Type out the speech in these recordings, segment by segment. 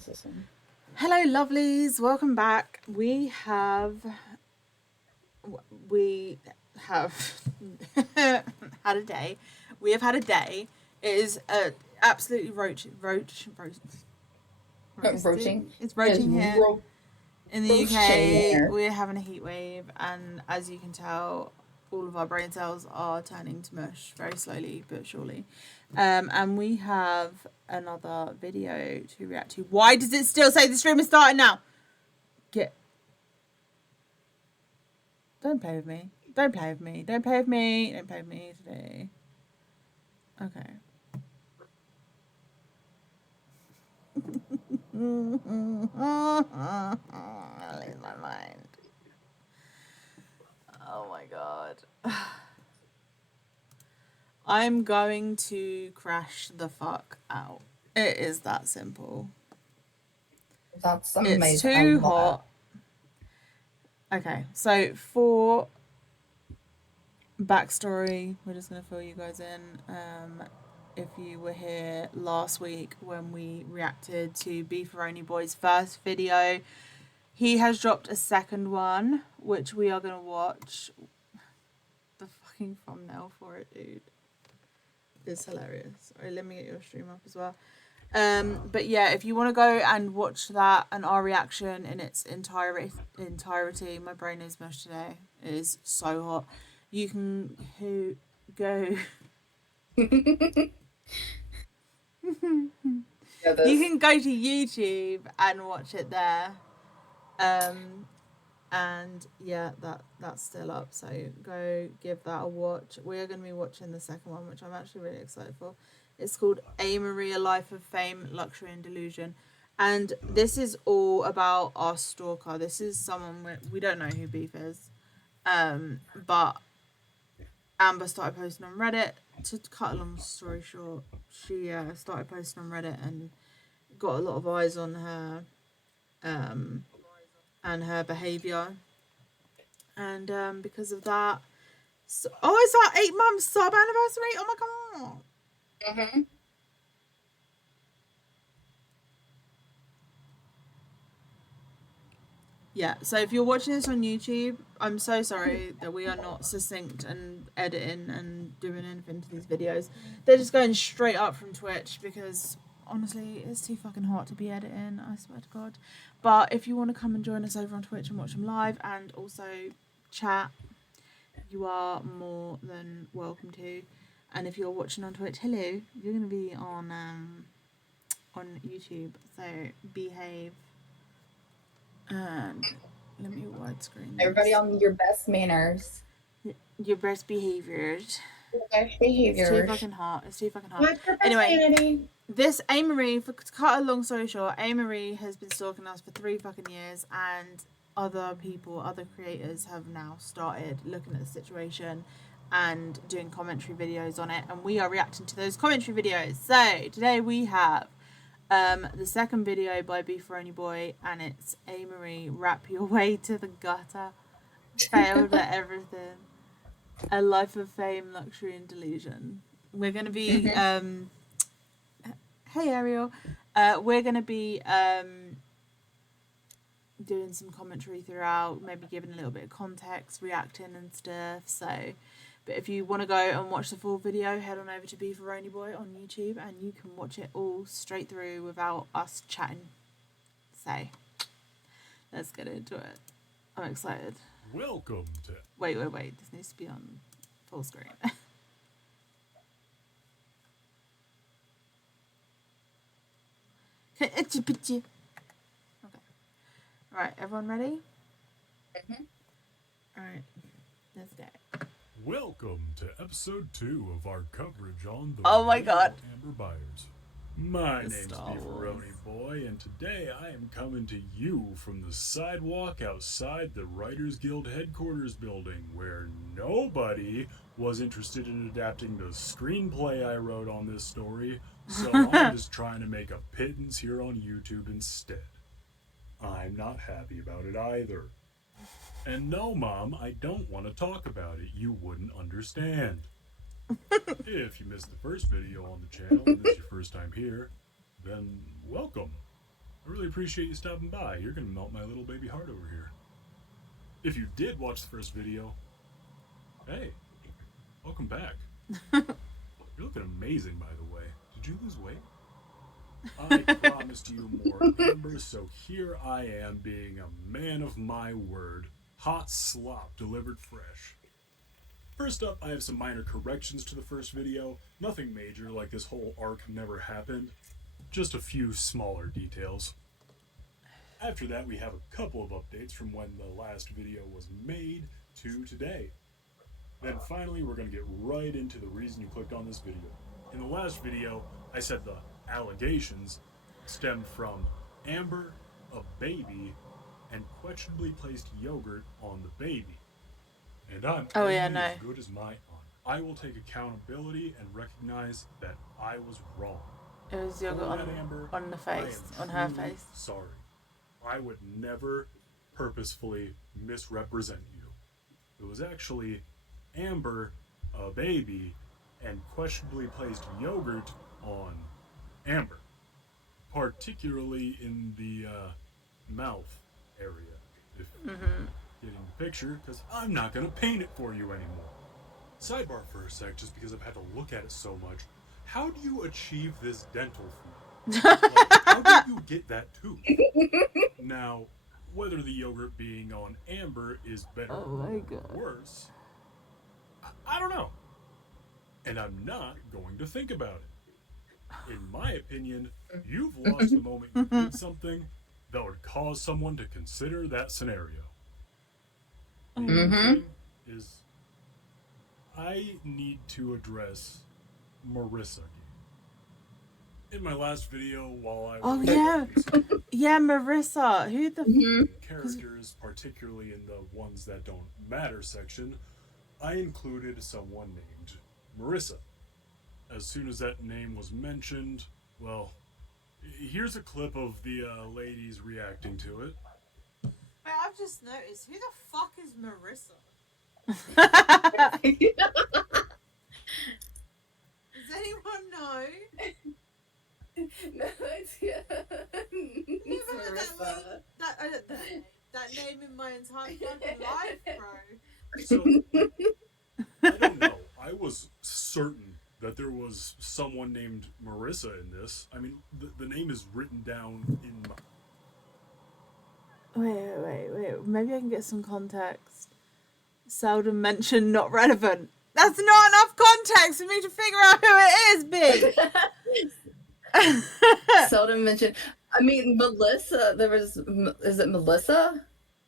system. Hello, lovelies. Welcome back. We have had a day. We have had a day. It is absolutely roaching. It's roaching here in the UK. We're having a heat wave, and as you can tell, all of our brain cells are turning to mush very slowly but surely. And we have another video to react to. Why does it still say the stream is starting now? Don't play with me. Don't play with me. Don't play with me. Don't play with me today. Okay. I lose my mind. Oh my god. I'm going to crash the fuck out. It is that simple. That's amazing. It's too hot. Okay, so for backstory, we're just going to fill you guys in. If you were here last week when we reacted to BeefaroniBoy's first video, he has dropped a second one, which we are going to watch. The fucking thumbnail for it, dude, is hilarious. Alright, let me get your stream up as well. But yeah, if you want to go and watch that and our reaction in its entirety, my brain is mush today. It is so hot. You can go. You can go to YouTube and watch it there. And yeah, that's still up, so go give that a watch. We are going to be watching the second one, which I'm actually really excited for. It's called A Marie, A Life of Fame, Luxury and Delusion, and this is all about our stalker. This is someone we don't know who Beef is, but Amber started posting on Reddit. To cut a long story short, she started posting on Reddit and got a lot of eyes on her and her behaviour. And because of that, it's our 8 months sub anniversary. Oh my god. Mm-hmm. Yeah, so if you're watching this on YouTube, I'm so sorry that we are not succinct and editing and doing anything to these videos. They're just going straight up from Twitch because honestly, it's too fucking hot to be editing, I swear to God. But if you want to come and join us over on Twitch and watch them live and also chat, you are more than welcome to. And if you're watching on Twitch, hello, you're going to be on YouTube, so behave. And let me widescreen this. Everybody on your best manners. Your best behaviors. Your best behaviors. It's too fucking hot. It's too fucking hot. Anyway, this A Marie, to cut a long story short, A Marie has been stalking us for 3 fucking years, and other people, other creators have now started looking at the situation and doing commentary videos on it, and we are reacting to those commentary videos. So today we have the second video by BeefaroniBoy, and it's A Marie, Rap Your Way to the Gutter, Failed at Everything, A Life of Fame, Luxury and Delusion. We're going to be hey Ariel, we're going to be doing some commentary throughout, maybe giving a little bit of context, reacting and stuff. So but if you want to go and watch the full video, head on over to BeefaroniBoy on YouTube and you can watch it all straight through without us chatting. So, let's get into it. I'm excited. Welcome to... Wait. This needs to be on full screen. Okay. Alright, everyone ready? Mm-hmm. Alright, let's go. Welcome to episode 2 of our coverage on the Oh my god. Amber Buyers. My name's BeefaroniBoy, and today I am coming to you from the sidewalk outside the Writers Guild headquarters building, where nobody was interested in adapting the screenplay I wrote on this story, so I'm just trying to make a pittance here on YouTube instead. I'm not happy about it either. And no, Mom, I don't want to talk about it. You wouldn't understand. If you missed the first video on the channel and this is your first time here, then welcome. I really appreciate you stopping by. You're gonna melt my little baby heart over here. If you did watch the first video, hey, welcome back. You're looking amazing, by the way. Did you lose weight? I promised you more Amber, so here I am being a man of my word. Hot slop delivered fresh. First up, I have some minor corrections to the first video. Nothing major, like this whole arc never happened. Just a few smaller details. After that, we have a couple of updates from when the last video was made to today. Then finally, we're going to get right into the reason you clicked on this video. In the last video, I said the allegations stemmed from Amber, a baby, and questionably placed yogurt on the baby. And I'm as good as my honor. I will take accountability and recognize that I was wrong. It was yogurt on the face, on her face. Sorry. I would never purposefully misrepresent you. It was actually Amber, a baby, and questionably placed yogurt on Amber, particularly in the mouth area. If getting the picture, because I'm not going to paint it for you anymore. Sidebar for a sec, just because I've had to look at it so much. How do you achieve this dental feat? Like, how do you get that tooth? Now, whether the yogurt being on Amber is better or worse, I don't know. And I'm not going to think about it. In my opinion, you've lost the moment you did something that would cause someone to consider that scenario. The other thing is, I need to address Marissa. In my last video, while I was Marissa. Who the characters, particularly in the ones that don't matter section, I included someone named Marissa. As soon as that name was mentioned, well, here's a clip of the ladies reacting to it. Wait, I've just noticed, who the fuck is Marissa? Does anyone know? No idea. Never heard that name in my entire fucking life, bro. So, I don't know. I was certain that there was someone named Marissa in this. I mean, the name is written down in my... Wait. Maybe I can get some context. Seldom mentioned, not relevant. That's not enough context for me to figure out who it is, B. Seldom mentioned. I mean, Melissa. Is it Melissa?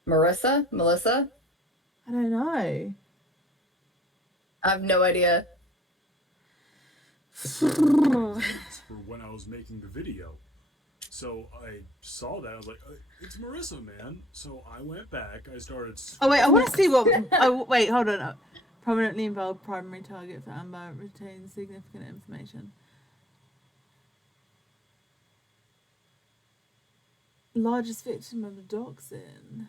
Marissa? Melissa? I don't know. I have no idea. For when I was making the video. So I saw that. I was like, it's Marissa, man. So I went back. I started... Oh, wait. I want to see what... Oh, wait. Hold on. Prominently involved primary target for Amber retains significant information. Largest victim of doxing.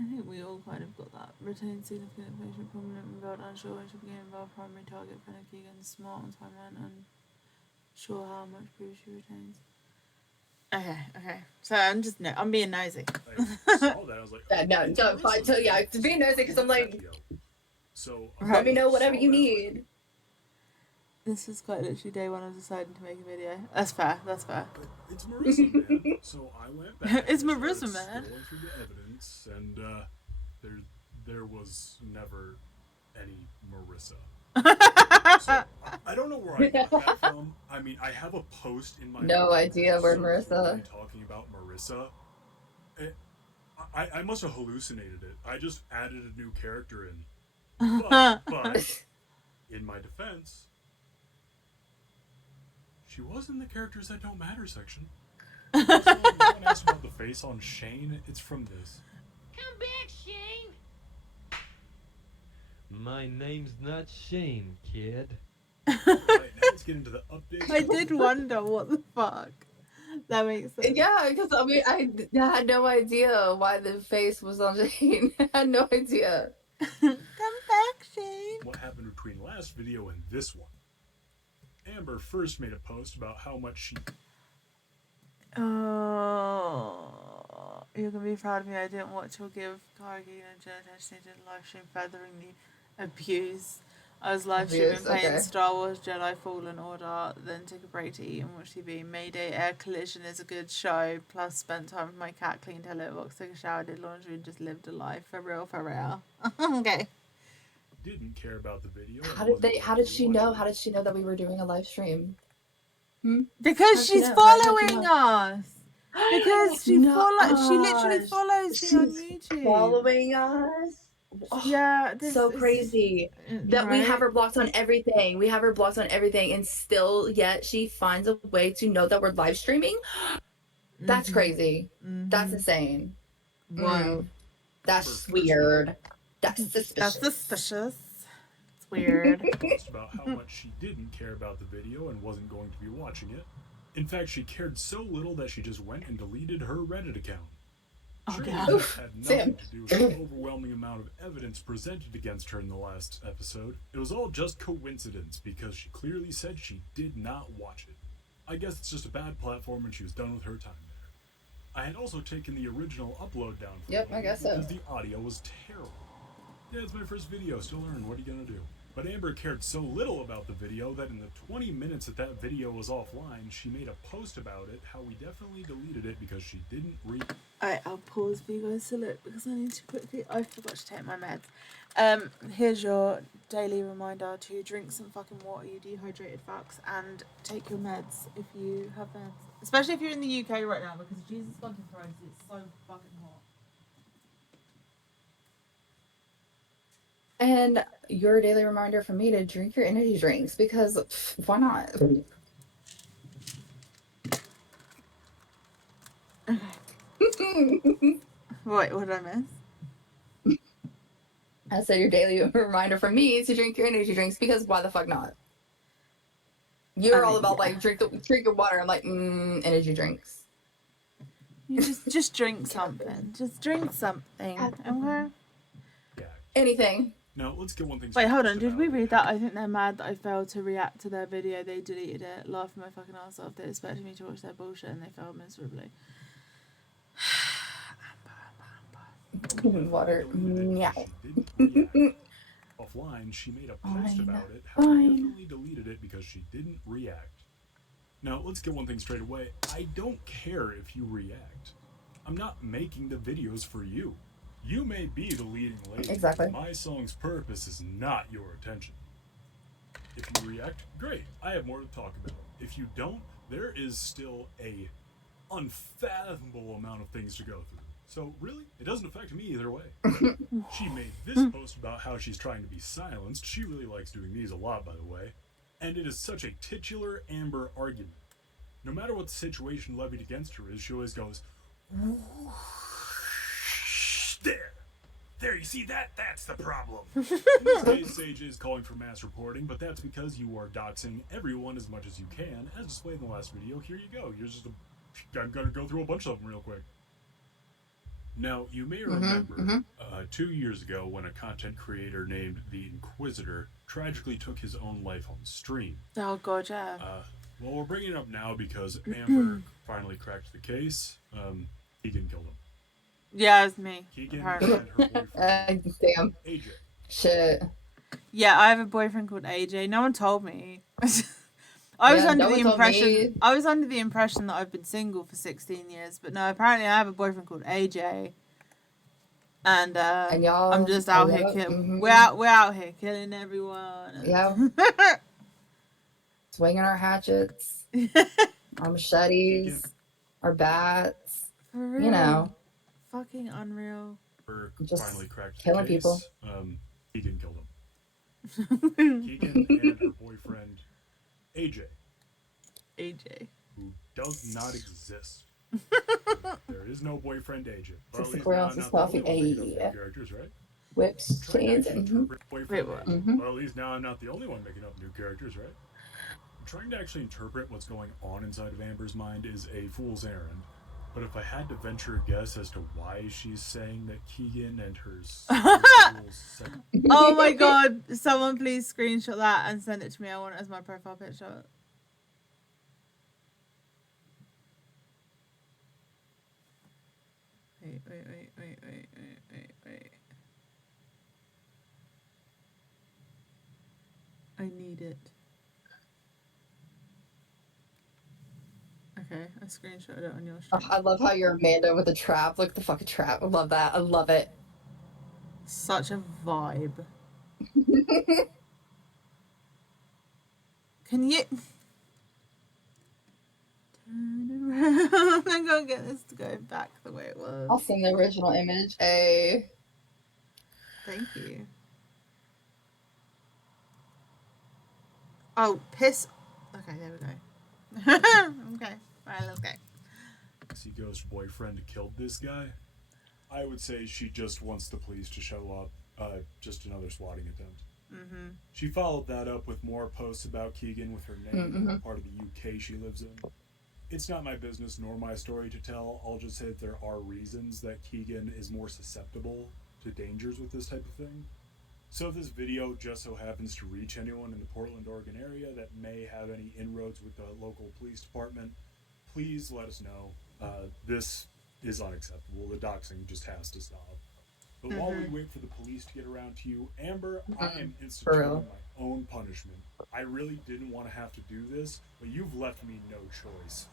I think we all kind of got that. Retains significant information, prominent involved, unsure when to begin involved, primary target, panicky and smart on timeline, unsure how much proof she retains. Okay. So I'm being nosy. I saw that. I was like, no, don't fight till to be nosy because I'm like, so let me know whatever you need. This is quite literally day one of deciding to make a video. That's fair. But it's Marissa, man. So I went back. It's Marissa, man. Scrolling through the evidence, and there was never any Marissa. So I don't know where I got that from. I mean, I have a post in my... No idea where Marissa... Talking about Marissa. I must have hallucinated it. I just added a new character in. But in my defense, she was in the characters that don't matter section. So no one asked about the face on Shane. It's from this. Come back, Shane. My name's not Shane, kid. Right, now let's get into the updates. I did wonder what the fuck. That makes sense. Yeah, because I mean, I had no idea why the face was on Shane. I had no idea. Come back, Shane. What happened between last video and this one? Amber first made a post about how much she... Oh, you're gonna be proud of me. I didn't watch or give Cargill and Jenn attention to the live stream feathering the abuse. I was live streaming Abuse, playing okay. Star Wars Jedi Fallen Order, then took a break to eat and watch TV. Mayday Air Collision is a good show, plus spent time with my cat, cleaned her litter box, took a shower, did laundry, and just lived a life. For real, for real. Okay. Didn't care about the video. How did she know? How did she know that we were doing a live stream? Because she's following us. Because she she literally follows me on YouTube. Following us. Oh, yeah, so crazy that we have her blocked on everything. We have her blocked on everything, and still, yet she finds a way to know that we're live streaming. That's crazy. That's insane. That's weird. That's suspicious. That's suspicious. It's weird. About how much she didn't care about the video and wasn't going to be watching it. In fact, she cared so little that she just went and deleted her Reddit account. Oh, Surely God. this had nothing to do with the overwhelming amount of evidence presented against her in the last episode. It was all just coincidence because she clearly said she did not watch it. I guess it's just a bad platform and she was done with her time there. I had also taken the original upload down for I guess so. because the audio was terrible. Yeah, it's my first video, still learning, what are you gonna do? But Amber cared so little about the video that in the 20 minutes that video was offline, she made a post about it, how we definitely deleted it because she didn't read. Alright, I'll pause for you guys to look because I need to quickly. I forgot to take my meds. Here's your daily reminder to drink some fucking water, you dehydrated fucks, and take your meds if you have meds. Especially if you're in the UK right now because Jesus fucking Christ, it's so fucking hot. And your daily reminder for me to drink your energy drinks because why not? Wait, what did I miss? I said your daily reminder for me to drink your energy drinks because why the fuck not? You're all about like drink your water. I'm like energy drinks. You just drink something. Just drink something. Okay. Yeah. Anything. Now, let's get one thing. Wait, hold on. Did we read that? I think they're mad that I failed to react to their video. They deleted it, laughing my fucking ass off. They expected me to watch their bullshit and they failed miserably. Water. Yeah. Offline, she made a post about it. How she definitely deleted it because she didn't react. Now, let's get one thing straight away. I don't care if you react. I'm not making the videos for you. You may be the leading lady. Exactly. But my song's purpose is not your attention. If you react, great. I have more to talk about. If you don't, there is still a unfathomable amount of things to go through. So really, it doesn't affect me either way. She made this post about how she's trying to be silenced. She really likes doing these a lot, by the way. And it is such a titular Amber argument. No matter what the situation levied against her is, she always goes, There, you see that? That's the problem. In this case, Sage is calling for mass reporting, but that's because you are doxing everyone as much as you can. As displayed in the last video, here you go. I'm going to go through a bunch of them real quick. Now, you may remember 2 years ago when a content creator named The Inquisitor tragically took his own life on stream. Oh, God, yeah. Well, we're bringing it up now because Amber finally cracked the case. Keegan killed him. Yeah, it's me. Keegan and her boyfriend. Damn. AJ. Shit. Yeah, I have a boyfriend called AJ. No one told me. I was under the impression that I've been single for 16 years, but no, apparently I have a boyfriend called AJ. And y'all, I'm just out here killing. We're out here killing everyone. Yeah. Swinging our hatchets, our machetes, our bats. For real. You know. Fucking unreal. Just finally cracked killing the case. people. Keegan killed him. Keegan and her boyfriend, AJ. Who does not exist. There is no boyfriend AJ. Well, at least now I'm not the only one making up new characters, right? Whips, chains, Well, at least now I'm not the only one making up new characters, right? Trying to actually interpret what's going on inside of Amber's mind is a fool's errand. But if I had to venture a guess as to why she's saying that Keegan and her Oh my God, someone please screenshot that and send it to me. I want it as my profile picture. I need it. Okay, I screenshotted it on your stream. I love how you're Amanda with a trap. Look at the fucking trap. I love that. I love it. Such a vibe. Can you turn around? I'm gonna get this to go back the way it was. I'll send the original image. Thank you. Oh, piss. Okay, there we go. Okay, alright, let's go. Ghost boyfriend killed this guy. I would say she just wants the police to show up. Just another swatting attempt. She followed that up with more posts about Keegan with her name and what part of the UK she lives in. It's not my business nor my story to tell. I'll just say that there are reasons that Keegan is more susceptible to dangers with this type of thing. So if this video just so happens to reach anyone in the Portland, Oregon area that may have any inroads with the local police department, please let us know. This is unacceptable. The doxing just has to stop. But while we wait for the police to get around to you, Amber, I am instituting my own punishment. I really didn't want to have to do this, but you've left me no choice.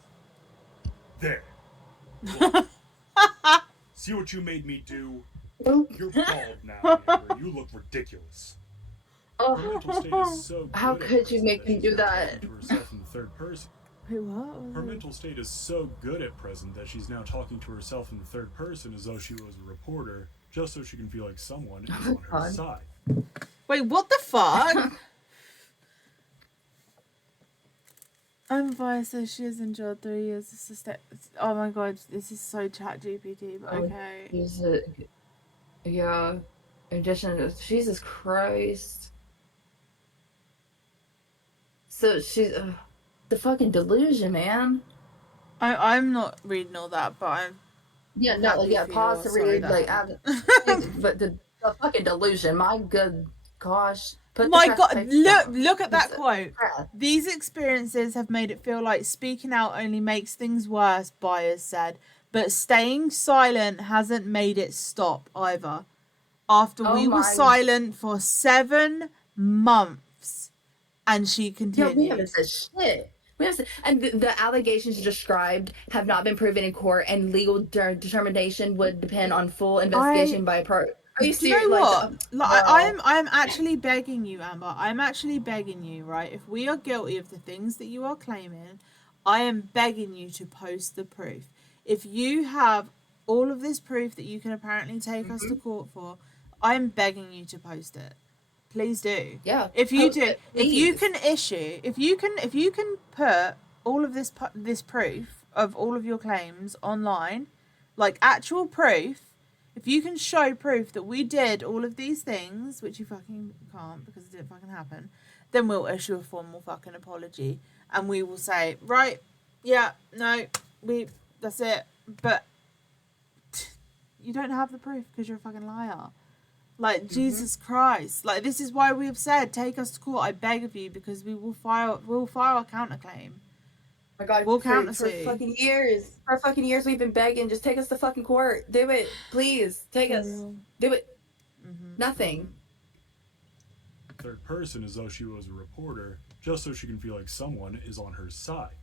There. See what you made me do? You're bald now, Amber. You look ridiculous. Her mental state is so good How could you make me do that? To herself in the third person. Wait, what? Her mental state is so good at present that she's now talking to herself in the third person as though she was a reporter, just so she can feel like someone is on her side. Wait, what the fuck? Amber says she has enjoyed 3 years of oh my god, this is so chat GPT, but okay. Yeah. In addition to Jesus Christ. So she's the fucking delusion, man. I'm not reading all that, but I'm pause to read but the fucking delusion, my good gosh. My god, look at that quote. These experiences have made it feel like speaking out only makes things worse, Byers said, but staying silent hasn't made it stop either. After we were silent for 7 months, and she continued. Yeah, we haven't said shit. And the allegations described have not been proven in court, and legal determination would depend on full investigation by a part. Are you serious? You know what? I'm actually begging you, Amber. I'm actually begging you, right? If we are guilty of the things that you are claiming, I am begging you to post the proof. If you have all of this proof that you can apparently take us to court for, I'm begging you to post it. Please do. Yeah. If you do, if you can put all of this proof of all of your claims online, like actual proof, if you can show proof that we did all of these things, which you fucking can't because it didn't fucking happen, then we'll issue a formal fucking apology and we will say, right, yeah, no, that's it. But you don't have the proof because you're a fucking liar. Like, Jesus Christ. Like, this is why we have said, take us to court, I beg of you, because we'll file a counterclaim. Oh my god, we'll for fucking years. For fucking years we've been begging, just take us to fucking court. Do it. Please. Take us. Do it. Nothing. Third person as though she was a reporter, just so she can feel like someone is on her side.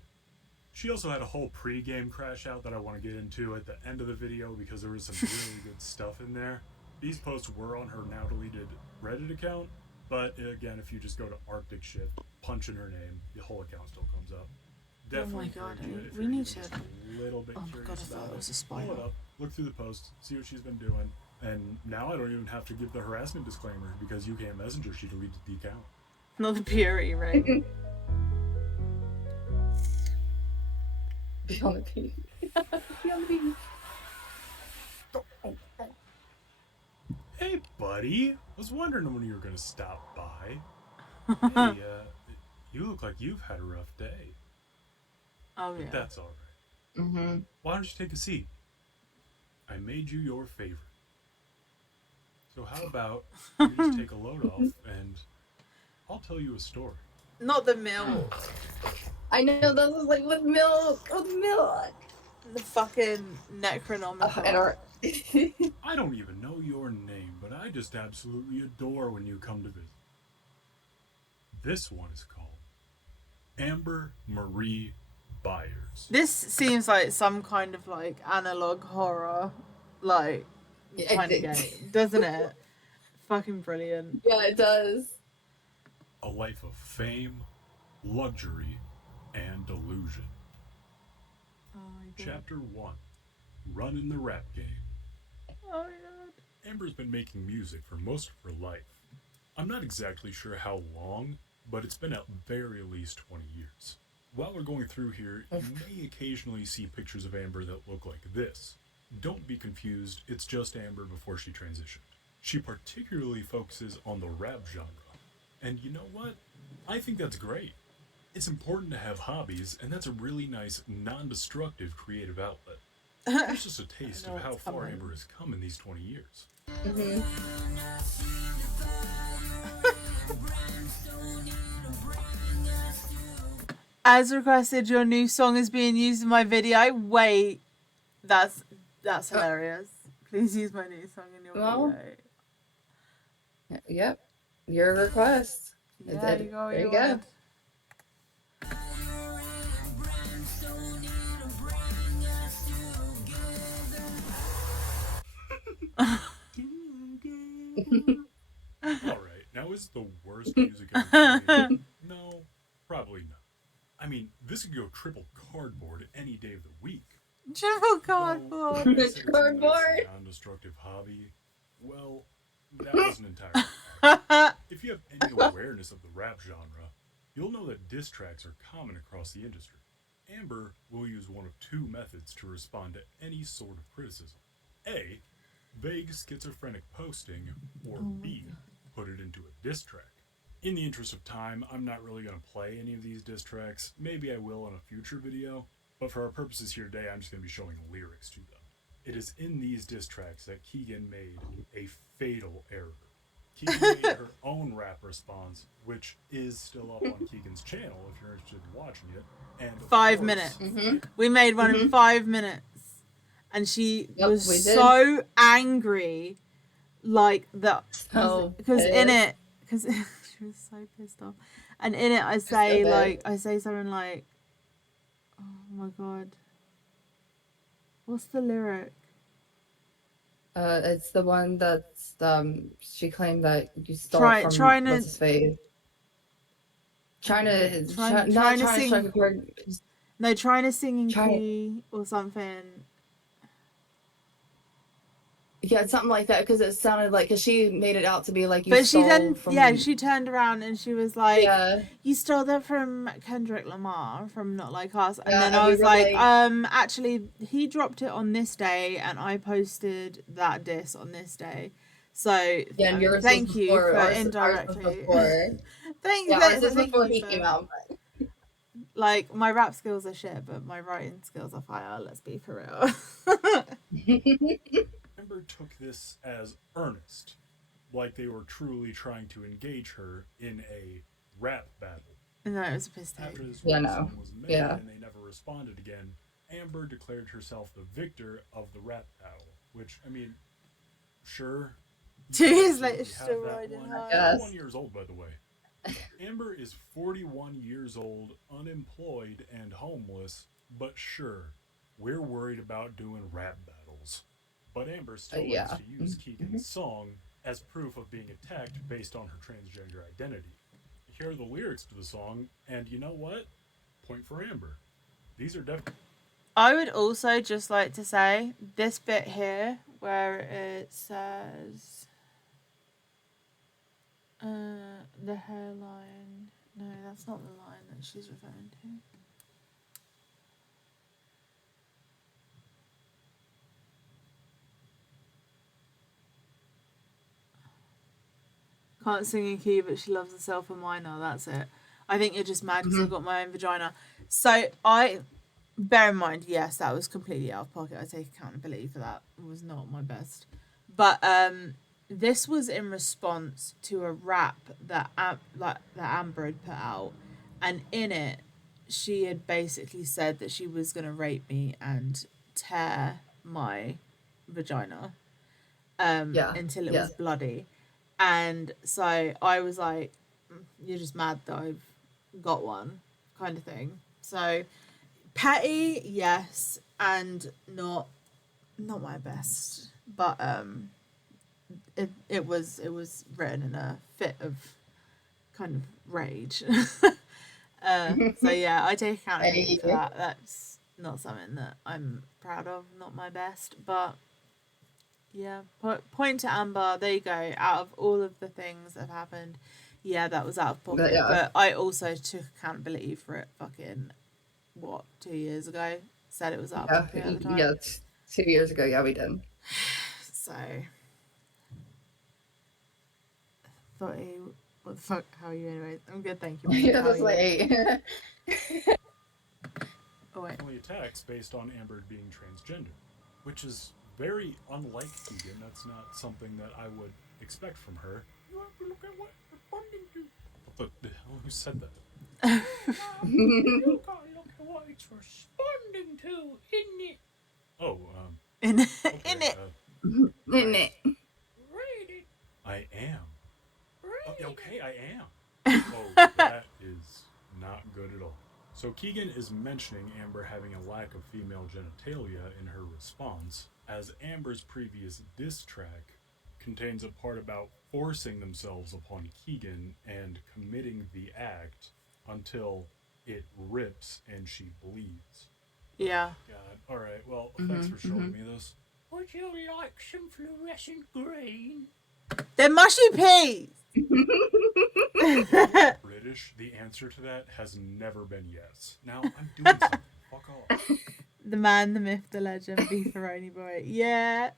She also had a whole pre-game crash out that I want to get into at the end of the video because there was some really good stuff in there. These posts were on her now deleted Reddit account, but again, if you just go to Arctic Shift, punch in her name, the whole account still comes up. Definitely we need to. A little bit curious about it was a pull it up, look through the post, see what she's been doing, and now I don't even have to give the harassment disclaimer because UK Messenger, she deleted the account. Not the purity ring. Beyond the peak. Beyond the peak. Hey, buddy. Was wondering when you were gonna stop by. Hey, you look like you've had a rough day. Oh, yeah. But that's all right. Why don't you take a seat? I made you your favorite. So how about you just take a load off and I'll tell you a story. Not the milk. I know, that was like with milk. Oh, the milk. The fucking Necronomicon. I don't even know your name, but I just absolutely adore when you come to visit. This one is called Amber Marie Byers. This seems like some kind of like analog horror, like kind of game, doesn't it? Fucking brilliant. Yeah, it does. A life of fame, luxury, and delusion. Oh my god. Chapter 1, Running the Rap Game. Oh my god. Amber's been making music for most of her life. I'm not exactly sure how long, but it's been at very least 20 years. While we're going through here, you may occasionally see pictures of Amber that look like this. Don't be confused, it's just Amber before she transitioned. She particularly focuses on the rap genre. And you know what? I think that's great. It's important to have hobbies, and that's a really nice, non-destructive creative outlet. Here's just a taste of how far Amber has come in these 20 years. Mm-hmm. As requested, your new song is being used in my video. Wait, that's hilarious. Please use my new song in your video. Yep, your request. Yeah, There you go. Alright, now is the worst music ever created? No, probably not. I mean, this could go triple cardboard any day of the week. Triple cardboard. Cardboard. Non-destructive hobby. Well, that wasn't entirely accurate. If you have any awareness of the rap genre, you'll know that diss tracks are common across the industry. Amber will use one of two methods to respond to any sort of criticism. A, vague schizophrenic posting, or B, put it into a diss track. In the interest of time, I'm not really going to play any of these diss tracks. Maybe I will in a future video, but for our purposes here today, I'm just going to be showing lyrics to them. It is in these diss tracks that Keegan made a fatal error. Keegan made her own rap response, which is still up on Keegan's channel if you're interested in watching it. And 5 minutes. Mm-hmm. We made one in 5 minutes. And she was we did. so angry, like that. Because in it, because she was so pissed off. And in it, I say something like, "Oh my god, what's the lyric?" It's the one that's she claimed that you stole from trying what's his face. Trying to sing a chord. No, trying to sing in key or something. Yeah, something like that, because it sounded like, because she made it out to be like you but stole she then, from... she turned around and she was like, you stole that from Kendrick Lamar from Not Like Us. And then I was like, actually, he dropped it on this day and I posted that diss on this day. So, yeah, thank you for indirectly. Thank you. Ours was before he came out. Like, my rap skills are shit, but my writing skills are fire. Let's be for real. Amber took this as earnest, like they were truly trying to engage her in a rap battle. No, it was a piss take. After this song was made and they never responded again, Amber declared herself the victor of the rap battle, which, I mean, sure. 2 years later, she's still riding high. 41 years old, by the way. Amber is 41 years old, unemployed, and homeless, but sure, we're worried about doing rap battles. But Amber still wants to use Keegan's song as proof of being attacked based on her transgender identity. Here are the lyrics to the song, and you know what? Point for Amber. These are definitely... I would also just like to say, this bit here, where it says... the hairline... No, that's not the line that she's referring to. Can't sing in key, but she loves herself a minor. That's it. I think you're just mad because I've got my own vagina. So bear in mind, yes, that was completely out of pocket. I take accountability for that. It was not my best. But this was in response to a rap that Amber had put out, and in it, she had basically said that she was gonna rape me and tear my vagina Yeah. until it Yeah. was bloody. And so I was like, you're just mad that I've got one, kind of thing. So petty, yes, and not my best. But it was written in a fit of kind of rage. So yeah, I take accountability for that. That's not something that I'm proud of, not my best, but yeah, point to Amber. There you go. Out of all of the things that have happened, yeah, that was out of pocket. Yeah. But I also took accountability for it. Fucking what, 2 years ago? Said it was out of pocket at the time. Yeah, 2 years ago. Yeah, we did. So thought you. What the fuck? How are you, anyways? I'm good, thank you. Yeah, that's like. Oh wait. Only attacks based on Amber being transgender, which is very unlike Keegan. That's not something that I would expect from her. You have to look at what you're responding to. What the hell? Who said that? You gotta look at what it's responding to, in it. Oh, In okay, in it. In it. Read it. I am. Okay, I am. Oh, that is not good at all. So Keegan is mentioning Amber having a lack of female genitalia in her response, as Amber's previous diss track contains a part about forcing themselves upon Keegan and committing the act until it rips and she bleeds. Yeah. God. Alright, well, thanks for showing me this. Would you like some fluorescent green? They're mushy peas! British, the answer to that has never been yes. Now I'm doing something. Fuck off. The man, the myth, the legend, BeefaroniBoy. Yeah.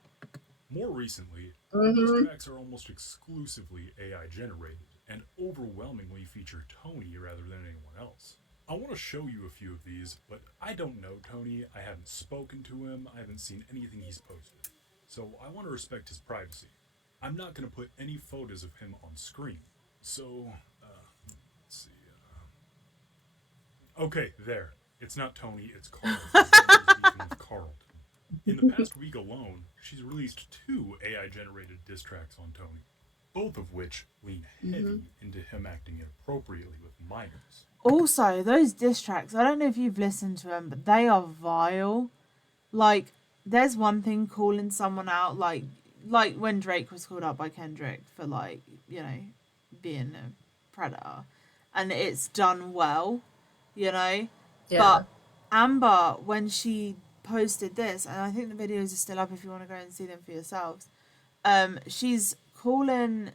More recently, these tracks are almost exclusively AI generated and overwhelmingly feature Tony rather than anyone else. I want to show you a few of these, but I don't know Tony, I haven't spoken to him, I haven't seen anything he's posted. So I want to respect his privacy. I'm not going to put any photos of him on screen. So, let's see. Okay, there. It's not Tony, it's Carl. With Carl. In the past week alone, she's released 2 AI-generated diss tracks on Tony, both of which lean heavy into him acting inappropriately with minors. Also, those diss tracks, I don't know if you've listened to them, but they are vile. Like, there's one thing calling someone out, like when Drake was called out by Kendrick for, like, you know, being a predator, and it's done well, you know. Yeah. But Amber, when she posted this, and I think the videos are still up if you want to go and see them for yourselves, she's calling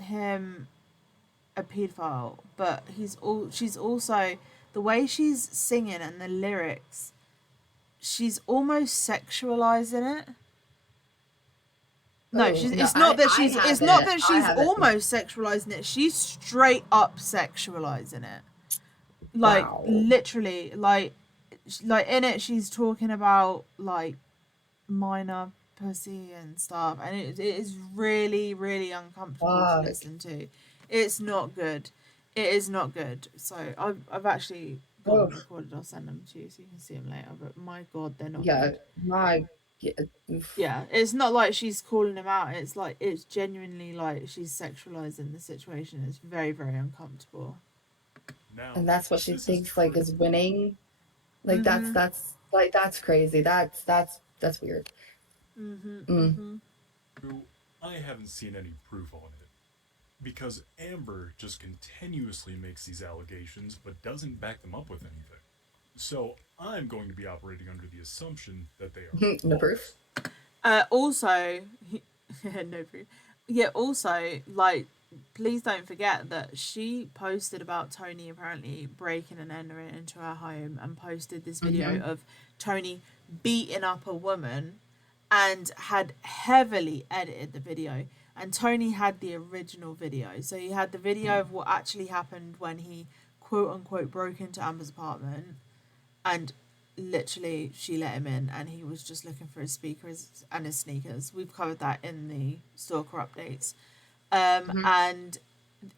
him a pedophile, but she's also, the way she's singing and the lyrics, she's almost sexualizing it. No, it's not that she's almost sexualizing it. She's straight up sexualizing it. Like, wow. Literally, like in it, she's talking about like minor pussy and stuff, and it is really, really uncomfortable to listen to. It's not good. It is not good. So I've actually got them recorded. I'll send them to you so you can see them later. But my God, they're not good. Yeah, it's not like she's calling him out. It's like, it's genuinely like she's sexualizing the situation. It's very, very uncomfortable. Now, and that's what she thinks like is winning. Like that's crazy. That's weird. I haven't seen any proof on it, because Amber just continuously makes these allegations but doesn't back them up with anything. So I'm going to be operating under the assumption that they are no proof. Also, no proof. Yeah. Also, like, please don't forget that she posted about Tony apparently breaking and entering into her home, and posted this video of Tony beating up a woman, and had heavily edited the video. And Tony had the original video. So he had the video of what actually happened when he, quote unquote, broke into Amber's apartment, and literally she let him in and he was just looking for his speakers and his sneakers. We've covered that in the Stalker updates. And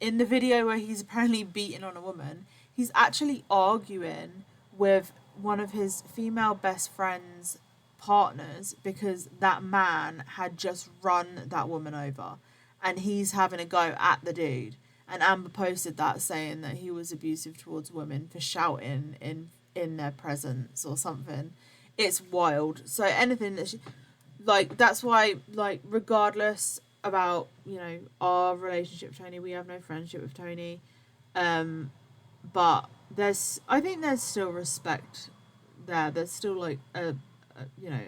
in the video where he's apparently beating on a woman, he's actually arguing with one of his female best friends' partners because that man had just run that woman over, and he's having a go at the dude. And Amber posted that saying that he was abusive towards women for shouting in their presence or something. It's wild. So anything that she, like, that's why, like, regardless about, you know, our relationship with Tony, we have no friendship with Tony, but I think there's still respect there. There's still like you know,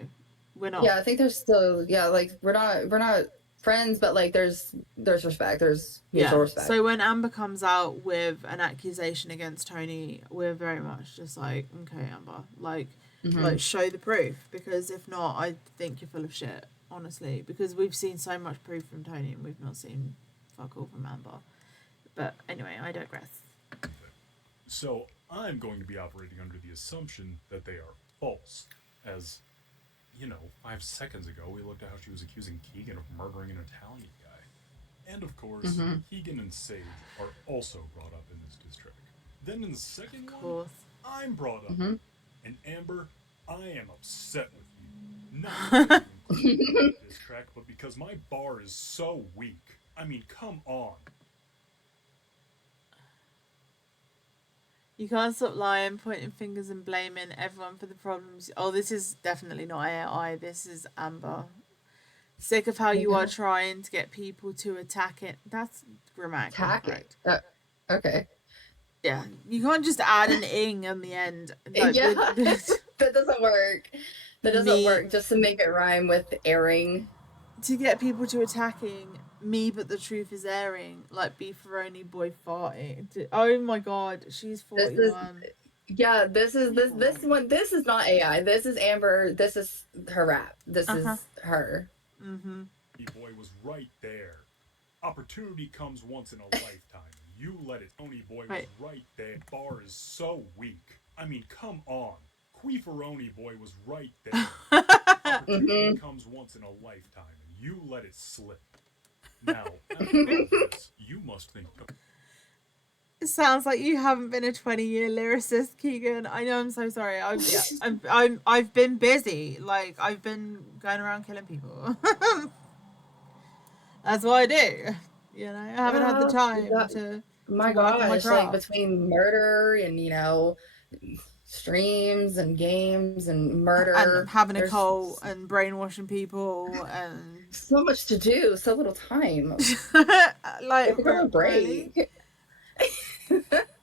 we're not. Yeah, I think there's still, yeah, like we're not friends, but like there's respect, there's mutual respect. So when Amber comes out with an accusation against Tony, we're very much just like, okay, Amber, like, like show the proof, because if not, I think you're full of shit, honestly, because we've seen so much proof from Tony and we've not seen fuck all from Amber. But anyway, I digress. So I'm going to be operating under the assumption that they are false, as, you know, 5 seconds ago we looked at how she was accusing Keegan of murdering an Italian guy. And of course, Keegan and Sage are also brought up in this diss track. Then in the second one, I'm brought up. And Amber, I am upset with you. Not because you included this track, but because my bar is so weak. I mean, come on. You can't stop lying, pointing fingers and blaming everyone for the problems. Oh, this is definitely not AI. This is Amber. Sick of how you are trying to get people to attack it. That's grammatically correct. Okay. Yeah, you can't just add an ing on the end. Like, yeah, that doesn't work. That doesn't work just to make it rhyme with airing. To get people to attacking me, but the truth is airing, like BeefaroniBoy farting. Oh my god, she's 41. This one. This is not AI. This is Amber. This is her rap. This is her. Boy was right there. Opportunity comes once in a lifetime. You let it. Tony Boy was right there. Bar is so weak. I mean, come on. BeefaroniBoy was right there. Opportunity comes once in a lifetime, and you let it slip. Now, after all this, you must think. It sounds like you haven't been a 20-year lyricist, Keegan. I know. I'm so sorry. I've been busy. Like, I've been going around killing people. That's what I do. You know, I haven't had the time to. My gosh, like between murder and, you know, streams and games and murder and having a cult and brainwashing people and so much to do, so little time. Like a break.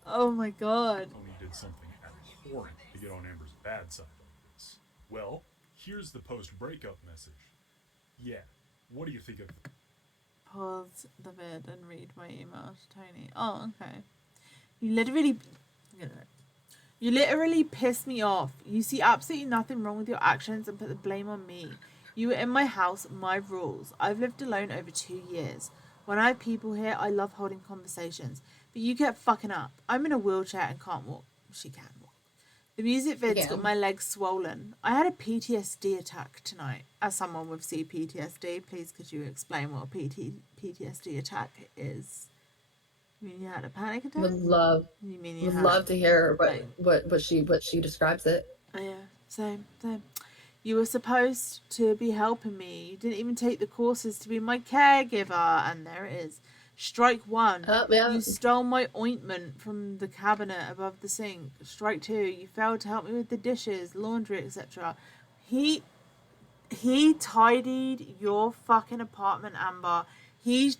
Oh my god. Tony did something abhorrent to get on Amber's bad side like this. Well, here's the post-breakup message. Yeah, what do you think of? Pause the vid and read my email to Tony. Oh, okay. You literally pissed me off. You see absolutely nothing wrong with your actions and put the blame on me. You were in my house, my rules. I've lived alone over 2 years. When I have people here, I love holding conversations. But you kept fucking up. I'm in a wheelchair and can't walk. She can walk. The music vid's got my legs swollen. I had a PTSD attack tonight. As someone with CPTSD, please could you explain what a PTSD attack is? You mean you had a panic attack? Would love to hear what she describes it. Oh yeah, same. You were supposed to be helping me. You didn't even take the courses to be my caregiver, and there it is. Strike 1. You stole my ointment from the cabinet above the sink. Strike 2. You failed to help me with the dishes, laundry, etc. He tidied your fucking apartment, Amber. He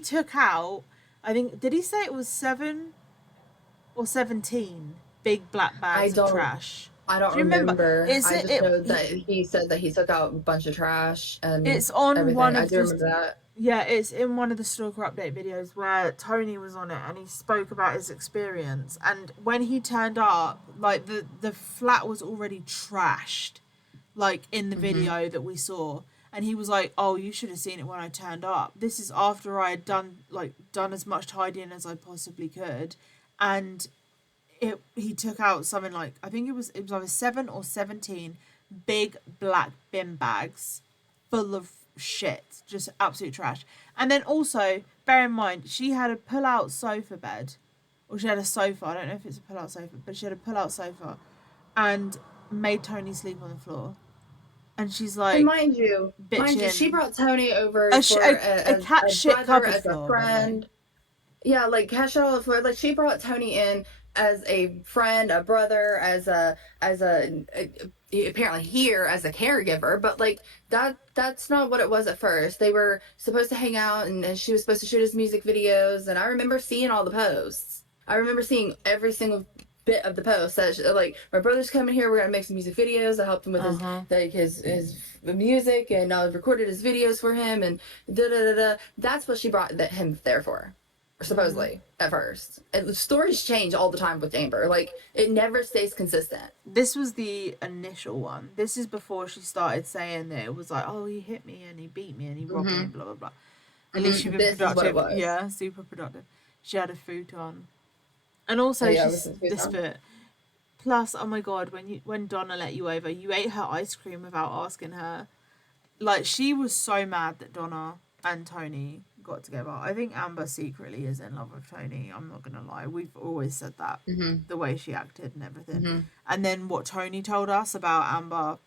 took out, I think, did he say it was 7 or 17 big black bags of trash? I don't remember. I just know that he said that he took out a bunch of trash and it's on everything. I do remember that. Yeah, it's in one of the Stalker update videos where Tony was on it and he spoke about his experience. And when he turned up, like the flat was already trashed, like in the video that we saw. And he was like, "Oh, you should have seen it when I turned up. This is after I had done as much tidying as I possibly could." And he took out something like, I think it was either 7 or 17 big black bin bags full of shit, just absolute trash. And then also bear in mind, she had a pull-out sofa bed, or she had a sofa, I don't know if it's a pull-out sofa, but she had a pull-out sofa and made Tony sleep on the floor. And she's like, and mind you, she brought Tony over a for cat a shit brother, cupboard as floor, a friend. Yeah, like cat shit all the floor. Like she brought Tony in as a friend, a brother, as a apparently here as a caregiver, but like that's not what it was at first. They were supposed to hang out, and she was supposed to shoot his music videos, and I remember seeing all the posts. I remember seeing every single bit of the post that like, my brother's coming here, we're gonna make some music videos. I helped him with his music, and I recorded his videos for him, and da da da da. That's what she brought him there for, supposedly, at first. And the stories change all the time with Amber. Like, it never stays consistent. This was the initial one. This is before she started saying that it was like, oh, he hit me and he beat me and he robbed me and blah blah blah. At least she'd been This is what it productive. was. Yeah, super productive. She had a futon, and also she's this bit. Plus, oh my god, when Donna let you over, you ate her ice cream without asking her. Like, she was so mad that Donna and Tony got together. I think Amber secretly is in love with Tony. I'm not gonna lie. We've always said that. The way she acted and everything. And then what Tony told us about Amber,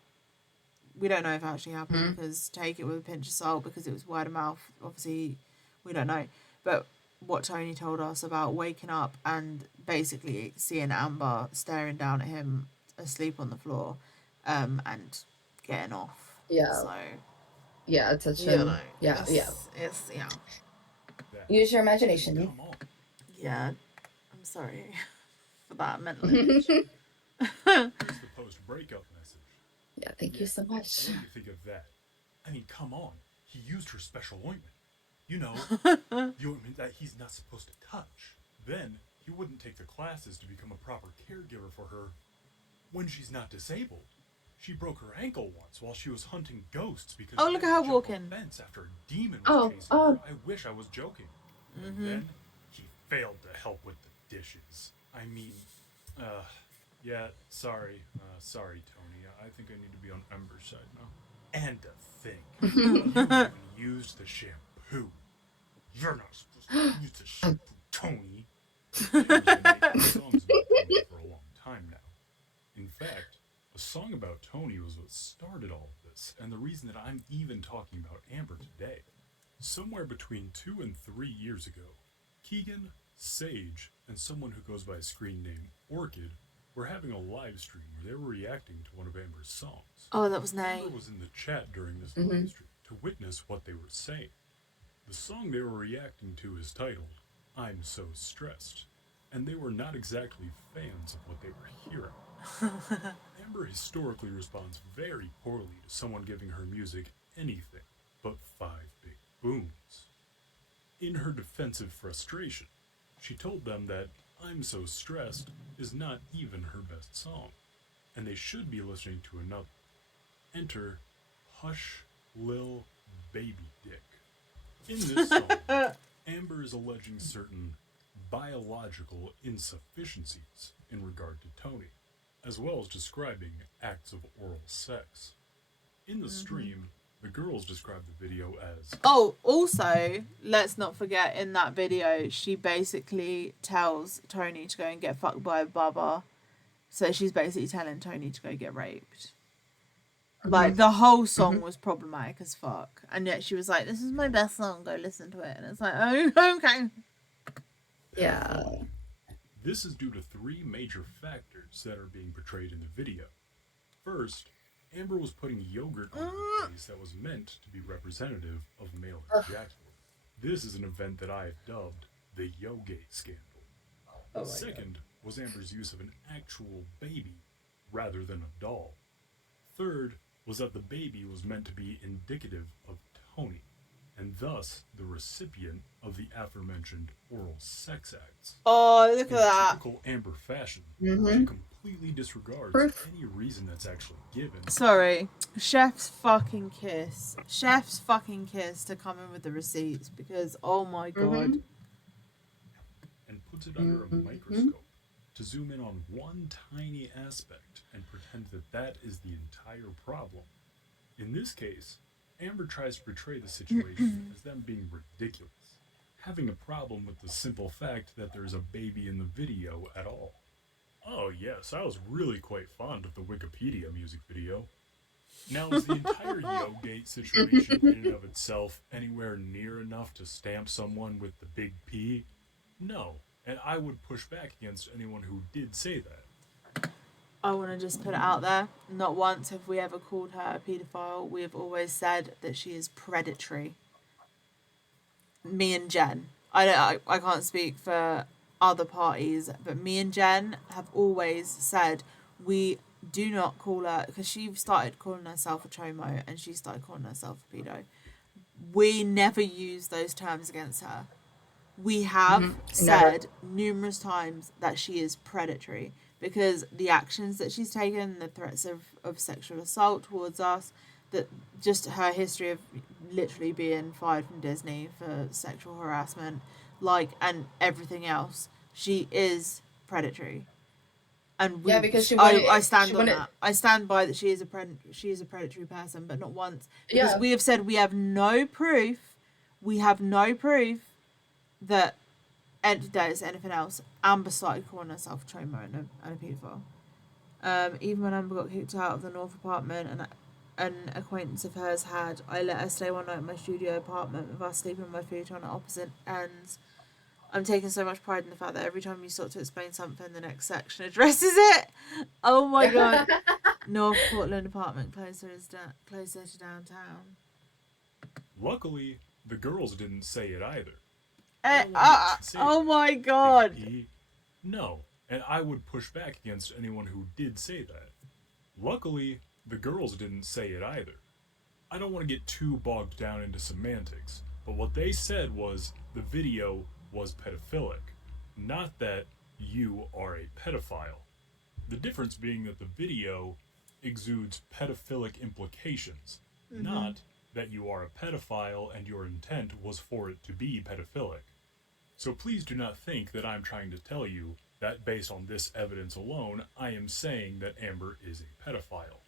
we don't know if it actually happened, because take it with a pinch of salt, because it was word of mouth. Obviously, we don't know. But what Tony told us about waking up and basically seeing Amber staring down at him asleep on the floor, and getting off. Yeah. So yeah, it's yeah. Use your imagination. Come on. Yeah, I'm sorry for that mental image. It's the post-breakup message. Yeah, thank you so much. What do you think of that? I mean, come on. He used her special ointment. You know, the ointment that he's not supposed to touch. Then he wouldn't take the classes to become a proper caregiver for her when she's not disabled. She broke her ankle once while she was hunting ghosts because look at her walking. Fence after a demon was chasing her. I wish I was joking. And then he failed to help with the dishes. I mean, yeah, sorry, Tony. I think I need to be on Ember's side now. And to think, you even used the shampoo. You're not supposed to use the shampoo, Tony. Amber's been making songs about Tony for a long time now. In fact, a song about Tony was what started all of this, and the reason that I'm even talking about Amber today. Somewhere between 2 and 3 years ago, Keegan, Sage, and someone who goes by a screen name Orchid were having a live stream where they were reacting to one of Amber's songs. Oh, that was nice. Amber was in the chat during this live stream to witness what they were saying. The song they were reacting to is titled, I'm So Stressed, and they were not exactly fans of what they were hearing. Amber historically responds very poorly to someone giving her music anything but 5 big booms. In her defensive frustration, she told them that I'm So Stressed is not even her best song, and they should be listening to another. Enter Hush Lil Baby Dick. In this song, Amber is alleging certain biological insufficiencies in regard to Tony, as well as describing acts of oral sex. In the stream, the girls describe the video as... Oh, also, let's not forget, in that video, she basically tells Tony to go and get fucked by a baba. So she's basically telling Tony to go get raped. Like, the whole song was problematic as fuck. And yet she was like, this is my best song, go listen to it. And it's like, oh, okay. Yeah. This is due to 3 major factors that are being portrayed in the video. First, Amber was putting yogurt on her face that was meant to be representative of male ejaculate. This is an event that I have dubbed the Yogate scandal. Second was Amber's use of an actual baby rather than a doll. Third was that the baby was meant to be indicative of Tony, and thus the recipient of the aforementioned oral sex acts. Oh, look In at that. typical Amber fashion, she completely disregards any reason that's actually given. Sorry. Chef's fucking kiss. Chef's fucking kiss to come in with the receipts, because, oh my god. And puts it under a microscope to zoom in on one tiny aspect and pretend that that is the entire problem. In this case, Amber tries to portray the situation as them being ridiculous, having a problem with the simple fact that there's a baby in the video at all. Oh yes, I was really quite fond of the Wikipedia music video. Now, is the entire Yo-Gate situation in and of itself anywhere near enough to stamp someone with the big P? No. And I would push back against anyone who did say that. I want to just put it out there. Not once have we ever called her a paedophile. We have always said that she is predatory. Me and Jenn. I can't speak for other parties, but me and Jenn have always said we do not call her, because she started calling herself a chomo and she started calling herself a pedo. We never use those terms against her. We have said numerous times that she is predatory because the actions that she's taken, the threats of sexual assault towards us, that just her history of literally being fired from Disney for sexual harassment, and everything else, she is predatory. And because I stand on that. I stand by that she is a predatory person, but not once, because we have said we have no proof. We have no proof that there's anything else. Amber started calling herself a chomo and a paedophile. Even when Amber got kicked out of the North apartment and an acquaintance of hers I let her stay one night in my studio apartment with us sleeping on my futon at opposite ends. I'm taking so much pride in the fact that every time you start to explain something, the next section addresses it. Oh my god. North Portland apartment closer to downtown. Luckily, the girls didn't say it either. Oh my god. No, and I would push back against anyone who did say that. Luckily, the girls didn't say it either. I don't want to get too bogged down into semantics, but what they said was the video was pedophilic, not that you are a pedophile. The difference being that the video exudes pedophilic implications, not that you are a pedophile and your intent was for it to be pedophilic. So please do not think that I'm trying to tell you that based on this evidence alone, I am saying that Amber is a pedophile.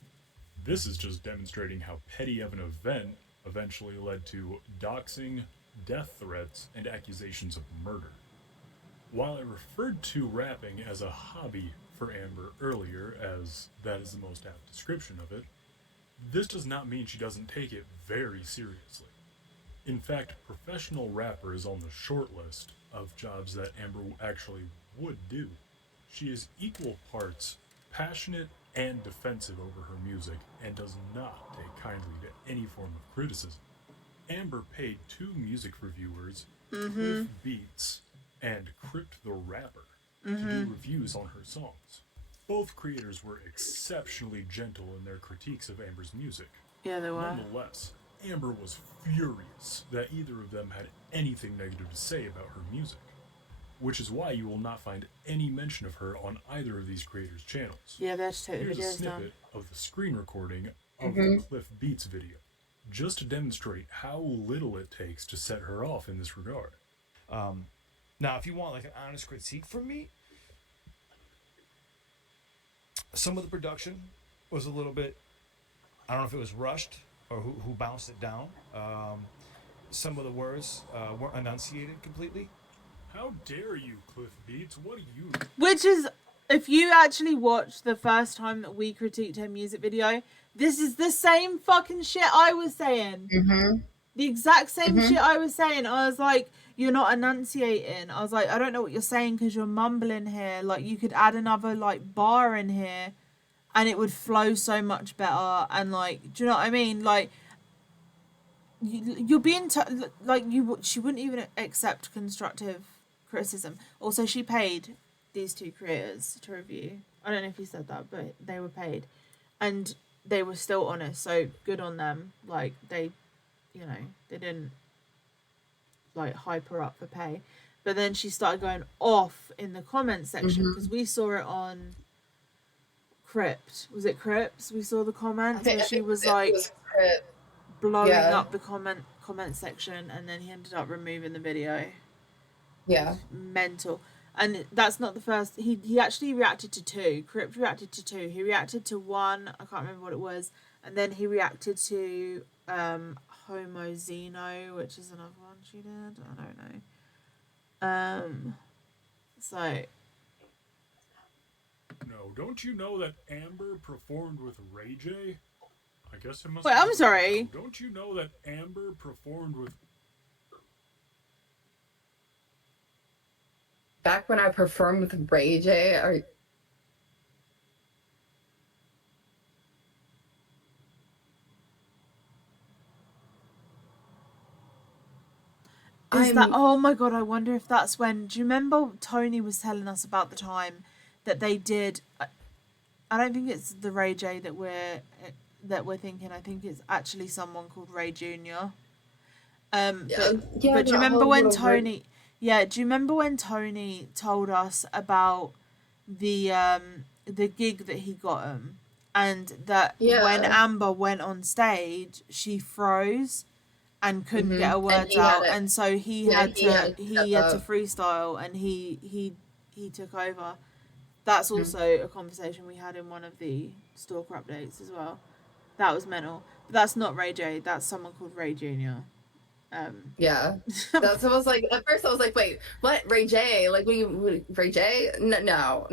This is just demonstrating how petty of an event eventually led to doxing, death threats, and accusations of murder. While I referred to rapping as a hobby for Amber earlier, as that is the most apt description of it, this does not mean she doesn't take it very seriously. In fact, professional rapper is on the short list of jobs that Amber actually would do. She is equal parts passionate and defensive over her music and does not take kindly to any form of criticism. Amber paid 2 music reviewers, Cliff Beats and Crypt the Rapper, to do reviews on her songs. Both creators were exceptionally gentle in their critiques of Amber's music. Yeah, they were. Nonetheless, Amber was furious that either of them had anything negative to say about her music, which is why you will not find any mention of her on either of these creators' channels. Yeah, that's totally. Here's a snippet of the screen recording of the Cliff Beats video, just to demonstrate how little it takes to set her off in this regard. Now, if you want like an honest critique from me, some of the production was a little bit, I don't know if it was rushed or who bounced it down. Some of the words weren't enunciated completely. How dare you, Cliff Beats? What are you? Which is, if you actually watched the first time that we critiqued her music video, this is the same fucking shit I was saying. The exact same shit I was saying. I was like, you're not enunciating. I was like, I don't know what you're saying because you're mumbling here. Like, you could add another, like, bar in here and it would flow so much better. And, like, do you know what I mean? Like, you're being, she wouldn't even accept constructive criticism. Also, she paid these 2 creators to review. I don't know if you said that, but they were paid. And they were still honest, so good on them. Like, they didn't like hype her up for pay. But then she started going off in the comment section because we saw it on Crypt. Was it Crypts? We saw the comments where she was like blowing up the comment section, and then he ended up removing the video. Yeah, mental. And that's not the first. He actually reacted to 2. Crypt reacted to 2. He reacted to 1. I can't remember what it was, and then he reacted to Homo Zeno, which is another one she did. I don't know. So. No, don't you know that Amber performed with Ray J? I guess it must. Wait, I'm sorry. Don't you know that Amber performed with? Back when I performed with Ray J, or Is that? Oh my god! I wonder if that's when. Do you remember Tony was telling us about the time that they did? I don't think it's the Ray J that we're thinking. I think it's actually someone called Ray Junior. But do you remember when Tony? Yeah, do you remember when Tony told us about the gig that he got him, and that when Amber went on stage, she froze and couldn't get her words out, and so he had to freestyle, and he took over. That's also a conversation we had in one of the Stalker updates as well. That was mental. But that's not Ray J. That's someone called Ray Junior. Yeah, that's what I was like. At first, I was like, "Wait, what? Ray J? Like, Ray J? No.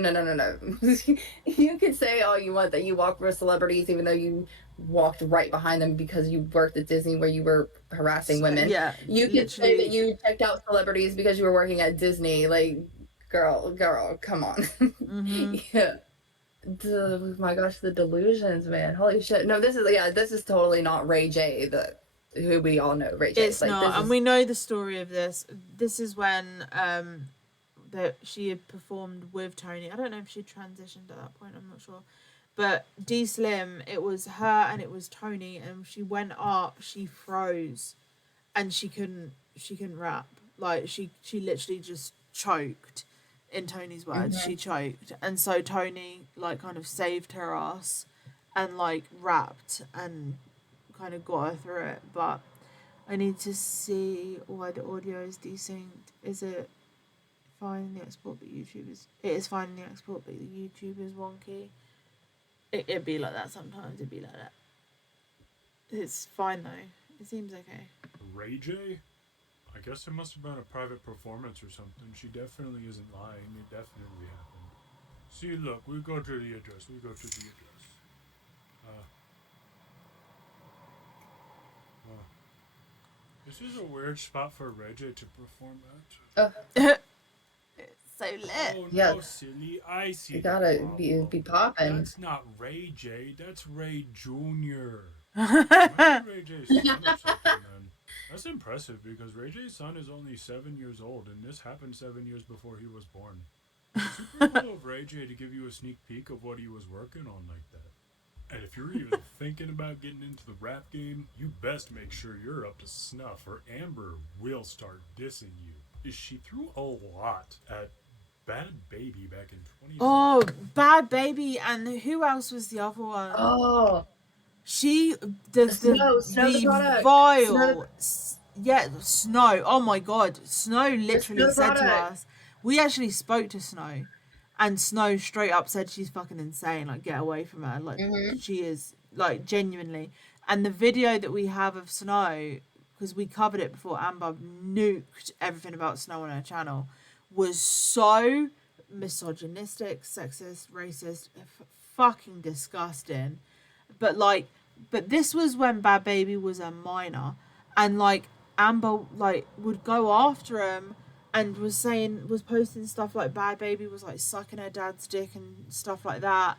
You could say all you want that you walk with celebrities, even though you walked right behind them because you worked at Disney, where you were harassing women. Yeah, you could say that you checked out celebrities because you were working at Disney. Like, girl, come on. Yeah. My gosh, the delusions, man. Holy shit. No, this is totally not Ray J, who we all know, Ray J. It's like, not, and we know the story of this. This is when that she had performed with Tony. I don't know if she transitioned at that point. I'm not sure, but D Slim, it was her and it was Tony, and she went up, she froze, and she couldn't rap. Like she literally just choked. In Tony's words, she choked, and so Tony like kind of saved her ass, and like rapped and kind of got her through it. But I need to see why the audio is desynced. Is it fine in the export, but YouTube is... It is fine in the export, but the YouTube is wonky. It'd be like that sometimes. It'd be like that. It's fine, though. It seems okay. Ray J? I guess it must have been a private performance or something. She definitely isn't lying. It definitely happened. See, look, we go to the address. This is a weird spot for Ray J to perform at. It's so lit. Oh, no, silly. I see. You gotta be popping. That's not Ray J. That's Ray Jr. Ray J's son or something, man. That's impressive because Ray J's son is only 7 years old, and this happened 7 years before he was born. It's super cool of Ray J to give you a sneak peek of what he was working on like that. And if you're even thinking about getting into the rap game, you best make sure you're up to snuff, or Amber will start dissing you. She threw a lot at Bad Baby back in 20. Oh, Bad Baby, and who else was the other one? Oh, she the vile. Yeah, Snow. Oh my god, Snow literally said to us. We actually spoke to Snow, and Snow straight up said she's fucking insane. Like, get away from her. Like, she is, like, genuinely. And the video that we have of Snow, because we covered it before Amber nuked everything about Snow on her channel, was so misogynistic, sexist, racist, fucking disgusting. But this was when Bad Baby was a minor, and like Amber like would go after him and was posting stuff like Bad Baby was like sucking her dad's dick and stuff like that.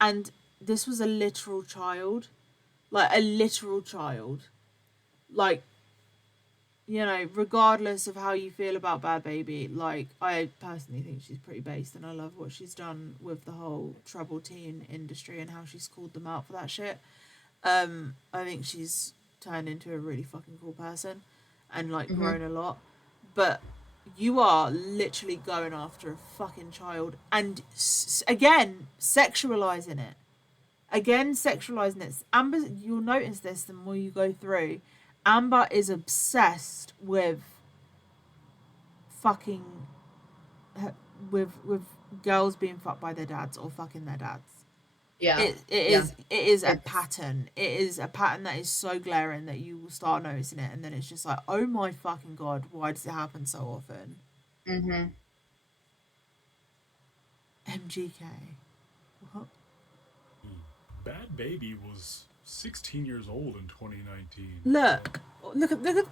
And this was a literal child. Like, you know, regardless of how you feel about Bad Baby, like, I personally think she's pretty based, and I love what she's done with the whole troubled teen industry and how she's called them out for that shit. I think she's turned into a really fucking cool person and, like, grown a lot. But you are literally going after a fucking child and, again, sexualizing it. Amber, you'll notice this the more you go through. Amber is obsessed with fucking with girls being fucked by their dads or fucking their dads. Yeah. It is a pattern. It is a pattern that is so glaring that you will start noticing it, and then it's just like, oh my fucking god, why does it happen so often? MGK. What? Bad Baby was 16 years old in 2019. Look at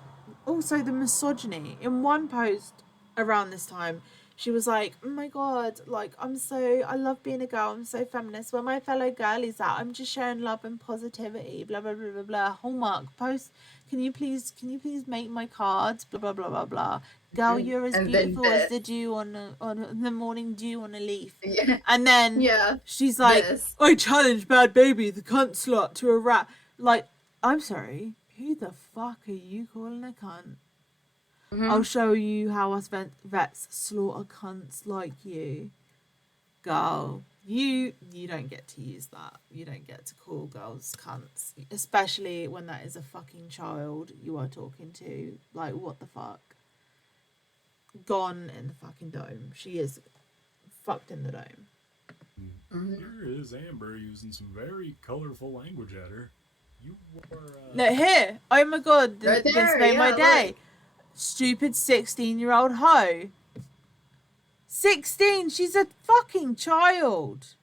also the misogyny. In one post around this time, she was like, oh my god, like I love being a girl, I'm so feminist. Where my fellow girlies at, I'm just sharing love and positivity, blah blah blah blah blah. Hallmark post, can you please make my cards, blah blah blah blah blah. Girl, you're as And beautiful as the dew on the morning dew on a leaf. Yeah. And then Yeah. she's like, I challenge Bad Baby, the cunt slut, to a rap. Like, I'm sorry, who the fuck are you calling a cunt? I'll show you how us vets slaughter cunts like you. Girl, you don't get to use that. You don't get to call girls cunts. Especially when that is a fucking child you are talking to. Like, what the fuck? Gone in the fucking dome. She is fucked in the dome. Here is Amber using some very colorful language at her. You were... No, here. Oh my god, Right this there, made my yeah, day. look. Stupid 16-year-old hoe. 16, she's a fucking child.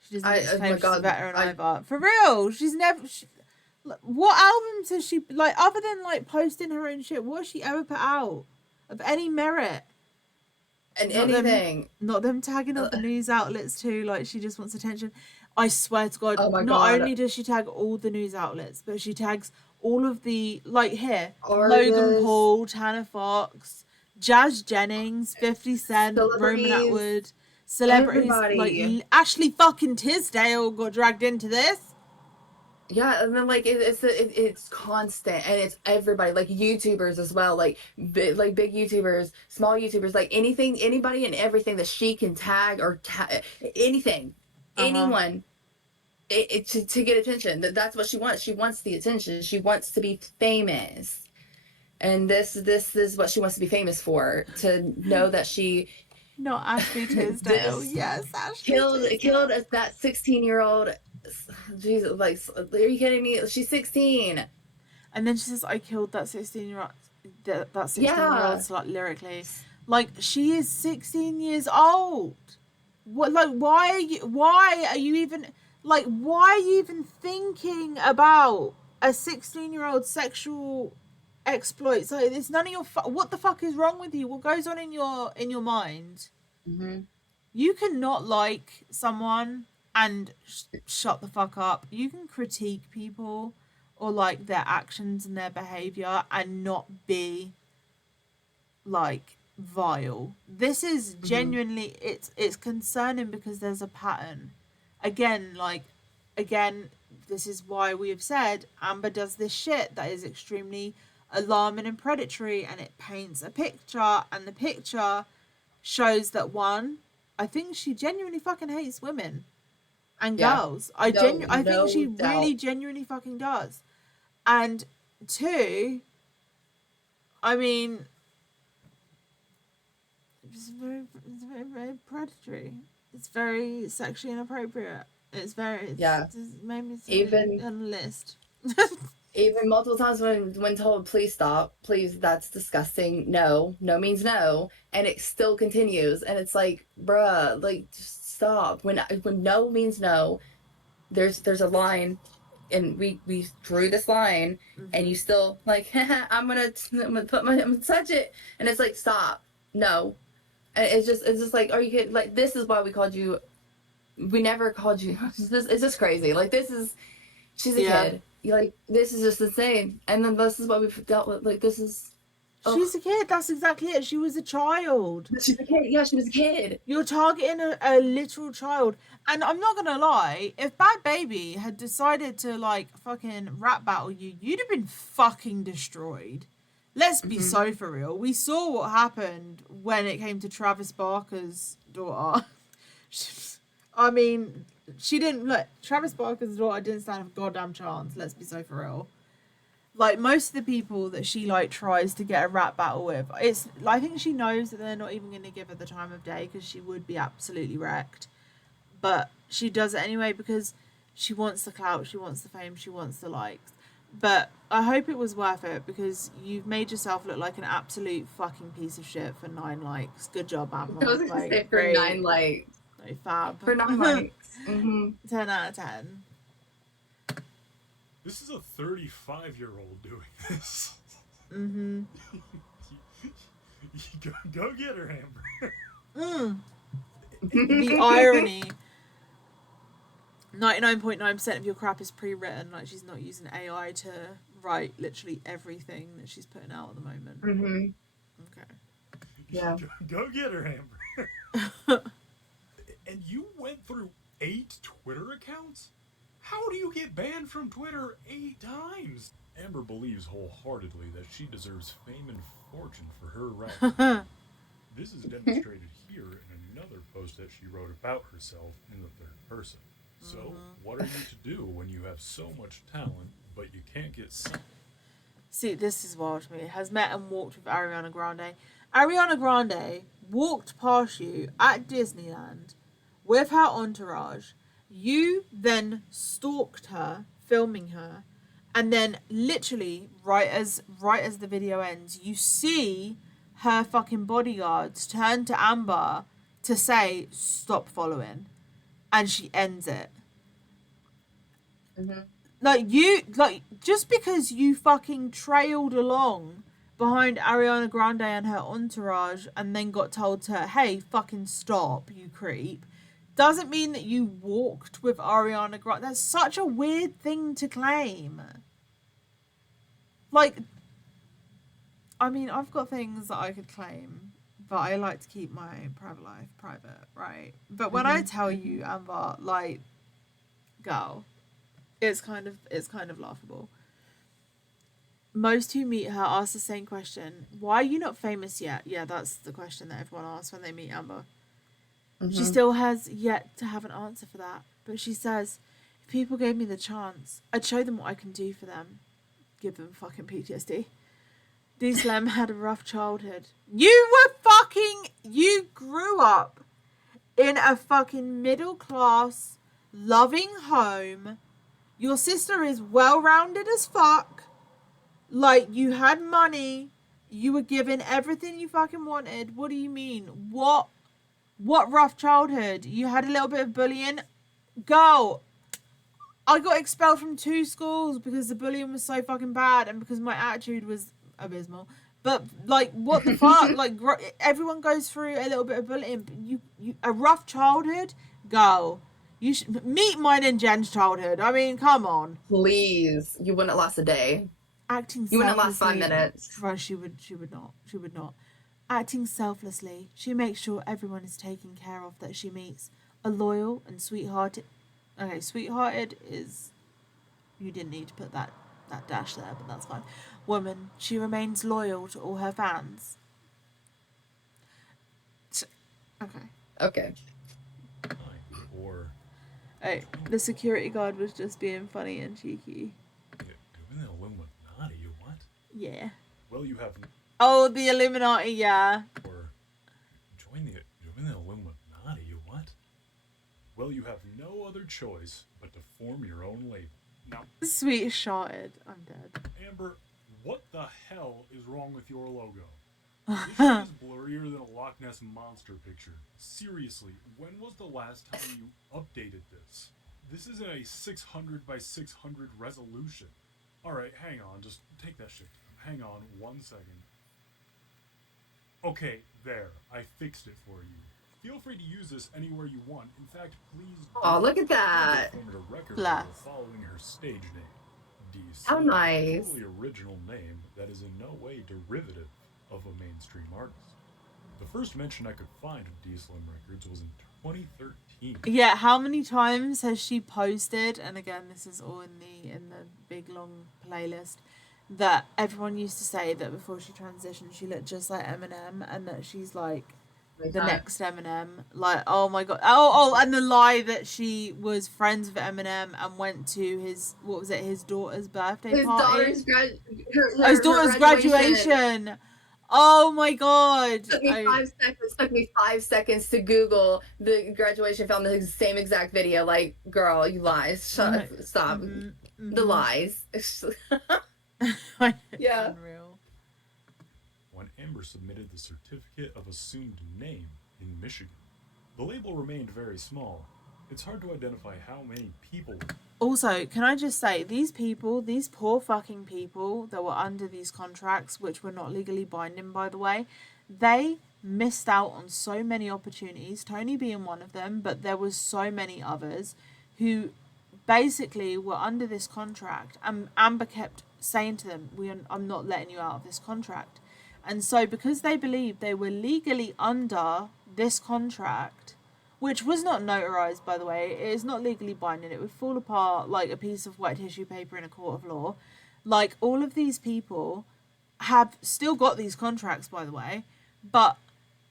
She doesn't get oh my she's a God, veteran either. For real, she's never... what albums has she... Like, other than, like, posting her own shit, what has she ever put out? Of any merit? And Not anything. not them tagging all the news outlets too, like she just wants attention. I swear to God, Oh my not God. only does she tag all the news outlets, but she tags all of the, like here, Artists. Logan Paul, Tanner Fox, Jazz Jennings, 50 Cent, Roman Celebrities. Atwood, celebrities, Everybody. like Ashley fucking Tisdale got dragged into this. Yeah, and then like it's constant, and it's everybody, like YouTubers as well, like big YouTubers, small YouTubers, like anything, anybody, and everything that she can tag or anything, anyone, to get attention. That's what she wants. She wants the attention. She wants to be famous, and this is what she wants to be famous for. To know that she Not Ashley Tisdale. Yes, Ashley Tisdale. killed that 16-year-old. Jesus, like, are you kidding me? She's 16. And then she says, I killed that 16-year-old, that 16-year-old slut lyrically. Like, she is 16 years old. What, like, why are you even thinking about a 16-year-old sexual exploits? Like, it's none of your, what the fuck is wrong with you? What goes on in your mind? You cannot like someone and shut the fuck up. You can critique people or like their actions and their behavior and not be like vile. This is genuinely it's concerning because there's a pattern. Again, this is why we have said Amber does this shit that is extremely alarming and predatory, and it paints a picture, and the picture shows that one, I think she genuinely fucking hates women and girls. I think she really genuinely fucking does. And two, I mean, it's very, very predatory. It's very sexually inappropriate. It's made me Even on the list. Even multiple times when told, please stop, please, that's disgusting. No means no, and it still continues, and it's like, bruh, like, just stop. When no means no, there's a line, and we drew this line, and you still like, I'm gonna touch it, and it's like, stop, no, and it's just like, are you kidding? Like, this is why we called you. We never called you. It's just crazy. Like, she's a kid. Like, this is just insane. And then this is what we've dealt with. Like, this is... She's a kid. That's exactly it. She was a child. She's a kid. Yeah, she was a kid. You're targeting a literal child. And I'm not going to lie, if Bad Baby had decided to, like, fucking rap battle you, you'd have been fucking destroyed. Let's be so for real. We saw what happened when it came to Travis Barker's daughter. I mean... She didn't look. Travis Barker's daughter didn't stand a goddamn chance. Let's be so for real. Like, most of the people that she like tries to get a rap battle with, it's. I think she knows that they're not even going to give her the time of day because she would be absolutely wrecked. But she does it anyway because she wants the clout, she wants the fame, she wants the likes. But I hope it was worth it because you've made yourself look like an absolute fucking piece of shit for 9 likes. Good job, Amber. I was going to say for 9 likes. Like, fab. For 9 likes. 10 out of 10. This is a 35-year-old doing this. Mm-hmm. Go get her, Amber. The irony. 99.9% of your crap is pre-written. Like, she's not using AI to write literally everything that she's putting out at the moment. Mm-hmm. Okay. Yeah. Go get her, Amber. And you went through 8 Twitter accounts? How do you get banned from Twitter 8 times? Amber believes wholeheartedly that she deserves fame and fortune for her rap. This is demonstrated here in another post that she wrote about herself in the third person. So, what are you to do when you have so much talent, but you can't get signed? See, this is wild to me. Has met and walked with Ariana Grande. Ariana Grande walked past you at Disneyland with her entourage. You then stalked her, filming her, and then literally right as the video ends, you see her fucking bodyguards turn to Amber to say stop following, and she ends it. Mm-hmm. Like just because you fucking trailed along behind Ariana Grande and her entourage and then got told to, hey, fucking stop, you creep, doesn't mean that you walked with Ariana Grande. That's such a weird thing to claim. Like, I mean, I've got things that I could claim, but I like to keep my private life private, right? But when I tell you, Amber, like, girl, it's kind of laughable. Most who meet her ask the same question: why are you not famous yet? Yeah, that's the question that everyone asks when they meet Amber. She still has yet to have an answer for that, but she says, if people gave me the chance, I'd show them what I can do for them. Give them fucking PTSD. D Slam had a rough childhood. You grew up in a fucking middle class, loving home. Your sister is well-rounded as fuck. Like, you had money. You were given everything you fucking wanted. What do you mean? What rough childhood? You had a little bit of bullying? Girl, I got expelled from 2 schools because the bullying was so fucking bad and because my attitude was abysmal. But, like, what the fuck? Like, everyone goes through a little bit of bullying. You a rough childhood? Girl, you should meet mine and Jen's childhood. I mean, come on. Please, you wouldn't last a day. Acting You wouldn't last selflessly. 5 minutes. Right, she would not. Acting selflessly, she makes sure everyone is taken care of that she meets. A loyal and sweethearted. Okay, sweethearted is. You didn't need to put that dash there, but that's fine. Woman, she remains loyal to all her fans. Okay. Or Hey, the security guard was just being funny and cheeky. join the Illuminati, what? Yeah. Well, you have. Oh, the Illuminati, yeah. Or join the Illuminati, what? Well, you have no other choice but to form your own label. Now, Sweet shotted. I'm dead. Amber, what the hell is wrong with your logo? This shit is blurrier than a Loch Ness Monster picture. Seriously, when was the last time you updated this? This isn't a 600 by 600 resolution. Alright, hang on, just take that shit down. Hang on 1 second. Okay, there, I fixed it for you. Feel free to use this anywhere you want. In fact, please. Oh, look at that. A record Bless. following her stage name. D. How nice. A totally original name that is in no way derivative of a mainstream artist. The first mention I could find of D Slim Records was in 2013. Yeah, how many times has she posted? And again, this is all in the big long playlist. That everyone used to say that before she transitioned, she looked just like Eminem, and that she's like the next Eminem. Like, oh my god, and the lie that she was friends with Eminem and went to his daughter's birthday party. His daughter's graduation. Oh my god! Took me 5 seconds. Took me 5 seconds to Google the graduation. Found the same exact video. Like, girl, you lies. Stop. The lies. Yeah. Unreal. When Amber submitted the certificate of assumed name in Michigan, the label remained very small. It's hard to identify how many people. Also, can I just say, these people, these poor fucking people that were under these contracts, which were not legally binding, by the way, they missed out on so many opportunities, Tony being one of them, but there was so many others who basically were under this contract, and Amber kept saying to them, I'm not letting you out of this contract. And so because they believed they were legally under this contract, which was not notarized, by the way, it is not legally binding, it would fall apart like a piece of wet tissue paper in a court of law. Like, all of these people have still got these contracts, by the way, but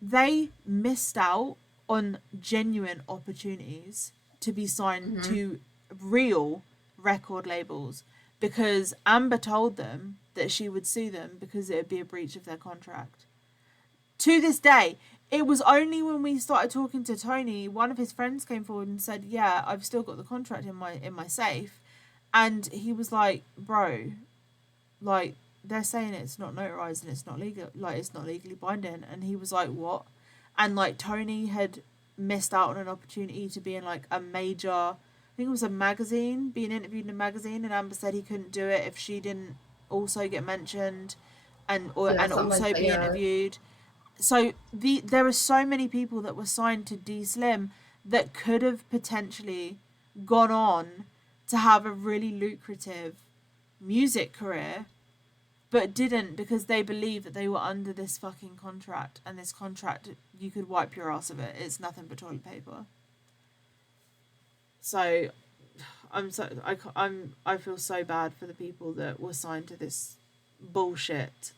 they missed out on genuine opportunities to be signed to real record labels because Amber told them that she would sue them because it would be a breach of their contract. To this day, it was only when we started talking to Tony, one of his friends came forward and said, yeah, I've still got the contract in my safe. And he was like, bro, like, they're saying it's not notarized and it's not legal, like, it's not legally binding. And he was like, what? And like, Tony had missed out on an opportunity to be in like a major, I think it was a magazine, being interviewed in a magazine, and Amber said he couldn't do it if she didn't also get mentioned and also like be interviewed. So there are so many people that were signed to D Slim that could have potentially gone on to have a really lucrative music career, but didn't because they believed that they were under this fucking contract, and this contract, you could wipe your ass of it. It's nothing but toilet paper. So I feel so bad for the people that were signed to this bullshit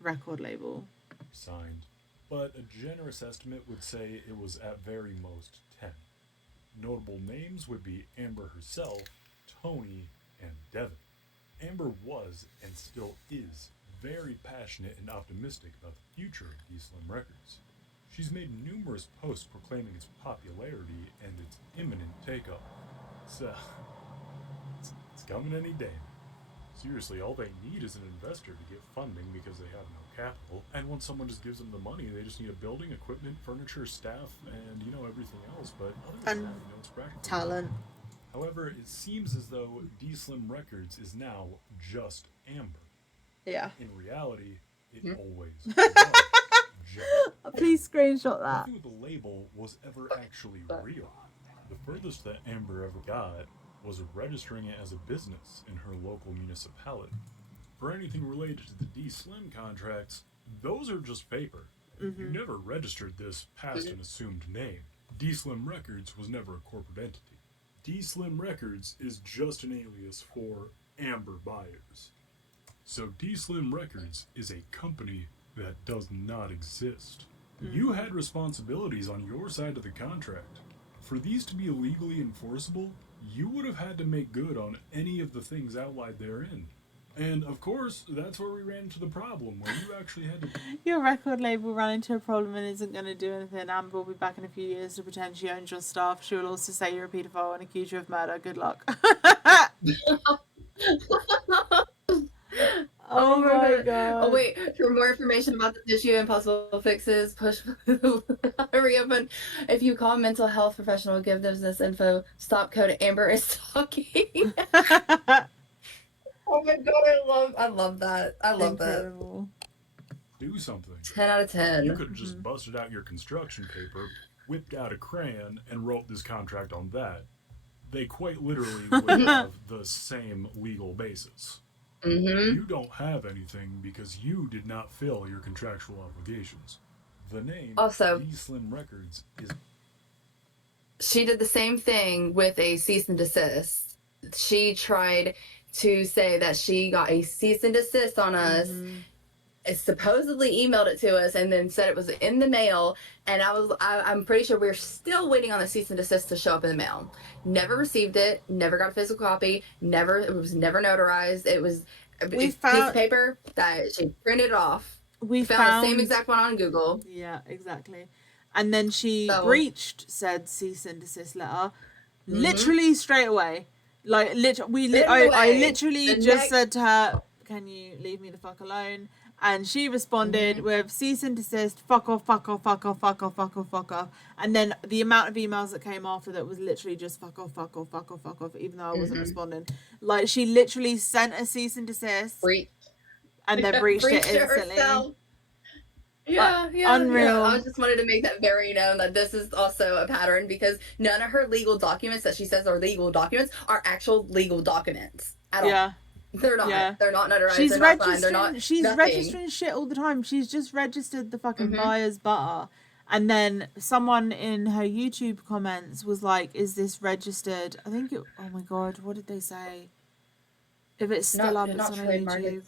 record label. Signed, but a generous estimate would say it was at very most 10. Notable names would be Amber herself, Tony, and Devin. Amber was, and still is, very passionate and optimistic about the future of D-Slim Records. She's made numerous posts proclaiming its popularity and its imminent take-up. So, it's coming any day. Seriously, all they need is an investor to get funding because they have no capital, and once someone just gives them the money, they just need a building, equipment, furniture, staff, and, everything else, but other than that, it's practical. Talent. However, it seems as though D-Slim Records is now just Amber. Yeah. In reality, it always was just Please screenshot that. Nothing with the label was ever actually real. The furthest that Amber ever got was registering it as a business in her local municipality. For anything related to the D-Slim contracts, those are just paper. You never registered this past an assumed name. D-Slim Records was never a corporate entity. D-Slim Records is just an alias for Amber buyers. So D-Slim Records is a company that does not exist. You had responsibilities on your side of the contract. For these to be legally enforceable, you would have had to make good on any of the things outlined therein. And, of course, that's where we ran into the problem, where you actually had to... Your record label ran into a problem and isn't going to do anything. Amber will be back in a few years to pretend she owns your stuff. She will also say you're a paedophile and accuse you of murder. Good luck. Oh my god. Oh wait, for more information about this issue and possible fixes, push reopen. If you call a mental health professional, give them this info. Stop code Amber is talking. Oh my god, I love that. I love Incredible. That. Do something. 10 out of 10. You could have just busted out your construction paper, whipped out a crayon, and wrote this contract on that. They quite literally would have the same legal basis. You don't have anything because you did not fill your contractual obligations. The name also, D-Slim Records is... She did the same thing with a cease and desist. She tried to say that she got a cease and desist on us, supposedly emailed it to us, and then said it was in the mail. And I'm pretty sure we're still waiting on the cease and desist to show up in the mail. Never received it. Never got a physical copy. It was never notarized. It was a piece of paper that she printed off. We found the same exact one on Google. Yeah, exactly. And then she breached said cease and desist letter, literally straight away. Like I literally just said to her, "Can you leave me the fuck alone?" And she responded with cease and desist, fuck off, fuck off, fuck off, fuck off, fuck off, fuck off. And then the amount of emails that came after that was literally just fuck off, fuck off, fuck off, fuck off, even though I wasn't responding. Like, she literally sent a cease and desist and then breached it instantly. Herself. Yeah, unreal. I just wanted to make that very known that this is also a pattern, because none of her legal documents that she says are legal documents are actual legal documents at all. They're not. Yeah. They're not notarized. She's they're registering. Not signed, they're not she's nothing. registering shit all the time. She's just registered the fucking buyer's butter, and then someone in her YouTube comments was like, "Is this registered?" I think it. Oh my god, what did they say? If it's still up, it's on YouTube.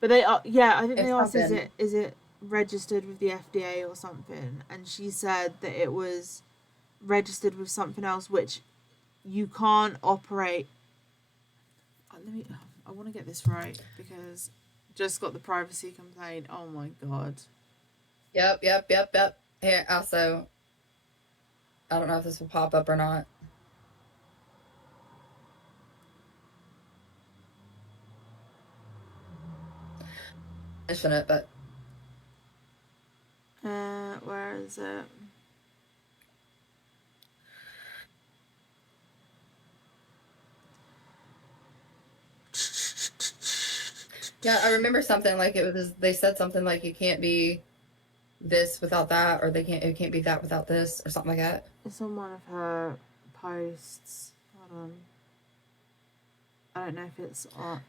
But they are. Yeah, I think they asked, "Is it registered with the FDA or something?" And she said that it was registered with something else, which you can't operate. I want to get this right, because just got the privacy complaint. Oh my god. Yep. Here, also, I don't know if this will pop up or not. I shouldn't, but where is it? yeah, I remember something like it was. They said something like you can't be this without that, or it can't be that without this, or something like that. It's on one of her posts. Hold on. I don't know if it's on.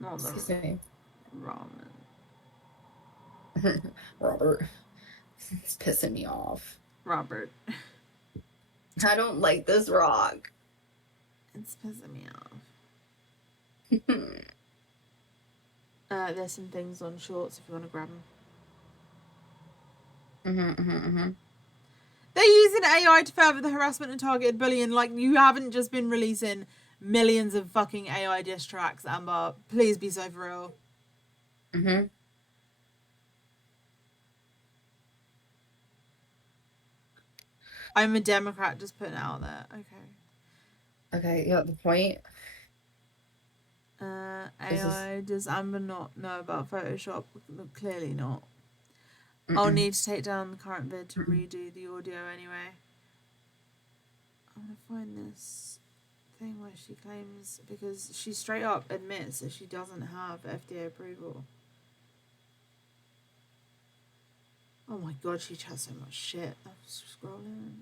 Not Excuse me. Ramen. Robert. It's pissing me off. Robert. I don't like this rock. It's pissing me off. There's some things on shorts if you want to grab them. They're using AI to further the harassment and targeted bullying. Like, you haven't just been releasing millions of fucking AI diss tracks, Amber. Please be so for real. I'm a Democrat, just putting it out there. Okay, yeah, the point. AI, does Amber not know about Photoshop? Clearly not. I'll need to take down the current vid to redo the audio anyway. I'm gonna find this thing where she claims, because she straight up admits that she doesn't have FDA approval. Oh my god, she chats so much shit. I'm scrolling.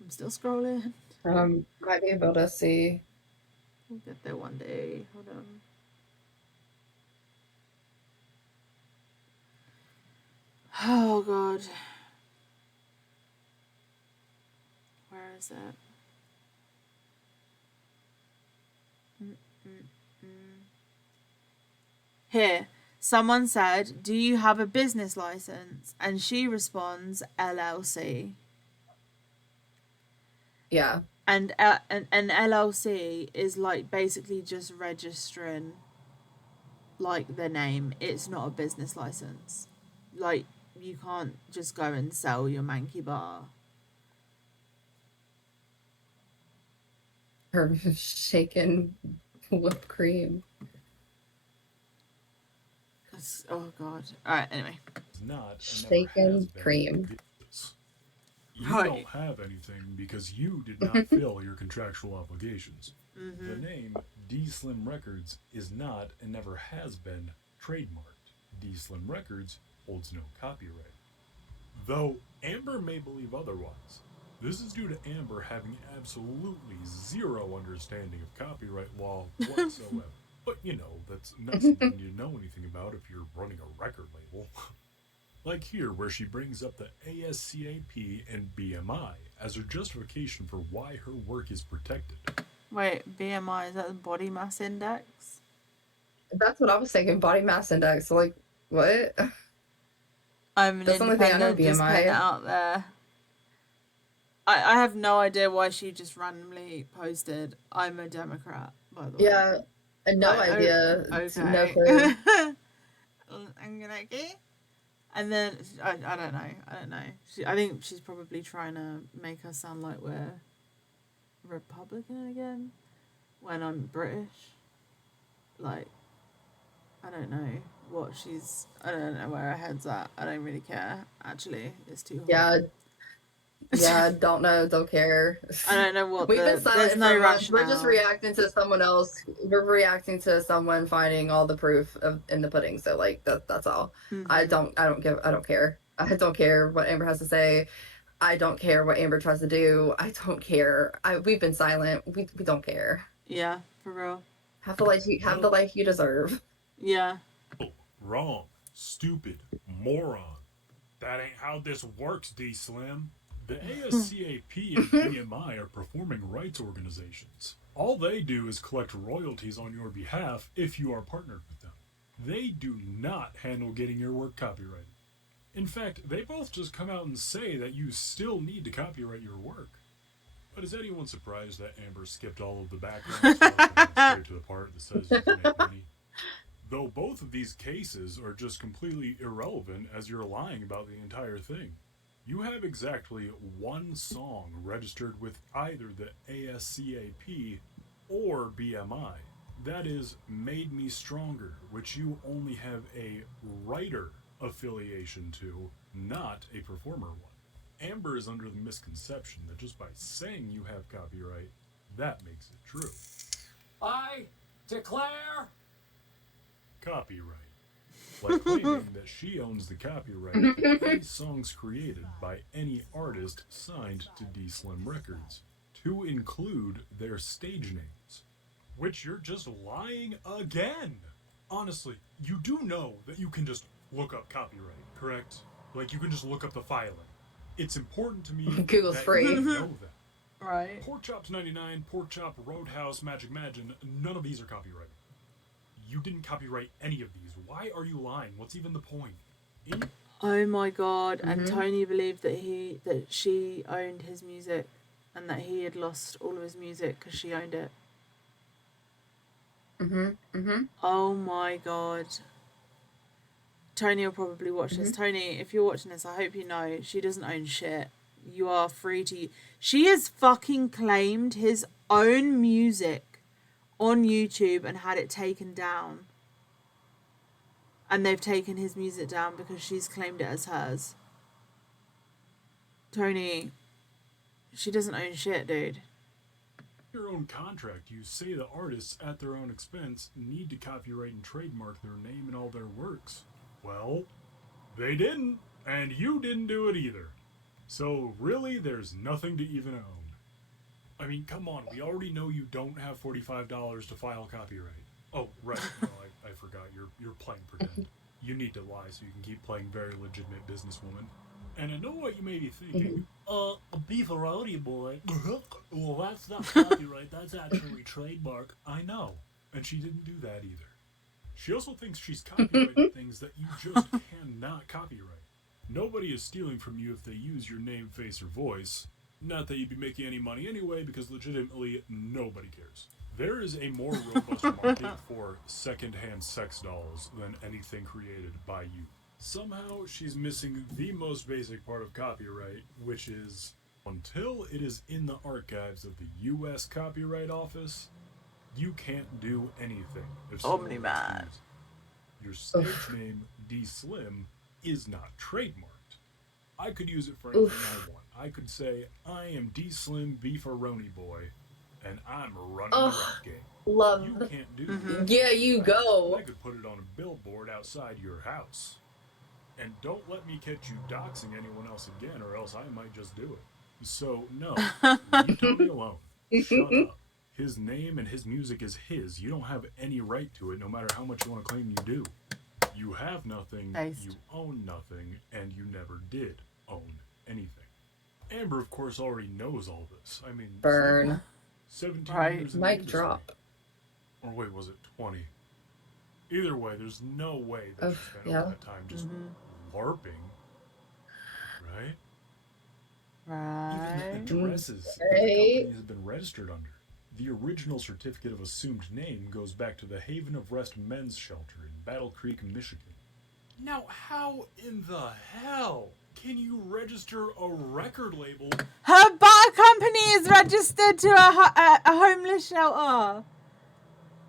I'm still scrolling. Might be able to see. We'll get there one day. Hold on. Oh god. Where is it? Here. Someone said, "Do you have a business license?" And she responds, "LLC." Yeah. And an LLC is like basically just registering like the name. It's not a business license. Like, you can't just go and sell your manky bar. Her shaken whipped cream. Oh god. Alright, anyway. Not shaken cream. You don't have anything because you did not fill your contractual obligations. The name D Slim Records is not and never has been trademarked. D Slim Records holds no copyright. Though Amber may believe otherwise, this is due to Amber having absolutely zero understanding of copyright law whatsoever. But you know, that's not something you know anything about if you're running a record label. Like here, where she brings up the ASCAP and BMI as her justification for why her work is protected. Wait, BMI, is that the body mass index? That's what I was thinking, body mass index. Like, what? I'm an independent, just putting it out there. I have no idea why she just randomly posted, "I'm a Democrat," by the way. Yeah, no idea. Okay. No clue. Okay. And then, I don't know. I think she's probably trying to make us sound like we're Republican again, when I'm British. Like, I don't know what she's. I don't know where her head's at. I don't really care. Actually, it's too hot. Yeah. Yeah, don't know, don't care. I don't know what. We've been silent there's no for months. rationale. We're just reacting to someone else. We're reacting to someone finding all the proof in the pudding. So like that's all. Mm-hmm. I don't care. I don't care what Amber has to say. I don't care what Amber tries to do. I don't care. We've been silent. We don't care. Yeah, for real. Have the life you deserve. Yeah. Wrong. Stupid. Moron. That ain't how this works, D-Slim. The ASCAP and BMI are performing rights organizations. All they do is collect royalties on your behalf if you are partnered with them. They do not handle getting your work copyrighted. In fact, they both just come out and say that you still need to copyright your work. But is anyone surprised that Amber skipped all of the background stuff and went straight to the part that says you can make money? Though both of these cases are just completely irrelevant as you're lying about the entire thing. You have exactly one song registered with either the ASCAP or BMI. That is Made Me Stronger, which you only have a writer affiliation to, not a performer one. Amber is under the misconception that just by saying you have copyright, that makes it true. I declare Copyright. Like claiming that she owns the copyright to any songs created by any artist signed to D-Slim Records, to include their stage names. Which you're just lying again! Honestly, you do know that you can just look up copyright, correct? Like, you can just look up the filing. It's important to me Google's that free. you know that. Right. Pork Chops 99, Pork Chop, Roadhouse, Magic Magin, none of these are copyrighted. You didn't copyright any of these. Why are you lying? What's even the point? Oh my god! And Tony believed that she owned his music, and that he had lost all of his music because she owned it. Oh my god! Tony will probably watch this. Tony, if you're watching this, I hope you know she doesn't own shit. You are free to. She has fucking claimed his own music on YouTube and had it taken down. And they've taken his music down because she's claimed it as hers. Tony, she doesn't own shit, dude. Your own contract, you say the artists at their own expense need to copyright and trademark their name and all their works. Well, they didn't, and you didn't do it either. So really, there's nothing to even own. I mean, come on, we already know you don't have $45 to file copyright. Oh, right, no, I forgot, you're playing pretend. You need to lie so you can keep playing very legitimate businesswoman. And I know what you may be thinking. BeefaroniBoy. Well, that's not copyright, that's actually trademark. I know, and she didn't do that either. She also thinks she's copyrighted things that you just cannot copyright. Nobody is stealing from you if they use your name, face, or voice. Not that you'd be making any money anyway, because legitimately, nobody cares. There is a more robust market for secondhand sex dolls than anything created by you. Somehow, she's missing the most basic part of copyright, which is, until it is in the archives of the U.S. Copyright Office, you can't do anything. If Omni-Man. Your stage name, D-Slim, is not trademarked. I could use it for anything I want. I could say, I am D-Slim BeefaroniBoy, and I'm running the rap game. Love. You can't do that. Yeah, you go. I could put it on a billboard outside your house. And don't let me catch you doxing anyone else again, or else I might just do it. So, no, leave Tony alone. Shut up. His name and his music is his. You don't have any right to it, no matter how much you want to claim you do. You have nothing, Nice. you own nothing, and you never did own anything. Amber, of course, already knows all this. I mean, Burn. 17 Right. years in Mic the industry. drop. Or wait, was it 20? Either way, there's no way that she spent all that time just LARPing. Right? Right. Even the addresses that the Right. company has been registered under. The original certificate of assumed name goes back to the Haven of Rest Men's Shelter in Battle Creek, Michigan. Now, how in the hell can you register a record label? Her bar company is registered to a homeless shelter.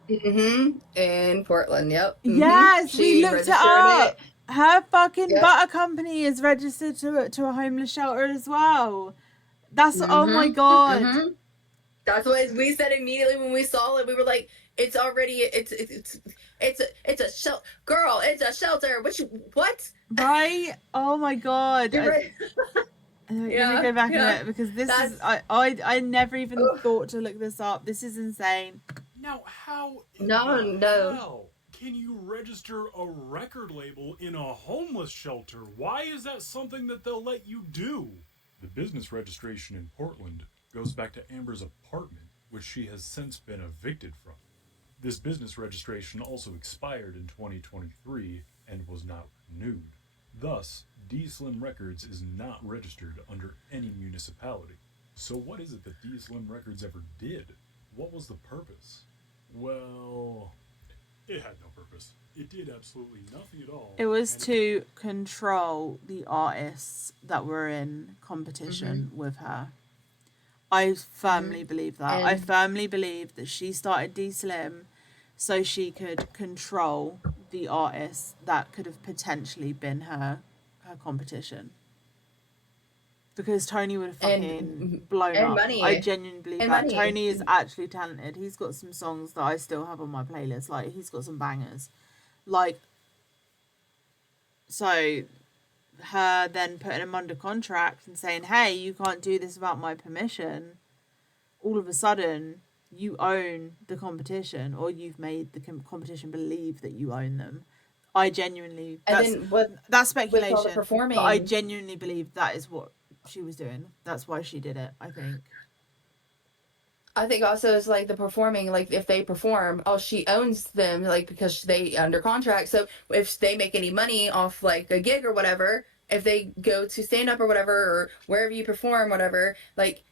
In Portland. Yep. Yes, we She looked it registered up. it. Her fucking Yep. butter company is registered to a homeless shelter as well. That's oh my Mm-hmm. god. Mm-hmm. That's what we said immediately when we saw it. We were like, "It's already it's a shelter, girl. It's a shelter. What? Right? Oh my god. You're right. Let me Yeah, go back a yeah. bit because this is That's I never even ugh. thought to look this up. This is insane. Now, how in No, the no. hell can you register a record label in a homeless shelter? Why is that something that they'll let you do? The business registration in Portland goes back to Amber's apartment, which she has since been evicted from. This business registration also expired in 2023 and was not renewed. Thus, D Slim Records is not registered under any municipality. So, what is it that D Slim Records ever did? What was the purpose? Well, it had no purpose. It did absolutely nothing at all. It was to control the artists that were in competition with her. I firmly believe that. I firmly believe that she started D Slim so she could control the artists that could have potentially been her competition. Because Tony would have fucking blown and up. money. I genuinely believe And that. money. Tony is actually talented. He's got some songs that I still have on my playlist. Like, he's got some bangers. Like, so her then putting him under contract and saying, hey, you can't do this without my permission, all of a sudden you own the competition, or you've made the competition believe that you own them. I genuinely, that's speculation, with all the performing, but I genuinely believe that is what she was doing. That's why she did it, I think. I think also it's like the performing, like if they perform, oh, she owns them, like because they under contract. So if they make any money off like a gig or whatever, if they go to stand up or whatever, or wherever you perform, whatever, like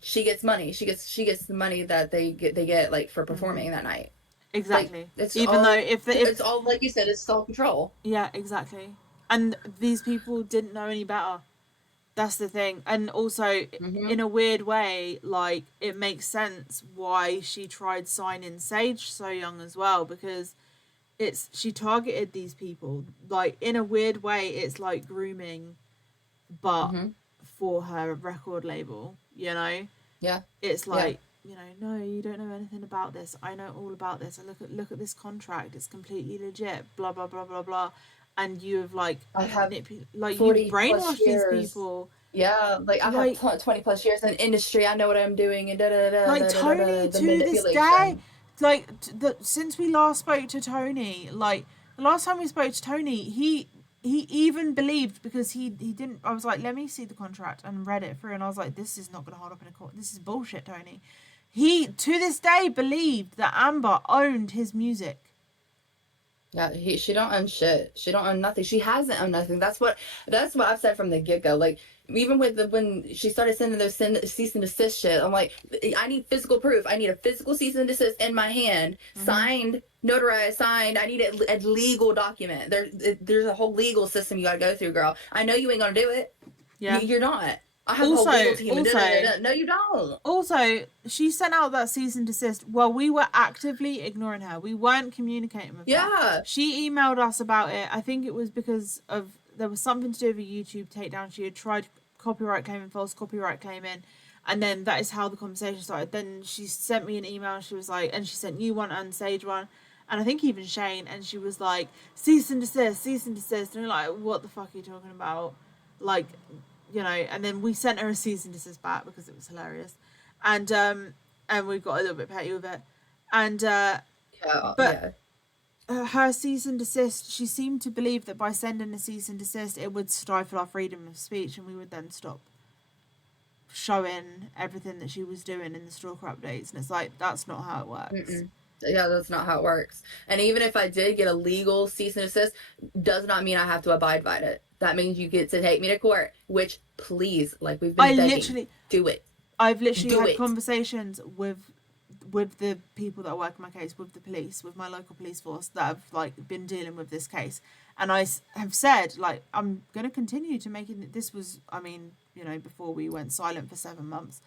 she gets money. She gets the money that they get like for performing that night. Exactly. Like, it's even all, though if it's all like you said, it's all control. Yeah, exactly. And these people didn't know any better. That's the thing. And also, in a weird way, like, it makes sense why she tried signing Sage so young as well, because she targeted these people. Like, in a weird way, it's like grooming, but for her record label, you know? Yeah. It's like, you know, no, you don't know anything about this. I know all about this. I look at this contract. It's completely legit. Blah blah blah blah blah. And you have like I have you brainwashed these people. Yeah, like I have 20 plus years in industry. I know what I'm doing, and like Tony to this day. Like since we last spoke to Tony, like the last time we spoke to Tony, he even believed, because he didn't. I was like, let me see the contract, and read it through, and I was like, this is not going to hold up in a court. This is bullshit, Tony. He to this day believed that Amber owned his music. Yeah, she don't own shit. She don't own nothing. She hasn't owned nothing. That's what I've said from the get go. Like even with when she started sending those cease and desist shit, I'm like, I need physical proof. I need a physical cease and desist in my hand, signed, notarized, signed. I need a legal document. There's a whole legal system you got to go through, girl. I know you ain't gonna do it. Yeah, you're not. I have also, a whole legal team. No, you don't. Also, she sent out that cease and desist while we were actively ignoring her. We weren't communicating with her. She emailed us about it. I think it was because there was something to do with a YouTube takedown. She had tried copyright claiming, false copyright claiming, and then that is how the conversation started. Then she sent me an email, and she was like, and she sent you one and Sage one, and I think even Shane, and she was like, cease and desist, and we're like, what the fuck are you talking about? Like, you know, and then we sent her a cease and desist back because it was hilarious, and we got a little bit petty with it, and her cease and desist, she seemed to believe that by sending a cease and desist, it would stifle our freedom of speech, and we would then stop showing everything that she was doing in the stalker updates, and it's like, that's not how it works. Yeah, that's not how it works. And even if I did get a legal cease and desist, does not mean I have to abide by it. That means you get to take me to court, which, please, like we've been begging, do it. I've literally had conversations with the people that work in my case, with the police, with my local police force that have like been dealing with this case, and I have said, like, I'm going to continue to make it. This was, I mean, you know, before we went silent for 7 months.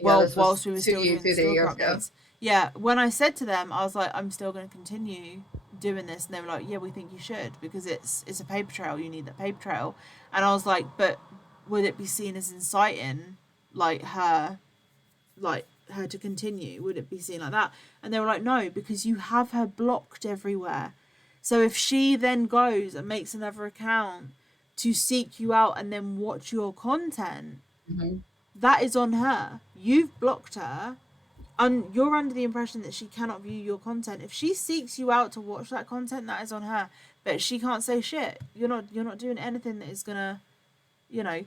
Well, whilst we were still doing the stalker updates. Yeah, when I said to them, I was like, I'm still going to continue doing this, and they were like, yeah, we think you should, because it's a paper trail. You need that paper trail. And I was like, but would it be seen as inciting, like her to continue? Would it be seen like that? And they were like, no, because you have her blocked everywhere. So if she then goes and makes another account to seek you out and then watch your content, that is on her. You've blocked her, and you're under the impression that she cannot view your content. If she seeks you out to watch that content, that is on her. But she can't say shit. You're not doing anything that is gonna,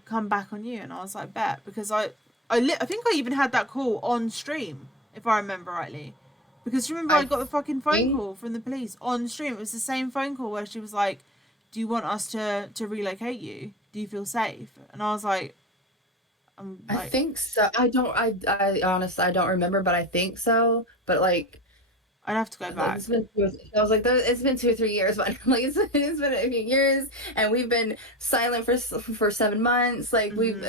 come back on you. And I was like, bet, because I think I even had that call on stream, if I remember rightly. Because remember, I got the fucking phone call from the police on stream. It was the same phone call where she was like, do you want us to relocate you? Do you feel safe? And I was like, I think so. I honestly, I don't remember, but I think so. But like, I'd have to go back. I was like, it's been 2 or 3 years, but like, it's been a few years, and we've been silent for 7 months. Like, we've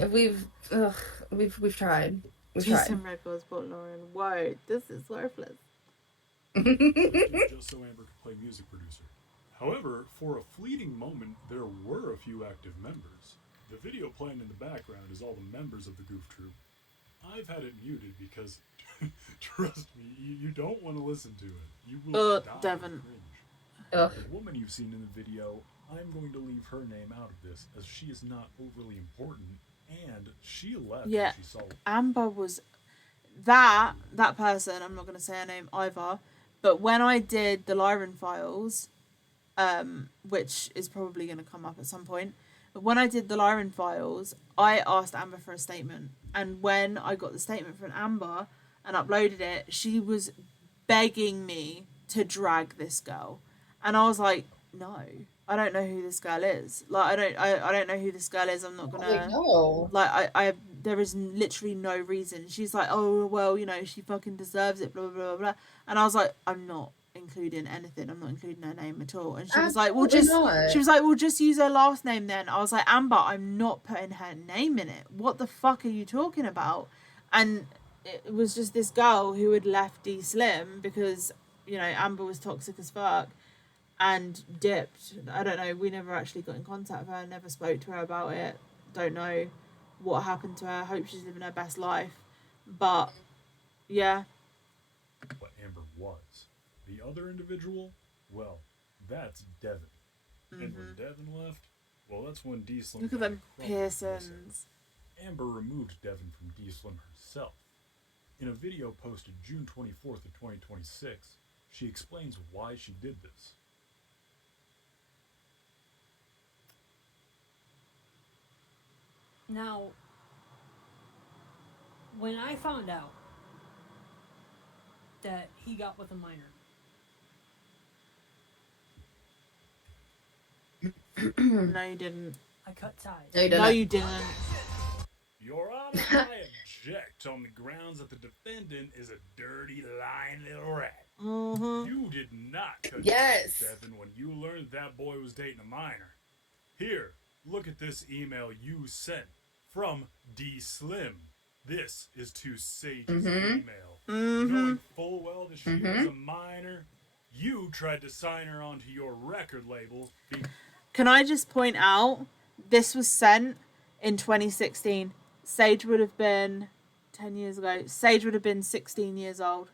tried. We've Jason tried. Records bought Lauren. Whoa, this is worthless. Just so Amber could play music producer. However, for a fleeting moment, there were a few active members. The video playing in the background is all the members of the Goof Troop. I've had it muted because, trust me, you don't want to listen to it. You will die Devin. cringe. The woman you've seen in the video, I'm going to leave her name out of this, as she is not overly important, and she left when she saw it. Amber was that person. I'm not going to say her name either, but when I did the Lyran files, which is probably going to come up at some point, but when I did the Lyran files, I asked Amber for a statement, and when I got the statement from Amber and uploaded it, she was begging me to drag this girl, and I was like, no, I don't know who this girl is. Like, I don't know who this girl is. I'm not gonna. Like, I there is literally no reason. She's like, oh well, she fucking deserves it, blah blah blah blah. And I was like, I'm not including anything. I'm not including her name at all. And she was like, well, just use her last name then. I was like, Amber, I'm not putting her name in it. What the fuck are you talking about? And it was just this girl who had left D Slim because Amber was toxic as fuck and dipped. I don't know. We never actually got in contact with her. Never spoke to her about it. Don't know what happened to her. Hope she's living her best life. But yeah. What Amber was. The other individual, well, that's Devin. And when Devin left, well, that's when D Slim. Look at them piercings. Amber removed Devin from D Slim herself. In a video posted June 24th of 2026, she explains why she did this. Now, when I found out that he got with a minor, No, you didn't. I cut ties. No, you didn't. Your Honor, I object on the grounds that the defendant is a dirty, lying little rat. You did not cut ties, Devin, when you learned that boy was dating a minor. Here, look at this email you sent from D Slim. This is to Sage's email. Knowing full well that she was a minor, you tried to sign her onto your record label. Can I just point out, this was sent in 2016. Sage would have been 10 years ago. Sage would have been 16 years old.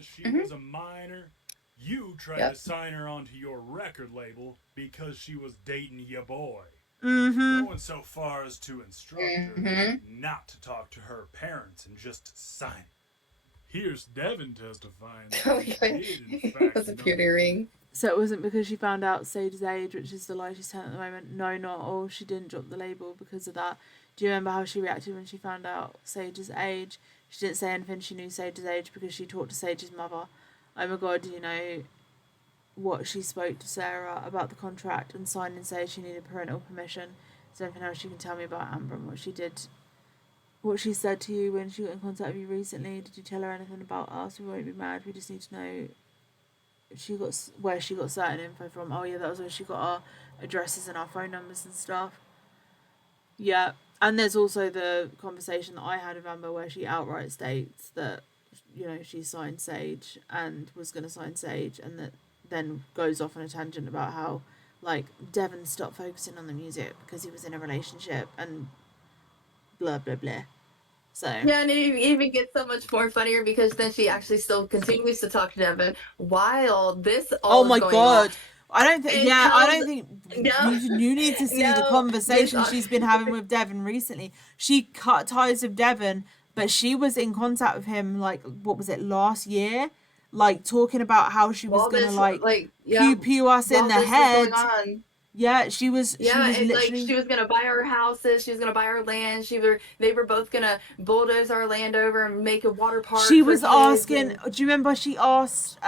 She was a minor. You tried to sign her onto your record label because she was dating your boy. Going so far as to instruct her not to talk to her parents and just sign it. Here's Devin testifying that he did, in fact, was a purity ring. So it wasn't because she found out Sage's age, which is the lie she's telling at the moment. No, not all. She didn't drop the label because of that. Do you remember how she reacted when she found out Sage's age? She didn't say anything. She knew Sage's age because she talked to Sage's mother. Oh my god, what she spoke to Sarah about the contract and signing Sage she needed parental permission. Is there anything else you can tell me about Amber and what she did? What she said to you when she got in contact with you recently? Did you tell her anything about us? We won't be mad. We just need to know where she got certain info from. Oh yeah, that was where she got our addresses and our phone numbers and stuff. Yeah. And there's also the conversation that I had with Amber where she outright states that, she signed Sage and was going to sign Sage, and that then goes off on a tangent about how, like, Devon stopped focusing on the music because he was in a relationship and blah, blah, blah. So yeah, and it even gets so much more funnier because then she actually still continues to talk to Devin while this all is going on. I don't think. Yeah, I don't think you need to see the conversation she's been having with Devon recently. She cut ties with Devon, but she was in contact with him, like, what was it, last year? Like, talking about how she was gonna pew pew us in the head. Yeah, she was. Yeah, she was and literally... like she was gonna buy our houses, she was gonna buy our land. They were both gonna bulldoze our land over and make a water park. She was asking. Do you remember? She asked.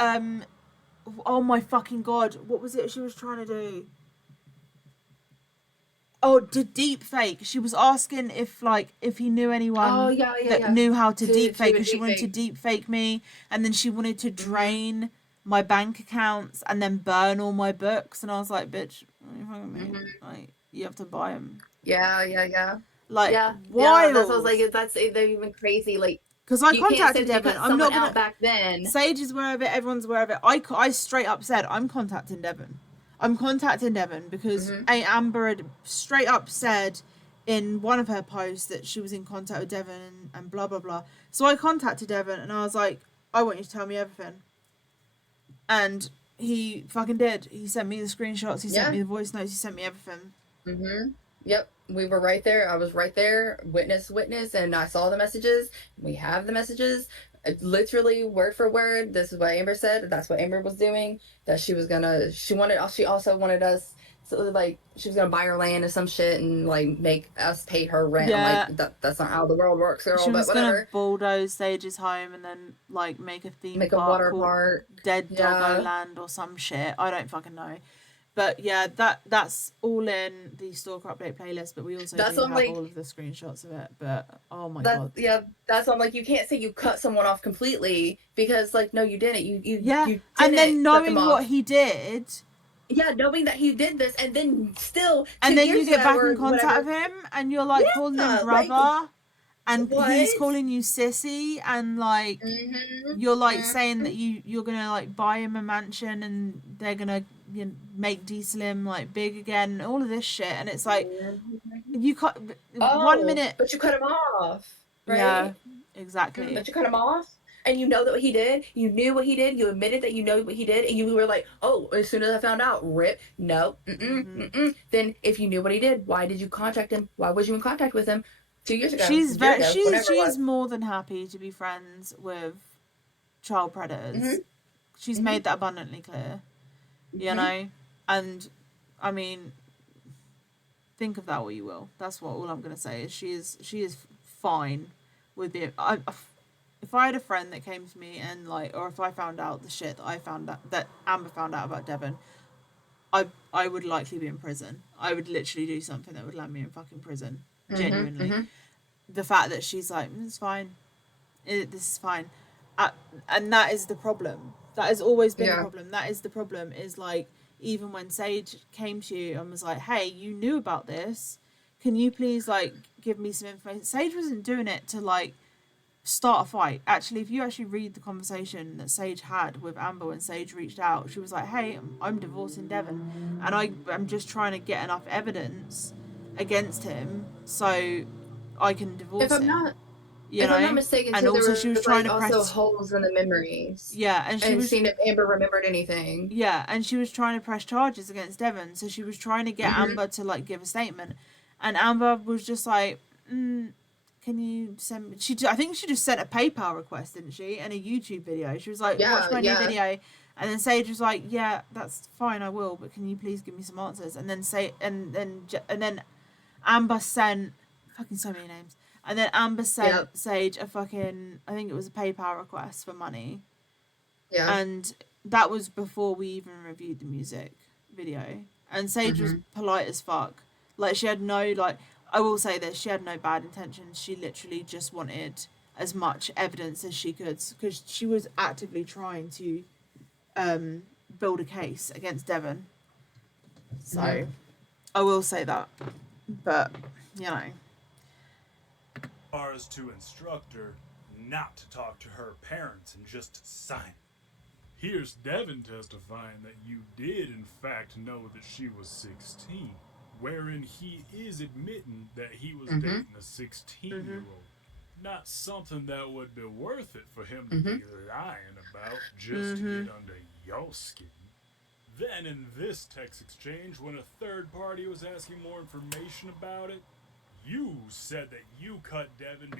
Oh my fucking god! What was it she was trying to do? Oh, to deep fake. She was asking if he knew anyone that knew how to deep fake, because she wanted to deep fake me, and then she wanted to drain my bank accounts and then burn all my books. And I was like, bitch, like, you have to buy them. Yeah. Like, wild. That's what I was like. That's even crazy. Like, because I contacted Devon. I'm not gonna back then. Sage is aware of it. Everyone's aware of it. I straight up said I'm contacting Devon. I'm contacting Devon because Amber had straight up said in one of her posts that she was in contact with Devon and blah blah blah. So I contacted Devon and I was like, I want you to tell me everything. And he fucking did. He sent me the screenshots. He sent me the voice notes. He sent me everything. Yep, we were right there. I was right there, witness, and I saw the messages. We have the messages. Literally word for word, this is what Amber said. That's what Amber was doing. That she also wanted us, so like she was gonna buy her land or some shit and like make us pay her rent. Yeah. I'm like, that's not how the world works, girl. She was but whatever. Gonna bulldoze Sage's home and then like make a theme make park, a water park, Dead Doggo Land or some shit. I don't fucking know. But yeah, that's all in the Stalker Update playlist, but we also have all of the screenshots of it. But oh my god. Yeah, that's why I'm like, you can't say you cut someone off completely because like, no, you didn't. You didn't and then knowing what he did. Yeah, knowing that he did this and then still and then you get back in contact with him and you're like calling him brother and he's calling you sissy and like you're like saying that you're gonna like buy him a mansion and they're gonna make D-Slim like big again, all of this shit, and it's like you cut 1 minute, but you cut him off, right? Yeah, exactly. But you cut him off, and you know that what he did. You knew what he did. You admitted that you know what he did, and you were like, "Oh, as soon as I found out, rip, no, Then, if you knew what he did, why did you contact him? Why was you in contact with him 2 years ago? She's more than happy to be friends with child predators. She's made that abundantly clear. You know, and I mean, think of that what you will. That's all I'm gonna say is she is fine with the. If I had a friend that came to me and like, or if I found out the shit that Amber found out about Devon, I would likely be in prison. I would literally do something that would land me in fucking prison. Genuinely, the fact that she's like, it's fine, this is fine, and that is the problem. That has always been the problem. That is the problem, is like, even when Sage came to you and was like, hey, you knew about this, can you please like give me some information? Sage wasn't doing it to like start a fight. Actually, if you actually read the conversation that Sage had with Amber when Sage reached out, she was like, hey, I'm divorcing Devon and I'm just trying to get enough evidence against him so I can divorce him. If I'm not mistaken, and also she was trying to press also holes in the memories. Yeah, and she was seeing if Amber remembered anything. Yeah, and she was trying to press charges against Devon, so she was trying to get Amber to like give a statement, and Amber was just like, "Can you send me?" I think she just sent a PayPal request, didn't she? And a YouTube video. She was like, "Watch my new video," and then Sage was like, "Yeah, that's fine, I will, but can you please give me some answers?" And then Amber sent fucking so many names. And then Amber sent Sage a fucking, I think it was a PayPal request for money. Yeah. And that was before we even reviewed the music video. And Sage was polite as fuck. Like, she had no, like, I will say this, she had no bad intentions. She literally just wanted as much evidence as she could, because she was actively trying to build a case against Devon. So, I will say that. But, you know. Ours to instruct her not to talk to her parents and just to sign. Here's Devin testifying that you did in fact know that she was 16, wherein he is admitting that he was dating a 16-year-old. Not something that would be worth it for him to be lying about just to get under your skin. Then in this text exchange, when a third party was asking more information about it, you said that you cut Devin.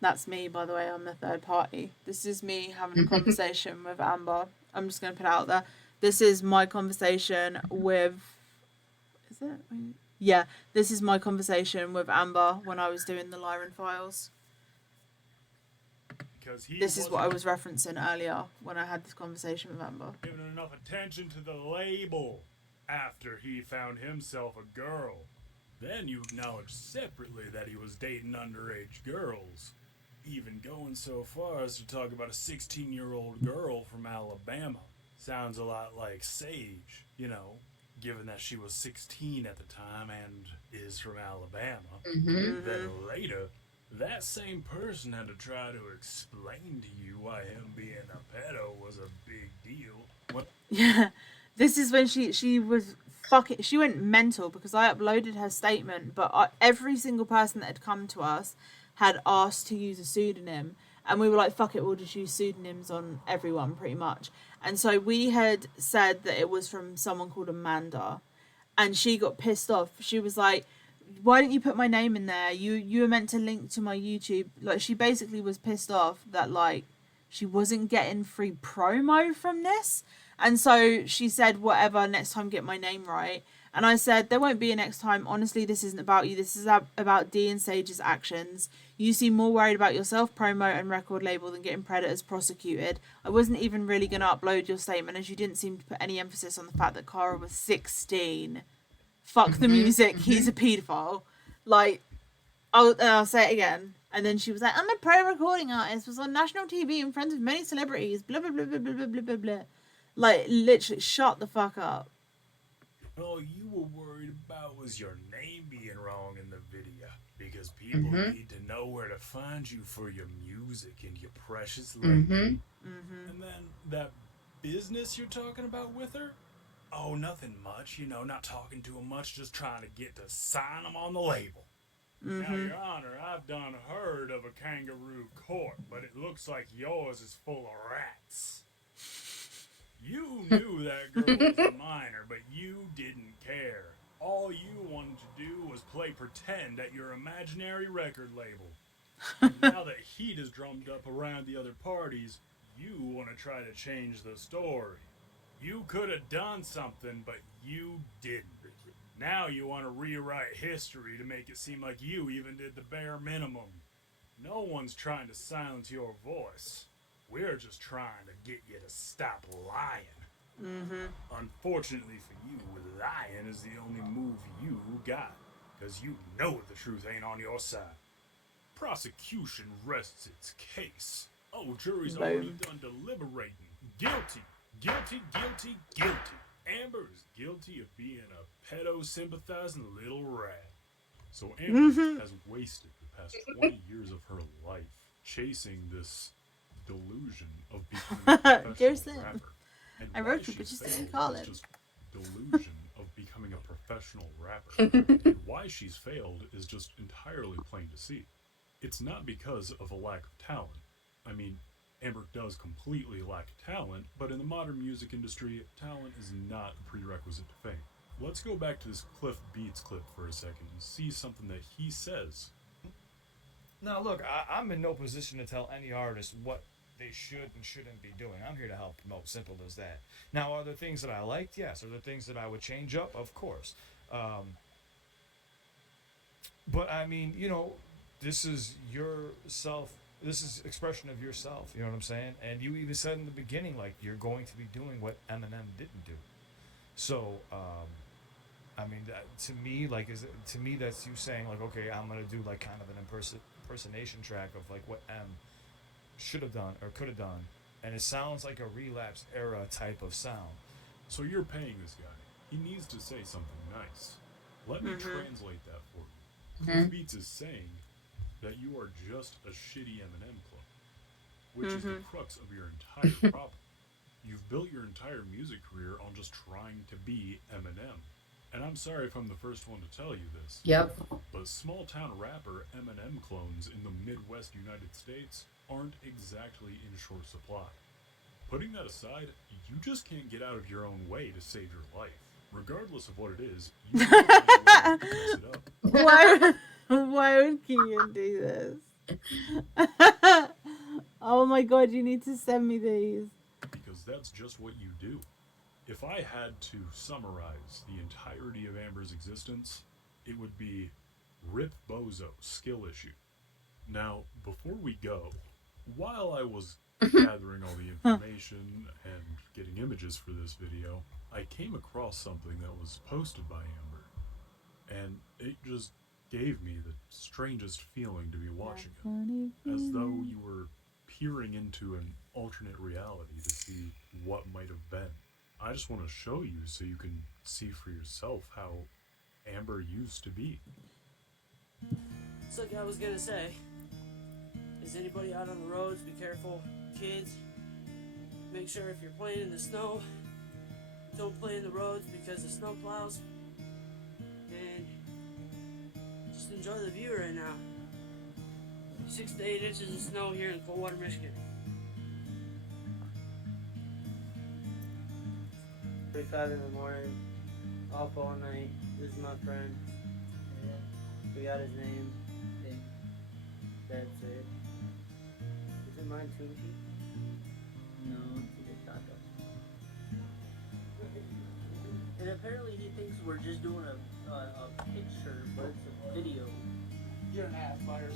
That's me, by the way. I'm the third party. This is me having a conversation with Amber. I'm just going to put it out there. This is my conversation with... Is it? Yeah, this is my conversation with Amber when I was doing the Lyran files. This is what I was referencing earlier when I had this conversation with Amber. Giving enough attention to the label after he found himself a girl. Then you acknowledged separately that he was dating underage girls. Even going so far as to talk about a 16-year-old girl from Alabama. Sounds a lot like Sage, you know, given that she was 16 at the time and is from Alabama. Then later, that same person had to try to explain to you why him being a pedo was a big deal. Yeah, this is when she was fucking... She went mental because I uploaded her statement, but every single person that had come to us had asked to use a pseudonym, and we were like, fuck it, we'll just use pseudonyms on everyone pretty much. And so we had said that it was from someone called Amanda, and she got pissed off. She was like, why didn't you put my name in there? You were meant to link to my YouTube. Like, she basically was pissed off that, like, she wasn't getting free promo from this. And so she said, whatever, next time get my name right. And I said, there won't be a next time. Honestly, this isn't about you. This is about Dee and Sage's actions. You seem more worried about your self-promo and record label than getting predators prosecuted. I wasn't even really going to upload your statement as you didn't seem to put any emphasis on the fact that Cara was 16. Fuck the music. He's a paedophile. Like, I'll say it again. And then she was like, I'm a pro recording artist. Was on national TV in front of many celebrities. Blah, blah, blah, blah, blah, blah, blah, blah. Like, literally, shut the fuck up. All you were worried about was your name being wrong in the video, because people need to know where to find you for your music and your precious label. And then that business you're talking about with her? Oh, nothing much, you know, not talking to him much, just trying to get to sign him on the label. Now, Your Honor, I've done heard of a kangaroo court, but it looks like yours is full of rats. You knew that girl was a minor, but you didn't care. All you wanted to do was play pretend at your imaginary record label. And now that heat is drummed up around the other parties, you want to try to change the story. You could have done something, but you didn't. Now you want to rewrite history to make it seem like you even did the bare minimum. No one's trying to silence your voice. We're just trying to get you to stop lying. Unfortunately for you, lying is the only move you got, because you know the truth ain't on your side. Prosecution rests its case. Oh, jury's already done deliberating. Guilty, guilty, guilty, guilty. Amber is guilty of being a pedo-sympathizing little rat. So Amber has wasted the past 20 years of her life chasing this delusion of becoming a professional rapper. And I wrote you, but you didn't call it. Just delusion of becoming a professional rapper. And why she's failed is just entirely plain to see. It's not because of a lack of talent. I mean, Amber does completely lack talent, but in the modern music industry, talent is not a prerequisite to fame. Let's go back to this Cliff Beats clip for a second and see something that he says. Now, look, I'm in no position to tell any artist what they should and shouldn't be doing. I'm here to help promote. Simple as that. Now, are there things that I liked? Yes. Are there things that I would change up? Of course. But I mean, you know, this is yourself. This is expression of yourself. You know what I'm saying? And you even said in the beginning, like, you're going to be doing what Eminem didn't do. So, I mean, that, to me, that's you saying, like, okay, I'm gonna do like kind of an impersonation track of like what M should have done or could have done, and it sounds like a relapse era type of sound. So you're paying this guy. He needs to say something nice. Let me translate that for you. Cliff Beats is saying, that you are just a shitty Eminem clone, which is the crux of your entire problem. You've built your entire music career on just trying to be Eminem. And I'm sorry if I'm the first one to tell you this. Yep. But small town rapper Eminem clones in the Midwest United States aren't exactly in short supply. Putting that aside, you just can't get out of your own way to save your life. Regardless of what it is, you can't find a way to mess it up. Why would Keegan do this? Oh my god, you need to send me these. Because that's just what you do. If I had to summarize the entirety of Amber's existence, it would be Rip Bozo, skill issue. Now, before we go, while I was gathering all the information and getting images for this video, I came across something that was posted by Amber, and it just gave me the strangest feeling to be watching it, as though you were peering into an alternate reality to see what might have been. I just want to show you so you can see for yourself how Amber used to be. So like I was gonna say, is anybody out on the roads? Be careful, kids. Make sure if you're playing in the snow, don't play in the roads because of snow plows. And just enjoy the view right now. 6 to 8 inches of snow here in Coldwater, Michigan. 3:05 in the morning, up all night. This is my friend. We got his name. That's it. Is it mine too? No, it's a taco. And apparently he thinks we're just doing a picture, but it's a video. You're an ass, Myers.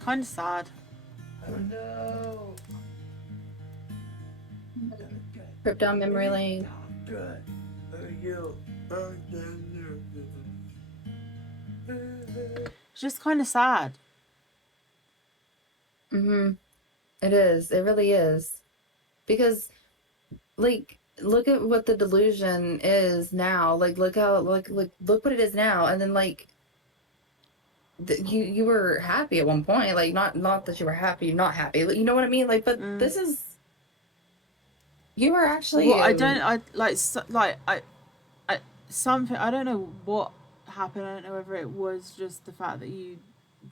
Kind of sad. Oh no! Trip down memory lane. Good. You. It's just kind of sad. It is. It really is. Because, like, look at what the delusion is now. Like, look how, look what it is now. And then, like, you were happy at one point. Like, not that you were happy, not happy. You know what I mean? Like, but this is, you were actually. Well, something. I don't know what happened. I don't know whether it was just the fact that you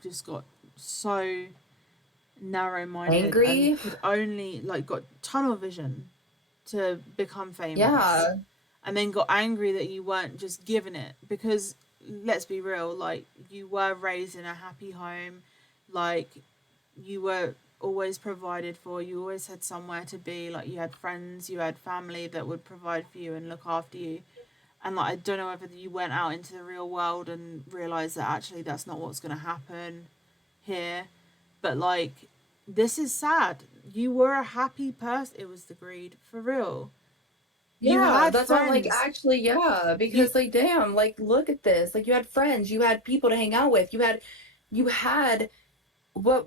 just got so narrow-minded, angry, and could only got tunnel vision to become famous. Yeah. And then got angry that you weren't just given it, because let's be real, like, you were raised in a happy home, like, you were always provided for, you always had somewhere to be, like, you had friends, you had family that would provide for you and look after you. And, like, I don't know whether you went out into the real world and realised that actually that's not what's going to happen here. But, like, this is sad. You were a happy person. It was the greed, for real. Yeah, that's why I'm like, actually, yeah, because like, damn, like, look at this. Like, you had friends, you had people to hang out with, you had what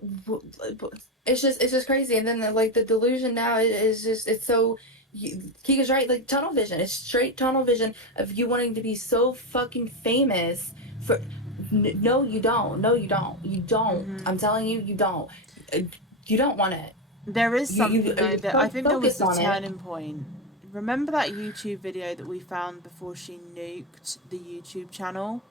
it's just crazy. And then the delusion now is just, it's so, Kika's right, like, tunnel vision. It's straight tunnel vision of you wanting to be so fucking famous for, no, you don't. No, you don't. You don't. I'm telling you, you don't. You don't want it. There is something, though, that I think there was a turning point. point. Remember that YouTube video that we found before she nuked the YouTube channel?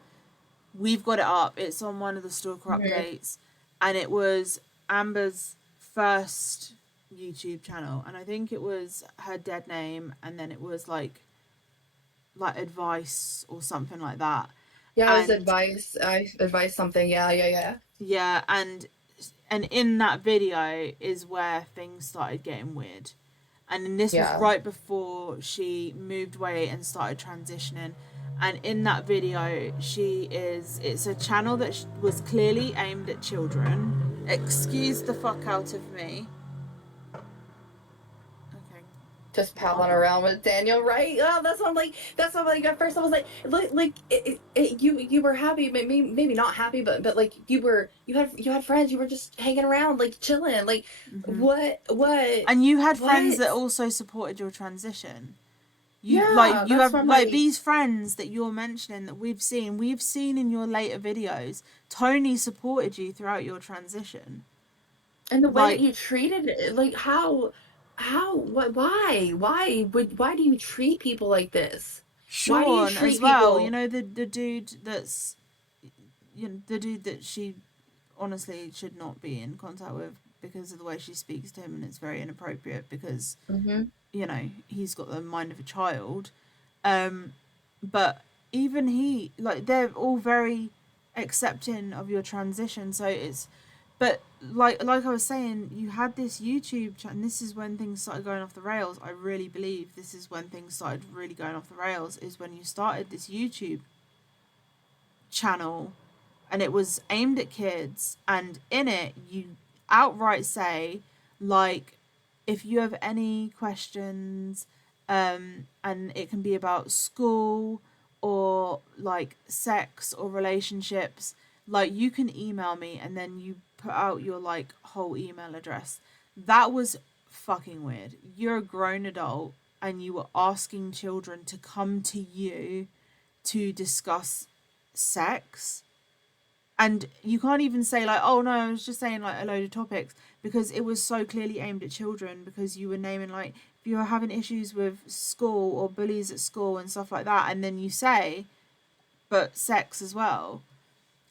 We've got it up. It's on one of the Stalker updates. And it was Amber's first YouTube channel. And I think it was her dead name. And then it was like advice or something like that. Yeah, it was advice. Advice something. Yeah. Yeah, and in that video is where things started getting weird. And this was right before she moved away and started transitioning. And in that video, it's a channel that was clearly aimed at children. Excuse the fuck out of me. Okay. just palling around with Daniel, right? Oh, that's what I'm like. That's what I'm like. At first, I was like you were happy, maybe not happy, but like you had friends. You were just hanging around, like chilling. Like what? And you had friends What? that also supported your transition. Yeah, You that's have what I'm like like. these friends that you're mentioning that we've seen in your later videos. Tony supported you throughout your transition. And the way that Like you treated it, like what, why do you treat people like this? Why do you Sean as treat well, you people? know, the dude that's, you know, the dude that she honestly should not be in contact with because of the way she speaks to him, and it's very inappropriate because, Mm-hmm. you know, he's got the mind of a child. But even he, like, they're all very accepting of your transition. So it's, but like I was saying, you had this YouTube channel, and this is when things started going off the rails. I really believe this is when things started really going off the rails, is when you started this YouTube channel, and it was aimed at kids, and in it you outright say, like, if you have any questions, and it can be about school or like sex or relationships, like, you can email me, and then you put out your like whole email address. That was fucking weird. You're a grown adult and you were asking children to come to you to discuss sex, and you can't even say like, oh no, I was just saying like a load of topics, because it was so clearly aimed at children, because you were naming like, if you're having issues with school or bullies at school and stuff like that, and then you say, but sex as well.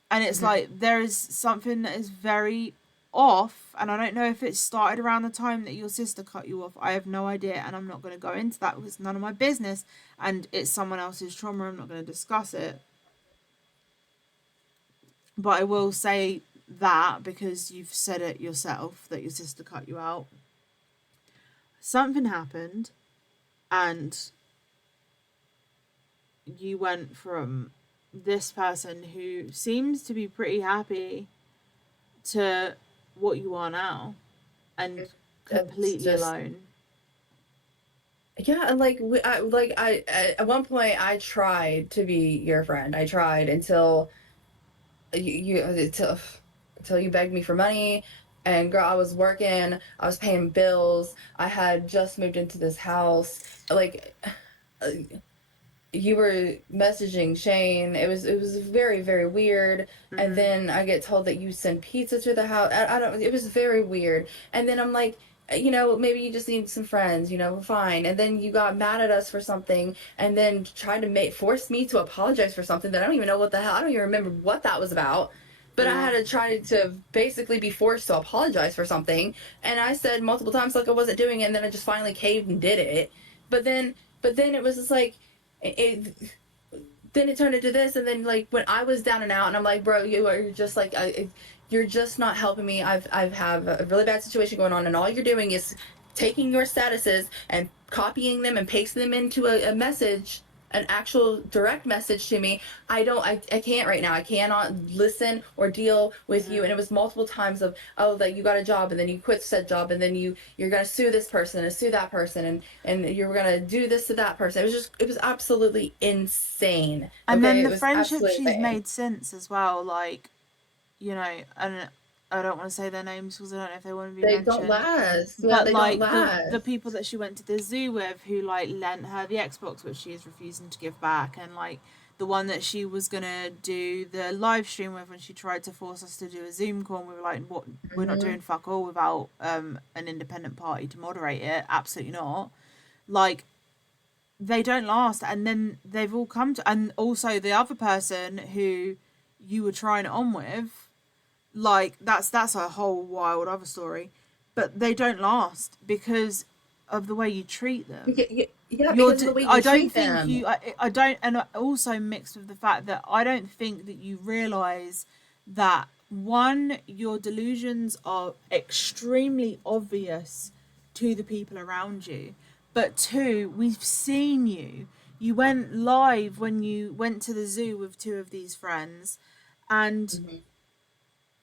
And it's Mm-hmm. like, there is something that is very off, and I don't know if it started around the time that your sister cut you off. I have no idea, and I'm not going to go into that because it's none of my business, and it's someone else's trauma. I'm not going to discuss it. But I will say that, because you've said it yourself that your sister cut you out, something happened, and you went from this person who seems to be pretty happy to what you are now, and It's completely just alone. yeah, and like I at one point I tried to be your friend. I tried until until you begged me for money. And girl, I was working, I was paying bills, I had just moved into this house. Like uh, you were messaging Shane. It was very, very weird. And then I get told that you send pizza to the house. I don't. It was very weird. And then I'm like, maybe you just need some friends. Fine. And then you got mad at us for something, and then tried to force me to apologize for something that I don't even know what the hell. I don't even remember what that was about. But I had Yeah. to try to basically be forced to apologize for something, and I said multiple times like I wasn't doing it, and then I just finally caved and did it. But then, it was just like it, then it turned into this, and then like when I was down and out, and I'm like, bro, you're just like you're just not helping me. I've have a really bad situation going on, and all you're doing is taking your statuses and copying them and pasting them into a message, an actual direct message to me. I can't right now. I cannot listen or deal with you. And it was multiple times of, oh, that you got a job and then you quit said job, and then you're gonna sue this person and sue that person, and you're gonna do this to that person. It was absolutely insane. And Okay, then it the was friendships absolutely she's insane. made since as well, like, you know, and I don't want to say their names because I don't know if they want to be They don't mentioned. last. Yeah, But they don't like the last. people that she went to the zoo with, who like lent her the Xbox, which she is refusing to give back, and like the one that she was gonna do the live stream with when she tried to force us to do a Zoom call, and we were like, what, we're not Mm-hmm. doing fuck all without an independent party to moderate it. Absolutely not. Like, they don't last. And then they've all come to, and also the other person who you were trying it on with, like, that's a whole wild other story, but they don't last because of the way you treat them. Yeah, because of the way I you don't treat think them. you, I don't, and also mixed with the fact that I don't think that you realize that, one, your delusions are extremely obvious to the people around you, but two, we've seen you. You went live when you went to the zoo with two of these friends, and Mm-hmm.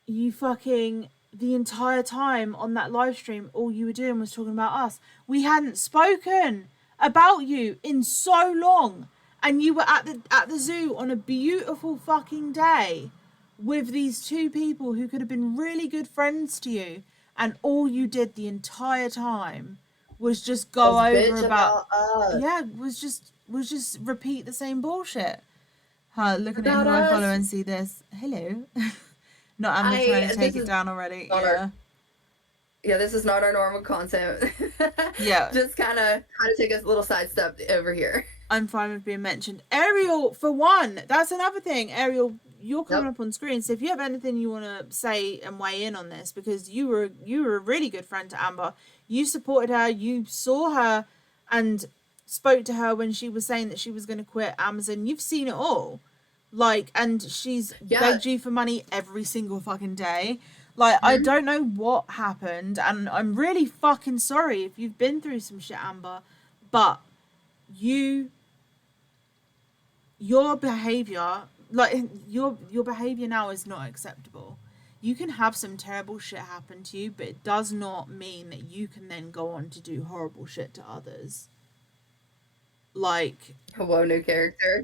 you fucking the entire time on that live stream, all you were doing was talking about us. We hadn't spoken about you in so long, and you were at the zoo on a beautiful fucking day with these two people who could have been really good friends to you, and all you did the entire time was just go over about us. yeah, was just repeat the same bullshit. Looking at About who I follow us. and see this. Hello. Not Amber trying to take it down already. Yeah. Yeah, this is not our normal content. Yeah. Just kind of take a little sidestep over here. I'm fine with being mentioned. Ariel, for one, that's another thing. Ariel, you're coming up on screen, so if you have anything you want to say and weigh in on this, because you were a really good friend to Amber. You supported her. You saw her and spoke to her when she was saying that she was going to quit Amazon. You've seen it all. Like, and she's begged you for money every single fucking day. Like, I don't know what happened, and I'm really fucking sorry if you've been through some shit, Amber, but your behavior, like, your behavior now is not acceptable. You can have some terrible shit happen to you, but it does not mean that you can then go on to do horrible shit to others. Like, whoa, new character.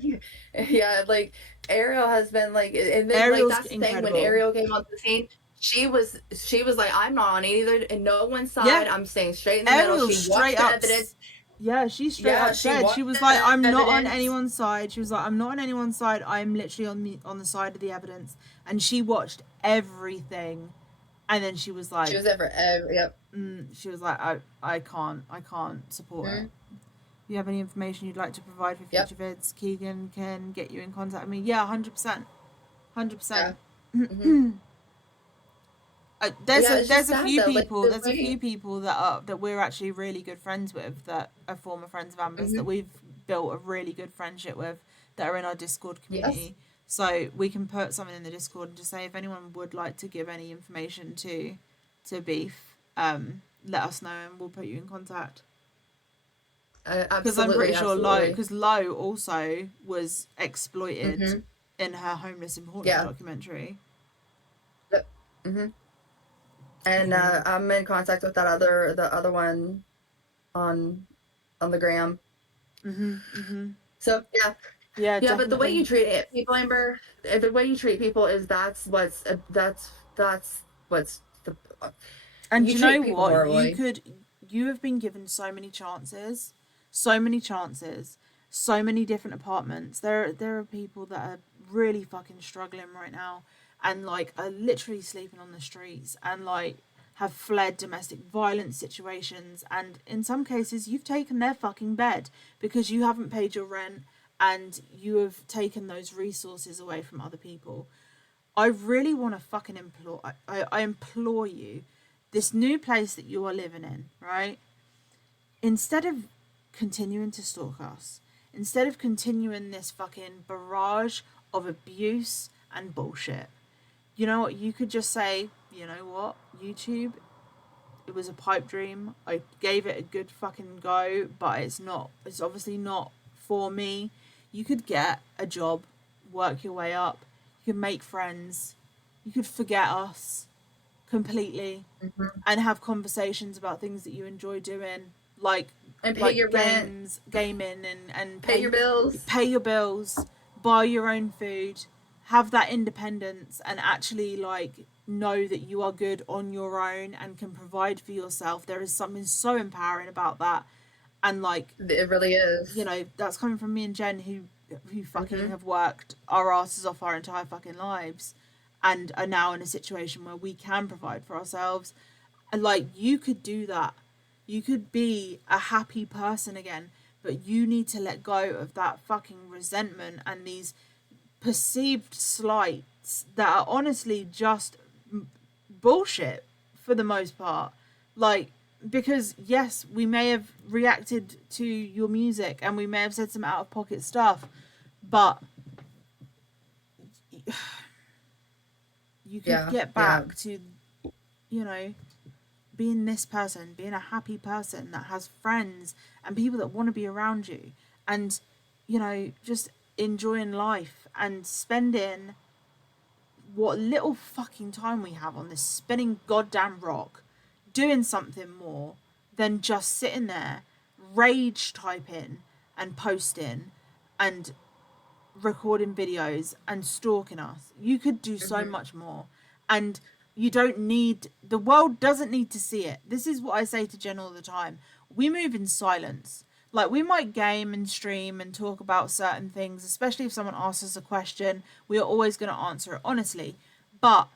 Yeah, like Ariel has been like, and then Ariel's like that's the incredible. thing, when Ariel came on the scene, she was like, I'm not on either in no one's side. I'm staying straight in the middle. She watched the evidence. Yeah, she straight up said, she was like, I'm not on anyone's side. She was like, I'm not on anyone's side. I'm literally on the side of the evidence. And she watched everything, and then she was like, she was there for she was like, I can't support it. If you have any information you'd like to provide for future vids, Keegan can get you in contact with me. Yeah, 100%. 100%. There's a few people that we're actually really good friends with, that are former friends of Amber's, that we've built a really good friendship with, that are in our Discord community. So we can put something in the Discord and just say, if anyone would like to give any information to Beef, let us know and we'll put you in contact. Because I'm pretty sure Lo also was exploited in her homeless important documentary. And I'm in contact with the other one on the gram. So yeah, but the way you treat people, Amber, the way you treat people is that's what's the. And you know what? Horribly. You have been given so many chances, so many different apartments. There are people that are really fucking struggling right now, and like are literally sleeping on the streets, and like have fled domestic violence situations, and in some cases you've taken their fucking bed because you haven't paid your rent and you have taken those resources away from other people. I really want to fucking I implore you, this new place that you are living in, right? Instead of continuing to stalk us, instead of continuing this fucking barrage of abuse and bullshit, you know what? You could just say, you know what, YouTube, it was a pipe dream. I gave it a good fucking go, but it's obviously not for me. You could get a job, work your way up, you could make friends, you could forget us completely and have conversations about things that you enjoy doing, like pay your games, gaming, and pay your bills, buy your own food, have that independence, and actually like know that you are good on your own and can provide for yourself. There is something so empowering about that, and like it really is. You know, that's coming from me and Jen, who fucking have worked our asses off our entire fucking lives, and are now in a situation where we can provide for ourselves. And like, you could do that. You could be a happy person again, but you need to let go of that fucking resentment and these perceived slights that are honestly just bullshit for the most part. Like, because yes, we may have reacted to your music and we may have said some out of pocket stuff, but you could get back to, you know, being this person, being a happy person that has friends and people that want to be around you, and, you know, just enjoying life and spending what little fucking time we have on this spinning goddamn rock doing something more than just sitting there rage typing and posting and recording videos and stalking us. You could do so much more, and you don't need, the world doesn't need to see it. This is what I say to Jen all the time. We move in silence. Like, we might game and stream and talk about certain things, especially if someone asks us a question. We are always going to answer it honestly. But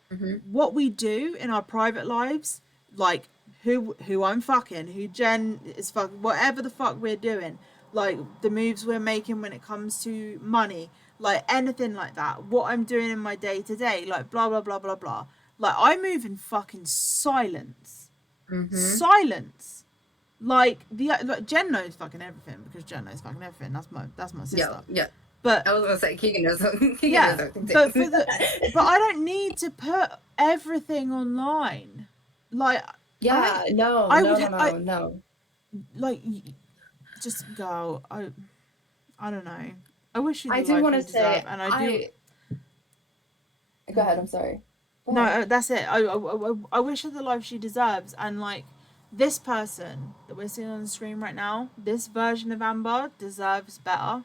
what we do in our private lives, like who I'm fucking, who Jen is fucking, whatever the fuck we're doing, like the moves we're making when it comes to money, like anything like that, what I'm doing in my day to day, like blah blah blah blah blah. Like, I move in fucking silence. Silence. Like Jen knows fucking everything, because Jen knows fucking everything. That's my sister. Yeah. But I was gonna say Keegan knows something. yeah, but but I don't need to put everything online. Like, yeah, no. Like, just go. I don't know. I wish you the I do life want you to deserve, say, and I do. Go ahead. I'm sorry. Go ahead. No, that's it. I wish her the life she deserves, and like, this person that we're seeing on the screen right now, this version of Amber deserved better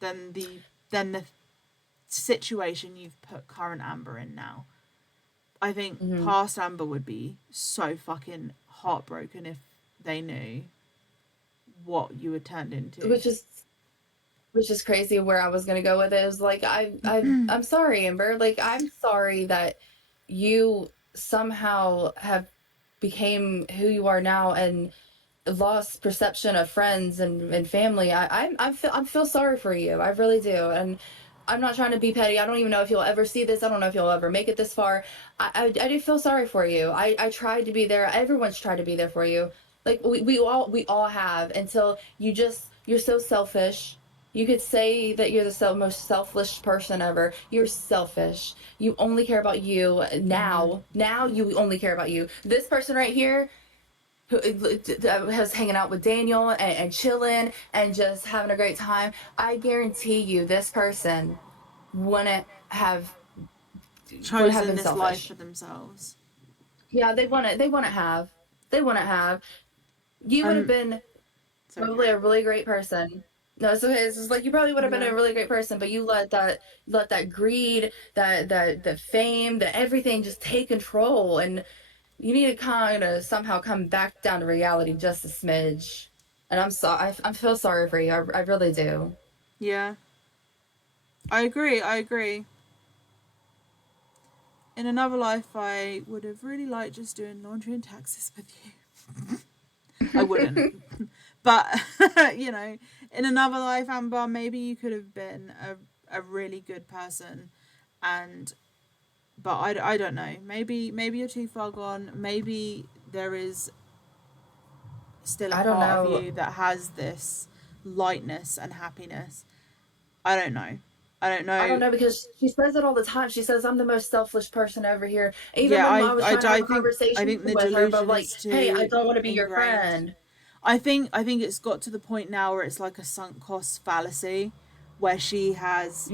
than the situation you've put current Amber in now. I think past Amber would be so fucking heartbroken if they knew what you had turned into. Which is crazy. Where I was gonna go with it is like, I'm sorry, Amber. Like, I'm sorry that you somehow have became who you are now and lost perception of friends and family. I feel sorry for you. I really do. And I'm not trying to be petty. I don't even know if you'll ever see this. I don't know if you'll ever make it this far. I do feel sorry for you. I tried to be there. Everyone's tried to be there for you. Like, we all have, until you're so selfish. You could say that you're the most selfish person ever. You're selfish. You only care about you now. Now you only care about you. This person right here, who was hanging out with Daniel and chilling and just having a great time, I guarantee you this person wouldn't have chosen been this selfish. life for themselves. Yeah, they wouldn't have. You would have been probably a really great person. No, it's okay. It's just like, you probably would have been a really great person, but you let that greed, that fame, that everything just take control, and you need to kind of somehow come back down to reality just a smidge. And I'm sorry. I feel sorry for you. I really do. Yeah. I agree. In another life, I would have really liked just doing laundry and taxes with you. I wouldn't. But, you know, in another life, Amber, maybe you could have been a really good person. But I don't know. Maybe you're too far gone. Maybe there is still a part of you that has this lightness and happiness. I don't know. I don't know, because she says it all the time. She says, I'm the most selfish person over here. Even when I was trying to have a conversation with her, but like, hey, I don't want to be your friend. I think it's got to the point now where it's like a sunk cost fallacy, where she has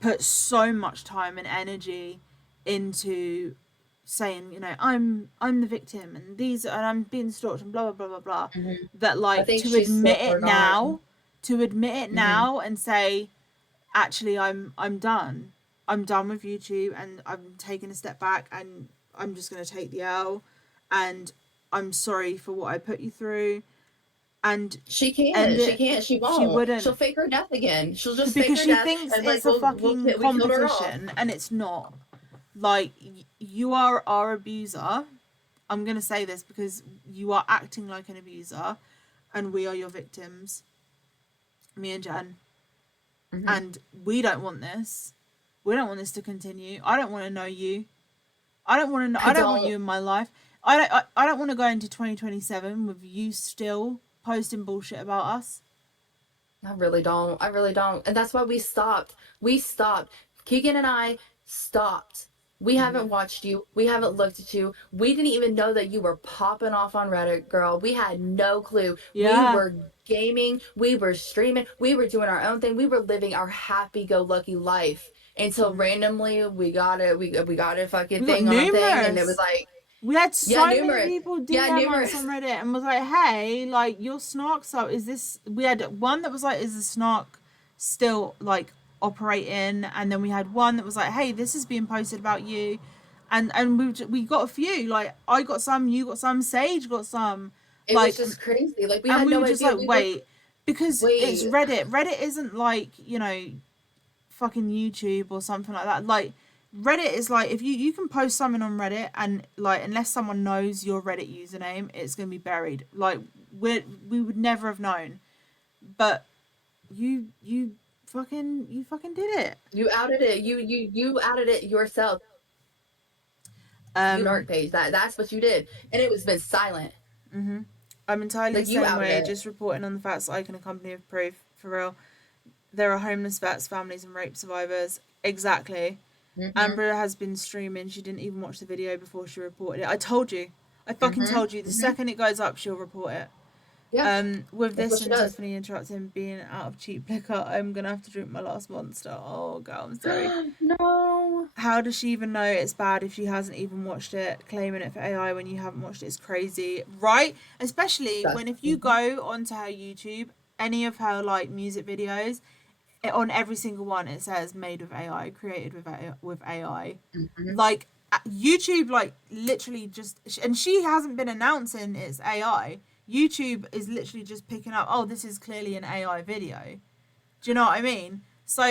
put so much time and energy into saying, you know, I'm the victim, and I'm being stalked and blah blah blah blah blah. That, like, to admit it now, and say, actually, I'm done. I'm done with YouTube, and I'm taking a step back, and I'm just gonna take the L, and I'm sorry for what I put you through. And she can't. She won't. She wouldn't. She'll fake her death again. She'll just because fake her she death, thinks it's a fucking competition, and it's not. Like, you are our abuser. I'm gonna say this because you are acting like an abuser, and we are your victims. Me and Jen. And we don't want this. We don't want this to continue. I don't want to know you. I don't want you in my life. I don't want to go into 2027 with you still posting bullshit about us. I really don't. And that's why we stopped. Keegan and I stopped. We haven't watched you. We haven't looked at you. We didn't even know that you were popping off on Reddit, girl. We had no clue. Yeah. We were gaming, we were streaming, we were doing our own thing, we were living our happy-go-lucky life until randomly we got a fucking We got thing on our thing, and it was numerous. like, We had yeah, so many numerous, people yeah, DM us numerous. on Reddit and was like, hey, like, your snark sub, is this... We had one that was like, is the snark still, like, operating? And then we had one that was like, hey, this is being posted about you. And we got a few. Like, I got some, you got some, Sage got some. It like, was just crazy. Like, we and had we no were just idea. like, wait. Because it's Wait. Reddit. Reddit isn't like, you know, fucking YouTube or something like that. Like, Reddit is like, if you can post something on Reddit and like, unless someone knows your Reddit username, it's gonna be buried. Like, we would never have known. But you fucking did it. You outed it. You outed it yourself. Dark page. That's what you did, and it was been silent. I'm entirely Like, the you same outed way. it. Just reporting on the facts I can accompany with proof. For real, there are homeless vets, families, and rape survivors. Exactly. Amber has been streaming. She didn't even watch the video before she reported it. I told you. I fucking told you. The second it goes up, she'll report it. Yeah. With That's this what she and does. Tiffany interrupting being out of cheap liquor, I'm gonna have to drink my last Monster. Oh god, I'm sorry. No. How does she even know it's bad if she hasn't even watched it? Claiming it for AI when you haven't watched it is crazy, right? Especially when if you go onto her YouTube, any of her like music videos, on every single one it says made with AI, created with AI. Like, YouTube, like, literally just, and she hasn't been announcing it's AI. YouTube is literally just picking up, oh, this is clearly an AI video. Do you know what I mean? So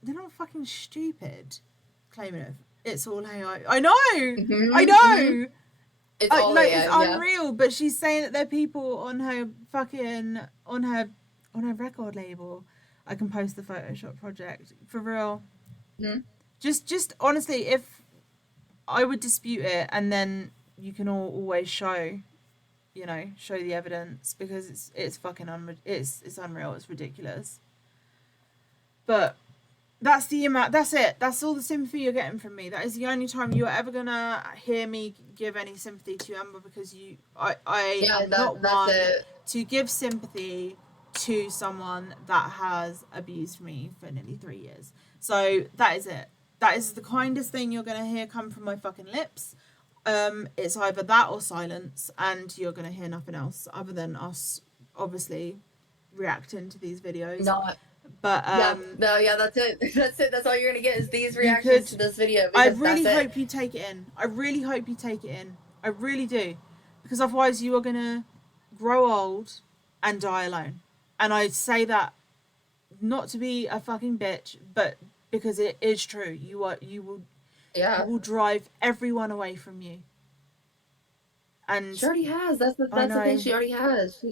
they're not fucking stupid claiming it's all AI. I know. I know. It's all like, AI, it's unreal. But she's saying that there are people on her fucking on her record label. I can post the Photoshop project for real. Just honestly, if I would dispute it, and then you can always show, you know, show the evidence, because it's fucking it's unreal. It's ridiculous. But that's the amount. That's it. That's all the sympathy you're getting from me. That is the only time you're ever gonna hear me give any sympathy to Amber, because I am not one to give sympathy to someone that has abused me for nearly 3 years. So that is it. That is the kindest thing you're gonna hear come from my fucking lips. It's either that or silence, and you're gonna hear nothing else other than us obviously reacting to these videos. But that's it. That's all you're gonna get is these reactions to this video. I really hope you take it in. I really hope you take it in. I really do, because otherwise you are gonna grow old and die alone. And I say that not to be a fucking bitch, but because it is true. You will drive everyone away from you. And she already has. That's the thing. She already has.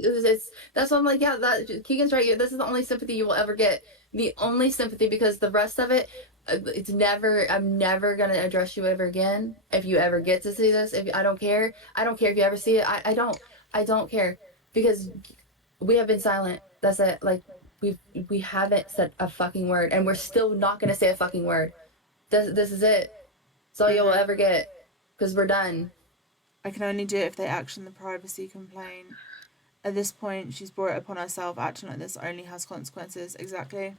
That's why I'm like, yeah. That Keegan's right. This is the only sympathy you will ever get. The only sympathy, because the rest of it, it's never. I'm never gonna address you ever again. If you ever get to see this, I don't care. I don't care if you ever see it. I don't care, because we have been silent. That's it. Like, we haven't said a fucking word, and we're still not gonna say a fucking word. This is it. That's all you'll ever get, because we're done. I can only do it if they action the privacy complaint. At this point, she's brought it upon herself. Acting like this only has consequences. Exactly.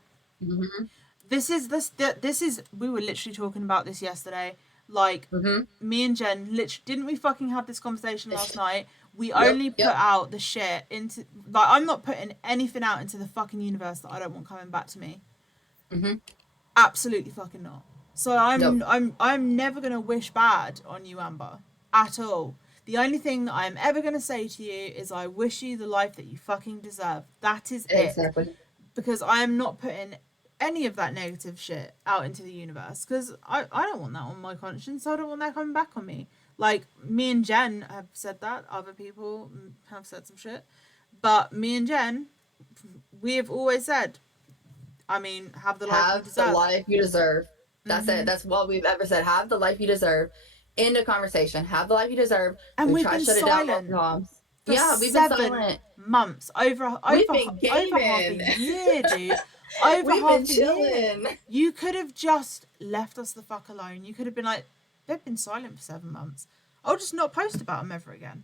This is. We were literally talking about this yesterday. Like, me and Jen, literally, didn't we fucking have this conversation last night? We only put out the shit into, like, I'm not putting anything out into the fucking universe that I don't want coming back to me. Absolutely fucking not. So I'm never gonna wish bad on you, Amber, at all. The only thing that I'm ever gonna say to you is I wish you the life that you fucking deserve. That is it. Because I am not putting any of that negative shit out into the universe, because I don't want that on my conscience. I don't want that coming back on me. Like, me and Jen have said that. Other people have said some shit. But me and Jen, we have always said, I mean, have the life you deserve. Have the life you deserve. That's it. That's what we've ever said. Have the life you deserve. End of conversation. Have the life you deserve. And we've tried been to shut silent. it down. For we've been 7 silent. months. Over half a year, dude. Over half a year. You could have just left us the fuck alone. You could have been like, they've been silent for 7 months. I'll just not post about them ever again.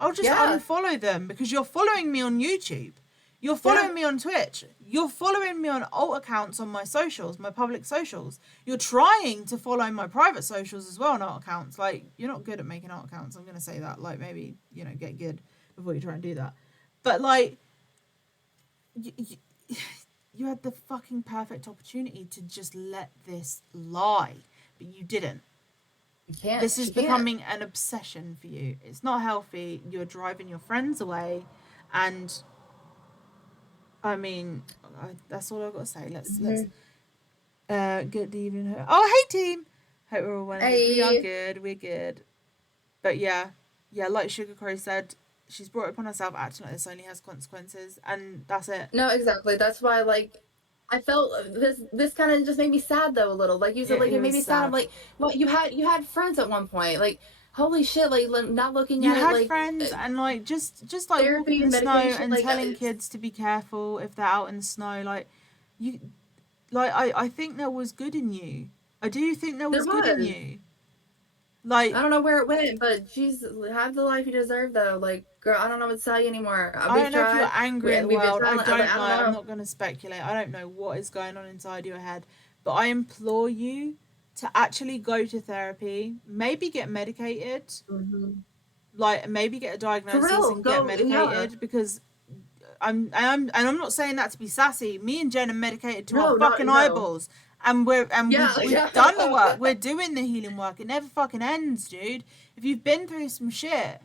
I'll just unfollow them because you're following me on YouTube. You're following me on Twitch. You're following me on alt accounts on my socials, my public socials. You're trying to follow my private socials as well on alt accounts. Like, you're not good at making alt accounts. I'm going to say that. Like, maybe, you know, get good before you try and do that. But, like, you had the fucking perfect opportunity to just let this lie, but you didn't. You can't. This is becoming an obsession for you. It's not healthy. You're driving your friends away, and I mean, that's all I've got to say. Let's good evening. Oh, hey team. Hope we're all well. Hey. We are good. We're good. But yeah, like Sugar Crow said, she's brought it upon herself, acting like this only has consequences, and that's it. No, exactly. That's why, like, I felt this kind of just made me sad though a little. Like you said, like it made me sad. I'm like, what, you had friends at one point, like, holy shit, like not looking you at it had like friends and like just like walking in the snow and like, telling kids to be careful if they're out in the snow. Like you, like I think there was good in you. I do think there was good in you. Like, I don't know where it went, but she's have the life you deserve though. Like, girl, I don't know what to tell you anymore. I don't know if you're angry at the world. I don't know. I'm not going to speculate. I don't know what is going on inside your head, but I implore you to actually go to therapy. Maybe get medicated. Mm-hmm. Like, maybe get a diagnosis and get medicated because I'm not saying that to be sassy. Me and Jenn are medicated to our fucking eyeballs. And we've done the work. We're doing the healing work. It never fucking ends, dude. If you've been through some shit,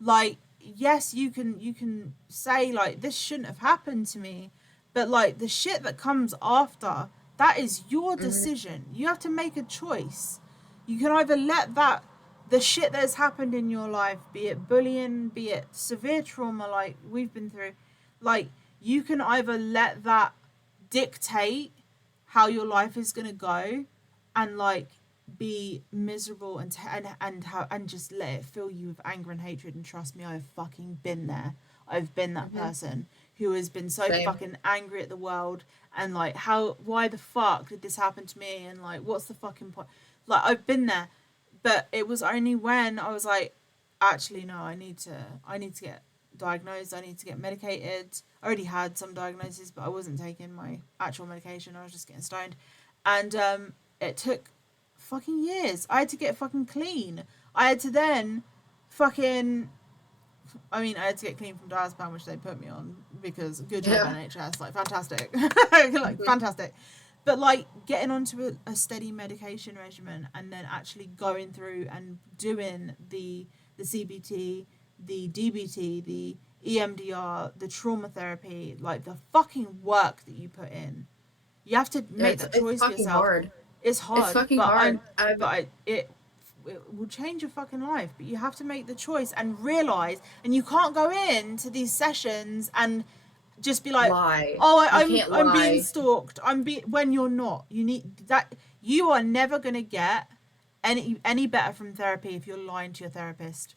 like, yes, you can say like this shouldn't have happened to me, but like the shit that comes after, that is your decision. You have to make a choice. You can either let the shit that has happened in your life, be it bullying, be it severe trauma like we've been through, like you can either let that dictate how your life is gonna go, and like be miserable and just let it fill you with anger and hatred. And trust me, I've fucking been there. I've been that person who has been so fucking angry at the world and like why the fuck did this happen to me, and like what's the fucking point. Like I've been there, but it was only when I was like, actually no, I need to get diagnosed, I need to get medicated. I already had some diagnoses, but I wasn't taking my actual medication. I was just getting stoned, and it took fucking years. I had to get fucking clean. I had to then fucking, I had to get clean from diazepam, which they put me on because good job NHS, like fantastic, like fantastic. But like getting onto a steady medication regimen and then actually going through and doing the CBT, the DBT, the EMDR, the trauma therapy, like the fucking work that you put in. You have to make that choice for yourself. Hard. It's hard. It's fucking hard. It will change your fucking life, but you have to make the choice and realize, and you can't go into these sessions and just be like, lie. Oh, I'm being stalked. When you're not. You need that. You are never gonna get any better from therapy if you're lying to your therapist.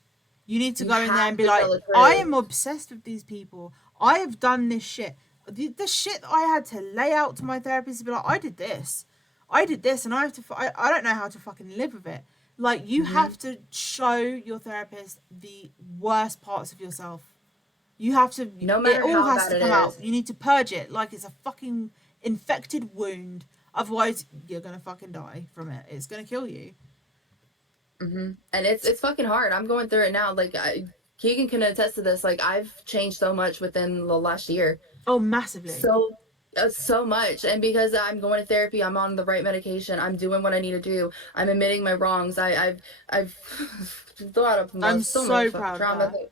You need to go in there and be like, I am obsessed with these people. I have done this shit. The shit that I had to lay out to my therapist to be like, I did this, and I have to. I don't know how to fucking live with it. Like you have to show your therapist the worst parts of yourself. You have to. No matter it all how has bad to it come is. out. You need to purge it like it's a fucking infected wound. Otherwise, you're gonna fucking die from it. It's gonna kill you. And it's fucking hard. I'm going through it now. Like Keegan can attest to this. Like I've changed so much within the last year. Oh, massively. So much. And because I'm going to therapy, I'm on the right medication. I'm doing what I need to do. I'm admitting my wrongs. I've thought of I'm so so proud of that.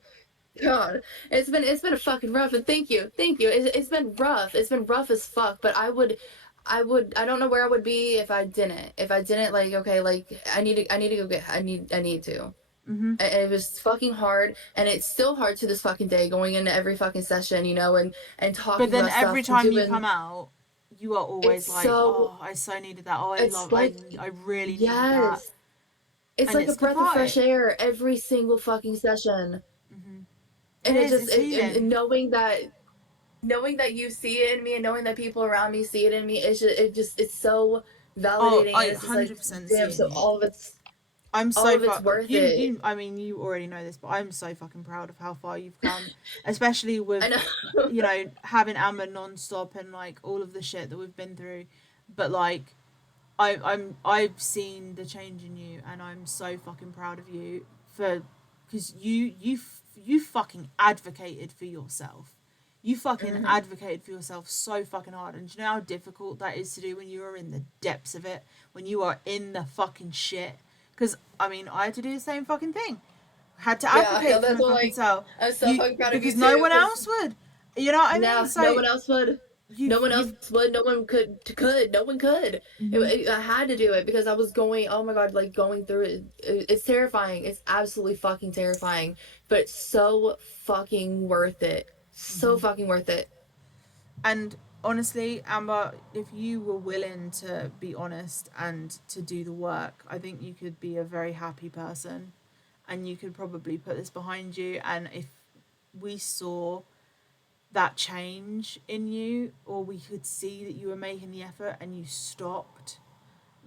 God, it's been a fucking rough. And thank you. It's been rough. It's been rough as fuck. But I don't know where I would be if I didn't like, okay, like I need to go get, I need to. And it was fucking hard, and it's still hard to this fucking day, going into every fucking session, you know, and talking. But then about every stuff time you come out, you are always like, oh, I so needed that. Oh, I really need that. It's like a breath of fresh air every single fucking session. And and knowing that you see it in me, and knowing that people around me see it in me, it's so validating. I it's 100% like, damn, so all of it's I'm so all of it's worth it. I mean, you already know this, but I'm so fucking proud of how far you've come, especially with I know. having Amber non-stop and like all of the shit that we've been through. But like, I've seen the change in you, and I'm so fucking proud of you for because you fucking advocated for yourself. You fucking advocated for yourself so fucking hard, and do you know how difficult that is to do when you are in the depths of it, when you are in the fucking shit. Because I mean, I had to do the same fucking thing. Had to advocate for that's my what, fucking like, self. I'm so fucking proud of you Because no too. one Because else would. You know what I mean? no, So no one else would. No one else you've would. No one could. No one could. I had to do it because I was going. Oh my god! Like going through it. It's terrifying. It's absolutely fucking terrifying. But it's so fucking worth it. So fucking worth it. And honestly, Amber, if you were willing to be honest and to do the work, I think you could be a very happy person, and you could probably put this behind you. And if we saw that change in you, or we could see that you were making the effort and you stopped,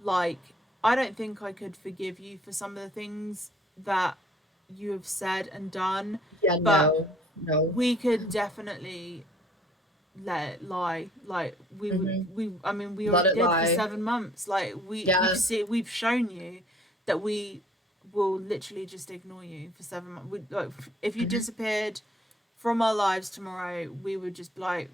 like, I don't think I could forgive you for some of the things that you have said and done, Yeah. but No. No. we could definitely let it lie. Like we I mean, we Let already it did for lie. 7 months. Like Yeah. we've shown you that we will literally just ignore you for 7 months. Like, if you disappeared from our lives tomorrow, we would just be like,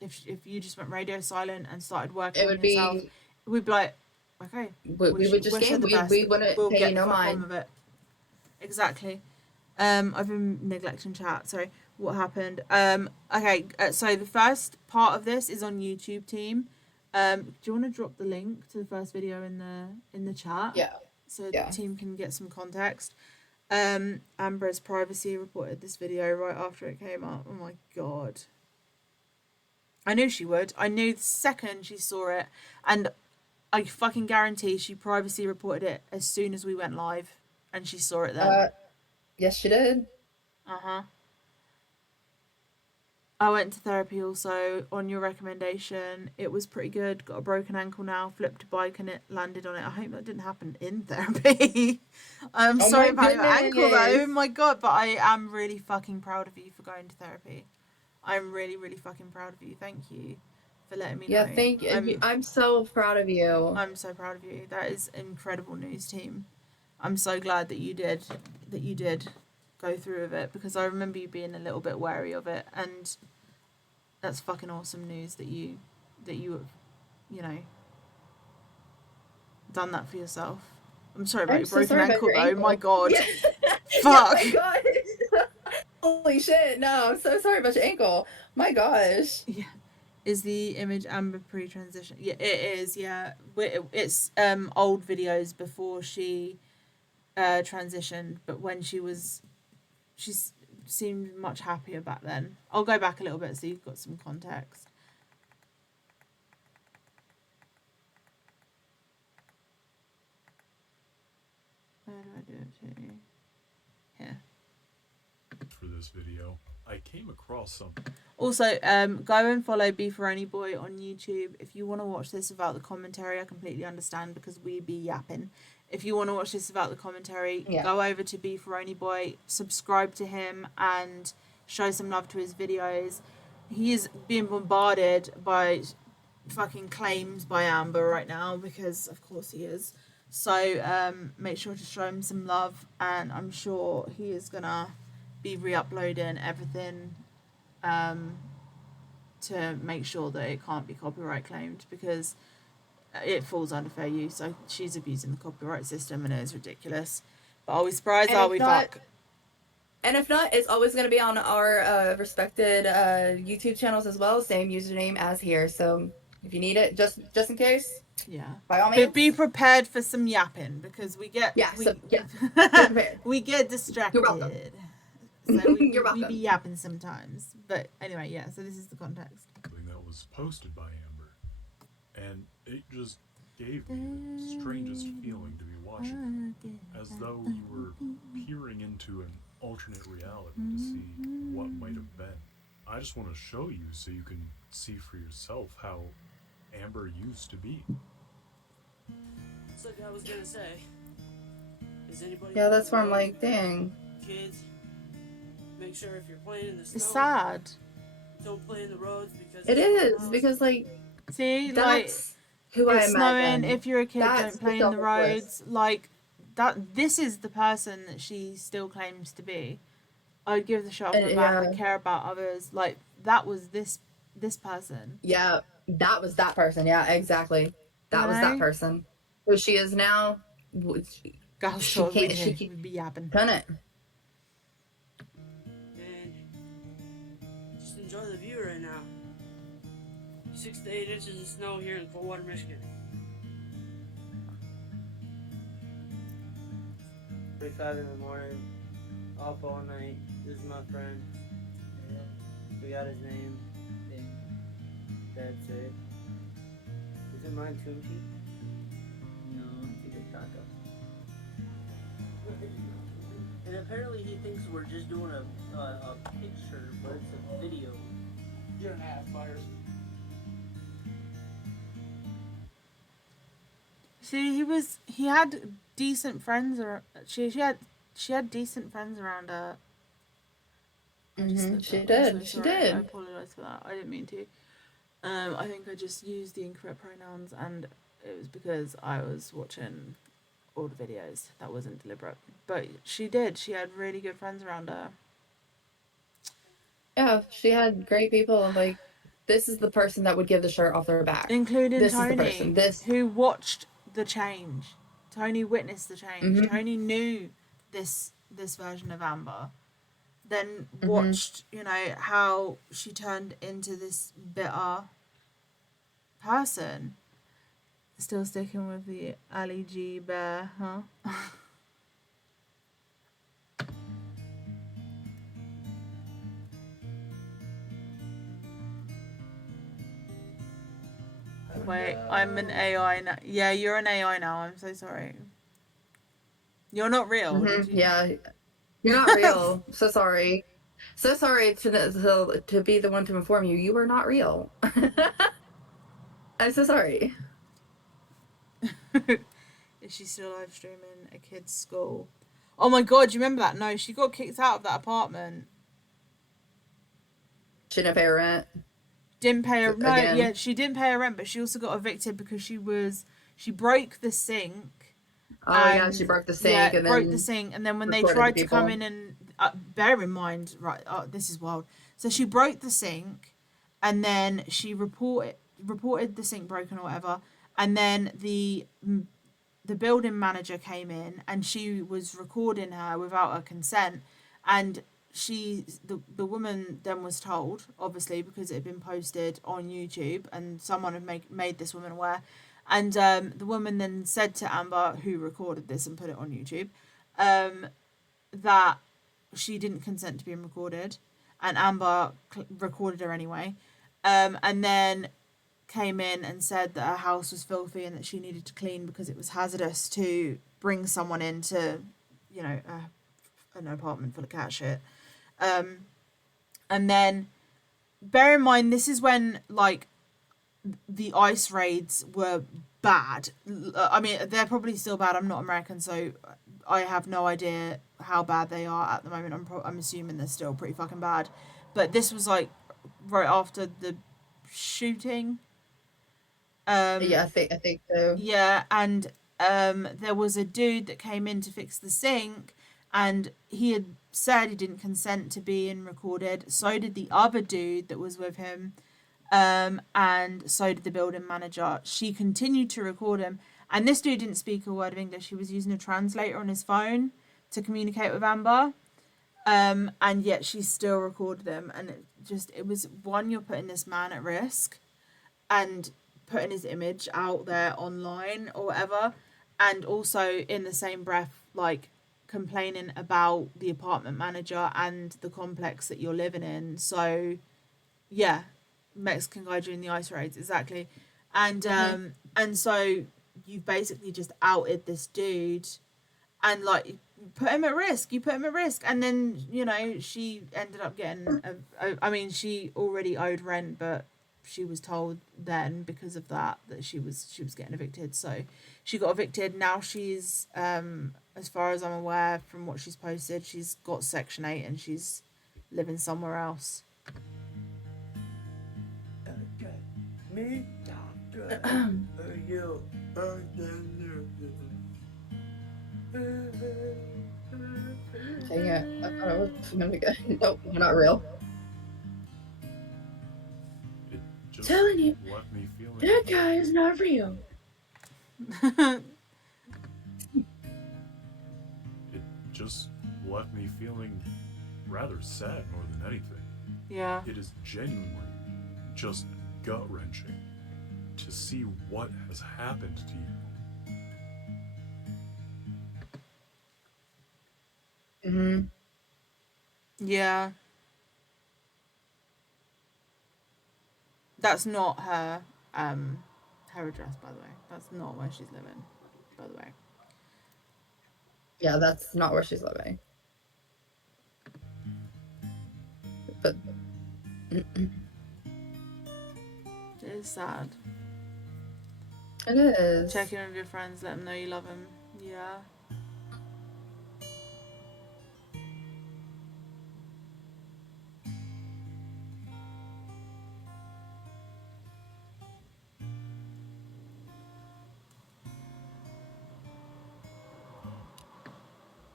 if you just went radio silent and started working It on would yourself, be. we'd be like, okay, We would just wish her game. the We best. wouldn't We'll pay you get no fuck on mind. with it. Exactly. I've been neglecting chat. Sorry, what happened? Okay. So the first part of this is on YouTube, team. Do you want to drop the link to the first video in the chat? Yeah. So Yeah. the team can get some context. Amber's privacy reported this video right after it came up. Oh my god. I knew she would. I knew the second she saw it, and I fucking guarantee she privacy reported it as soon as we went live, and she saw it then. Yes, she did. Uh-huh. I went to therapy also on your recommendation. It was pretty good. Got a broken ankle now. Flipped a bike and it landed on it. I hope that didn't happen in therapy. I'm sorry about your ankle though. Oh my god, but I am really fucking proud of you for going to therapy. I'm really, really fucking proud of you. Thank you for letting me know. Yeah, thank you. I'm so proud of you. I'm so proud of you. That is incredible news, team. I'm so glad that you did go through with it, because I remember you being a little bit wary of it, and that's fucking awesome news that you have, done that for yourself. I'm sorry about your broken ankle though. My god. Yeah. Fuck. Yeah, my god. Holy shit. No, I'm so sorry about your ankle. My gosh. Yeah. Is the image Amber pre-transition? Yeah, it is. Yeah, it's old videos before she transitioned, but when she seemed much happier back then. I'll go back a little bit so you've got some context. Where do I do it to? Here. For this video, I came across something. Also, go and follow BeefaroniBoy on YouTube. If you want to watch this without the commentary, I completely understand, because we be yapping. If you want to watch this without the commentary, go over to BeefaroniBoy, subscribe to him, and show some love to his videos. He is being bombarded by fucking claims by Amber right now, because of course he is. So make sure to show him some love, and I'm sure he is gonna be re-uploading everything to make sure that it can't be copyright claimed, because it falls under fair use. So she's abusing the copyright system, and it is ridiculous. But are we surprised? Are we fuck? And if not, it's always going to be on our respected YouTube channels as well. Same username as here. So if you need it, just in case. Yeah. By all means. But be prepared for some yapping, because we get we get distracted. You're welcome. So You're welcome. We be yapping sometimes. But anyway, yeah. So this is the context. Something that was posted by Amber, and it just gave me the strangest feeling to be watching, as though you were peering into an alternate reality to see what might have been. I just want to show you so you can see for yourself how Amber used to be. So like I was gonna say, Is anybody Yeah, out that's on where the I'm road? like, dang. Kids, make sure if you're playing in the snow, It's sad. don't play in the roads because It it's full of is houses. because like See, like that's who I it's snowing. imagine. If you're a kid, That's don't play the in the selfless. roads. Like that. This is the person that she still claims to be. I'd give the shot off And her back. I yeah, care about others. Like that was this person. yeah, that was that person. Yeah, exactly. You That was that know, person. Who she is now. girls She talk. We can't. do. She can't. We be yapping. Couldn't. And just enjoy the view right now. 6 to 8 inches of snow here in Coldwater, Michigan. 3:05 in the morning, off all night. This is my friend. We got his name. That's it. Is it mine Tunchi? No, it's a taco. And apparently he thinks we're just doing a picture, but it's a video. You're an ass, Myers. See, he had decent friends, or she had decent friends around her. She I'm did. so She sorry. I did. apologize for that. I didn't mean to. I think I just used the incorrect pronouns, and it was because I was watching all the videos. That wasn't deliberate, but she did. She had really good friends around her. Yeah, she had great people. And like, this is the person that would give the shirt off their back. Including This is Tony, the person. This. who watched the change. Tony witnessed the change. Tony knew this version of Amber. Then watched, how she turned into this bitter person. Still sticking with the Ali G bear, huh? Wait, I'm an AI now. Yeah, you're an AI now. I'm so sorry. You're not real. Did you? Yeah, you're not real. So sorry. So sorry to be the one to inform you. You are not real. I'm so sorry. Is she still live streaming a kid's school? Oh my god, do you remember that? No, she got kicked out of that apartment. She didn't pay her rent. Didn't pay her. No, Again. yeah, she didn't pay her rent, but she also got evicted because she broke the sink. Oh yeah, she broke the sink and then broke the sink, and then when they tried to come in and bear in mind, right? This is wild. So she broke the sink, and then she reported the sink broken or whatever, and then the building manager came in and she was recording her without her consent, and the woman then was told, obviously because it had been posted on YouTube and someone had made this woman aware, and the woman then said to Amber, who recorded this and put it on YouTube, that she didn't consent to being recorded, and Amber recorded her anyway, and then came in and said that her house was filthy and that she needed to clean because it was hazardous to bring someone into, an apartment full of cat shit. And then, bear in mind, this is when, like, the ICE raids were bad. I mean, they're probably still bad. I'm not American, so I have no idea how bad they are at the moment. I'm assuming they're still pretty fucking bad. But this was, like, right after the shooting. Yeah, I think so. Yeah, and there was a dude that came in to fix the sink, and he had said he didn't consent to being recorded. So did the other dude that was with him, and so did the building manager. She continued to record him, and this dude didn't speak a word of English. He was using a translator on his phone to communicate with Amber, and yet she still recorded him. And it was one, you're putting this man at risk, and putting his image out there online or whatever, and also in the same breath, like, complaining about the apartment manager and the complex that you're living in. So yeah, Mexican guy during the ice raids, exactly. And and so you've basically just outed this dude and, like, you put him at risk, and then, she ended up getting I mean, she already owed rent, but she was told then because of that she was getting evicted. So she got evicted. Now she's as far as I'm aware from what she's posted, she's got Section 8 and she's living somewhere else. Okay. Me? Good. You. Dang it. I thought it was gonna be good. Nope, not real. It just Telling you, left me feeling. that guy is not real. It just left me feeling rather sad more than anything. Yeah. It is genuinely just gut-wrenching to see what has happened to you. Mm-hmm. Yeah. That's not her her address, by the way. That's not where she's living, by the way. Yeah, that's not where she's living. But It is sad. it is. Check in with your friends, let them know you love them. Yeah.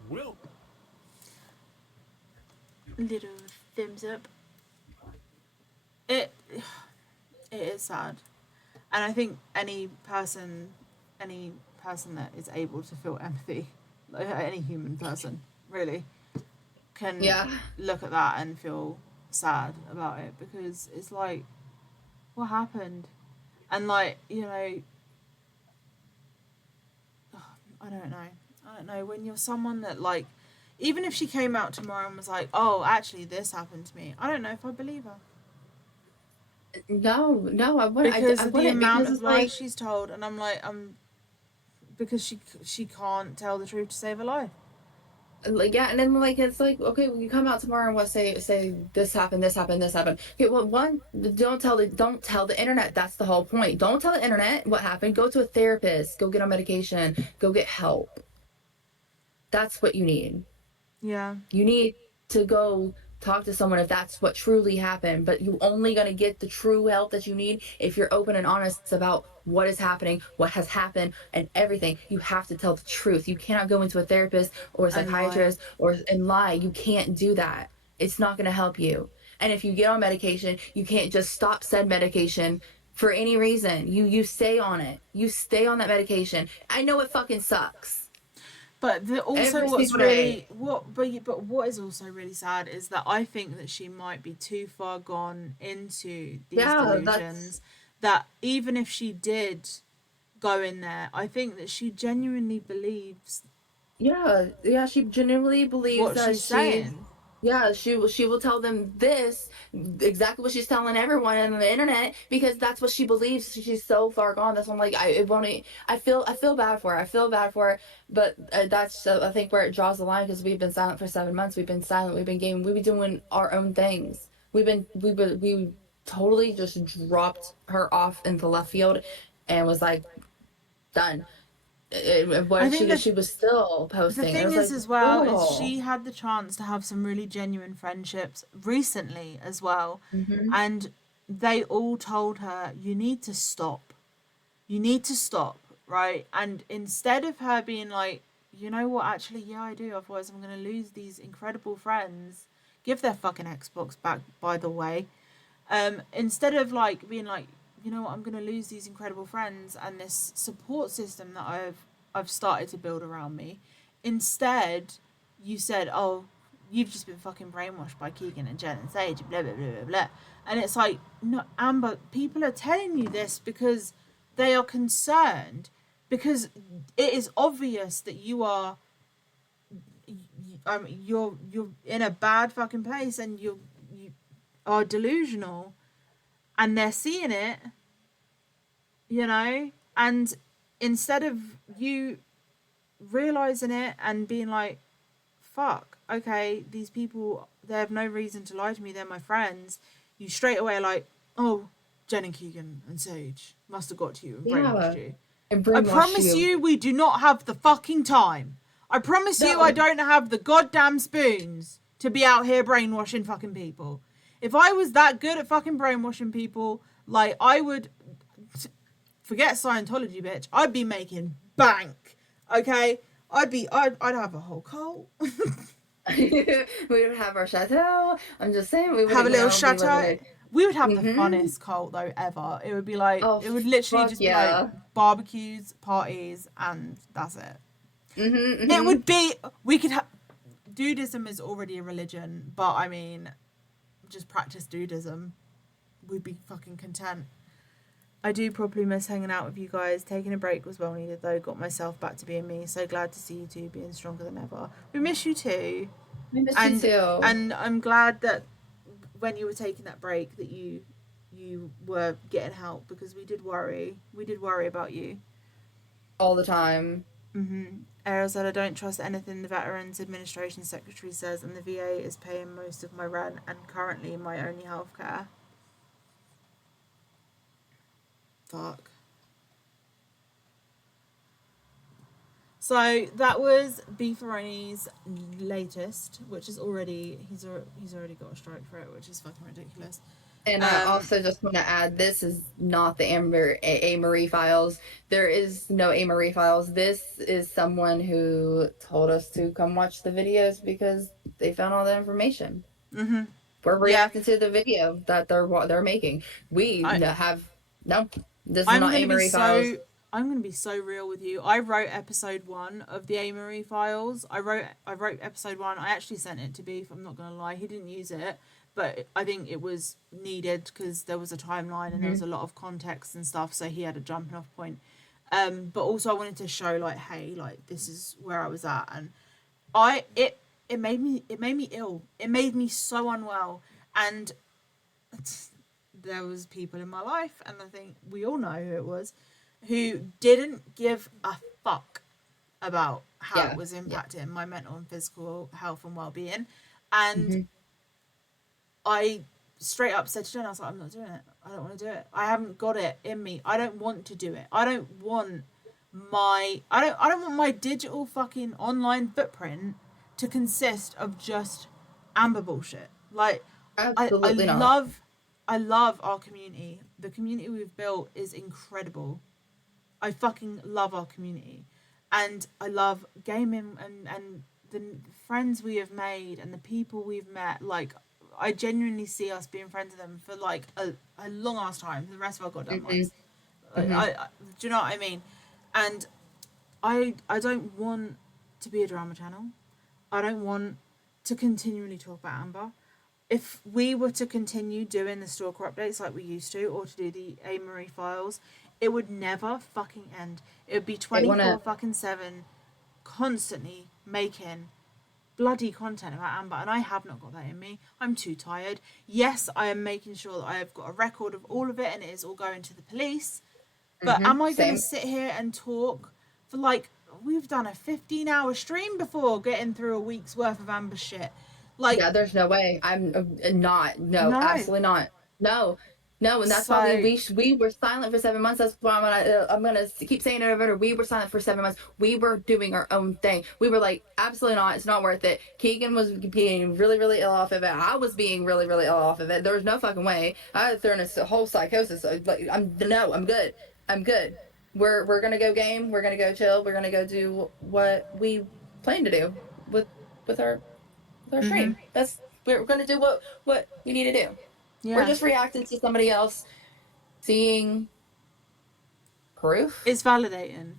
Well, Little thumbs up. It is sad. And I think any person that is able to feel empathy, like any human person, really, can look at that and feel sad about it, because it's like, what happened? And like, you know, I don't know, when you're someone that, like, even if she came out tomorrow and was like, oh, actually this happened to me, I don't know if I believe her. No, I wouldn't. Because I of the wouldn't, amount because of it's lies like, she's told, and I'm like, because she can't tell the truth to save her life. yeah, and then like it's like, okay, well, you come out tomorrow and what say this happened. Okay, well, one, don't tell the internet. That's the whole point. Don't tell the internet what happened. Go to a therapist. Go get on medication. Go get help. That's what you need. Yeah. You need to go talk to someone if that's what truly happened, but you're only going to get the true help that you need if you're open and honest about what is happening, what has happened, and everything. You have to tell the truth. You cannot go into a therapist or a psychiatrist and lie. You can't do that. It's not going to help you. And if you get on medication, you can't just stop said medication for any reason. You stay on it. You stay on that medication. I know it fucking sucks. But also Every what's single really day. but what is also really sad is that I think that she might be too far gone into these delusions, that even if she did go in there, I think that she genuinely believes she genuinely believes what that she's saying. She will tell them this, exactly what she's telling everyone on the internet, because that's what she believes. She's so far gone. That's why I'm like, I feel bad for her. But that's I think where it draws the line, because we've been silent for 7 months. We've been silent. We've been gaming. We've been doing our own things. We totally just dropped her off into left field, and was like, done. I think She was still posting. The thing is like, as well, girl. is she had the chance to have some really genuine friendships recently as well, and they all told her, you need to stop, right? And instead of her being like, you know what, actually, yeah, I do, otherwise I'm going to lose these incredible friends, give their fucking Xbox back, by the way, instead of like being like, you know what, I'm going to lose these incredible friends and this support system that I've started to build around me. Instead, you said, oh, you've just been fucking brainwashed by Keegan and Jenn and Sage, blah, blah, blah, blah, blah. And it's like, no, Amber, people are telling you this because they are concerned, because it is obvious that you're in a bad fucking place, and you are delusional, and they're seeing it, you know, and instead of you realizing it and being like, fuck, okay, these people, they have no reason to lie to me, they're my friends, you straight away are like, oh, Jenn and Keegan and Sage must have got to you and Yeah. brainwashed you. And I brainwash promise you, we do not have the fucking time. I promise you, I don't have the goddamn spoons to be out here brainwashing fucking people. If I was that good at fucking brainwashing people, like, I would... Forget Scientology, bitch. I'd be making bank, okay? I'd have a whole cult. We would have our chateau. I'm just saying, we would have a little be chateau. living We would have the funnest cult though ever. It would be like, Oh, it would literally fuck just be yeah. like barbecues, parties, and that's it. Mm-hmm. It would be, we could have, dudism is already a religion, but I mean, just practice dudism. We'd be fucking content. I do properly miss hanging out with you guys. Taking a break was well needed though. Got myself back to being me. So glad to see you two being stronger than ever. We miss you too. We miss you too. And I'm glad that when you were taking that break that you were getting help, because we did worry. We did worry about you. All the time. Ariel said, I don't trust anything the Veterans Administration Secretary says, and the VA is paying most of my rent and currently my only healthcare. Fuck. So that was Beefaroni's latest, which is already he's already got a strike for it, which is fucking ridiculous. And I also just want to add, this is not the A. Marie files. There is no A. Marie files. This is someone who told us to come watch the videos because they found all the information. We're reacting to the video that they're making. This is not A. Marie files. I'm gonna be so real with you. I wrote episode 1 of the A. Marie files. I wrote episode 1. I actually sent it to Beef. I'm not gonna lie. He didn't use it, but I think it was needed because there was a timeline and there was a lot of context and stuff. So he had a jumping off point. But also I wanted to show like, hey, like this is where I was at, and it made me ill. It made me so unwell, and there was people in my life, and I think we all know who it was, who didn't give a fuck about how it was impacting my mental and physical health and well-being. And I straight up said to Jenn, I was like, I'm not doing it. I don't want to do it. I haven't got it in me. I don't want to do it. I don't want my digital fucking online footprint to consist of just Amber bullshit. Like, Absolutely not. I love our community. The community we've built is incredible. I fucking love our community. And I love gaming and the friends we have made and the people we've met. Like, I genuinely see us being friends with them for like a long ass time. The rest of our goddamn lives. Do you know what I mean? And I don't want to be a drama channel. I don't want to continually talk about Amber. If we were to continue doing the Stalker updates like we used to, or to do the A. Marie files, it would never fucking end. It would be 24/7, constantly making bloody content about Amber, and I have not got that in me. I'm too tired. Yes, I am making sure that I have got a record of all of it, and it is all going to the police. But am I going to sit here and talk for like, we've done a 15-hour stream before getting through a week's worth of Amber shit? Like, yeah, there's no way. I'm not. No, absolutely not. No, and that's why we were silent for 7 months. That's why I'm gonna keep saying it over. We were silent for 7 months. We were doing our own thing. We were like, absolutely not. It's not worth it. Keegan was being really, really ill off of it. I was being really, really ill off of it. There was no fucking way. I had thrown a whole psychosis. Like, I'm good. I'm good. We're gonna go game. We're gonna go chill. We're gonna go do what we plan to do with our stream. We're gonna do what we need to do. Yeah. We're just reacting to somebody else seeing proof. It's validating.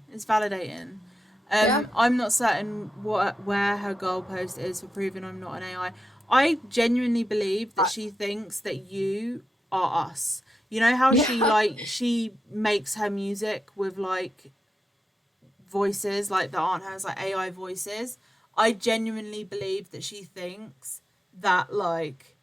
I'm not certain where her goalpost is for proving I'm not an AI. I genuinely believe that she thinks that you are us. You know how she makes her music with like voices like that aren't hers, like AI voices. I genuinely believe that she thinks that like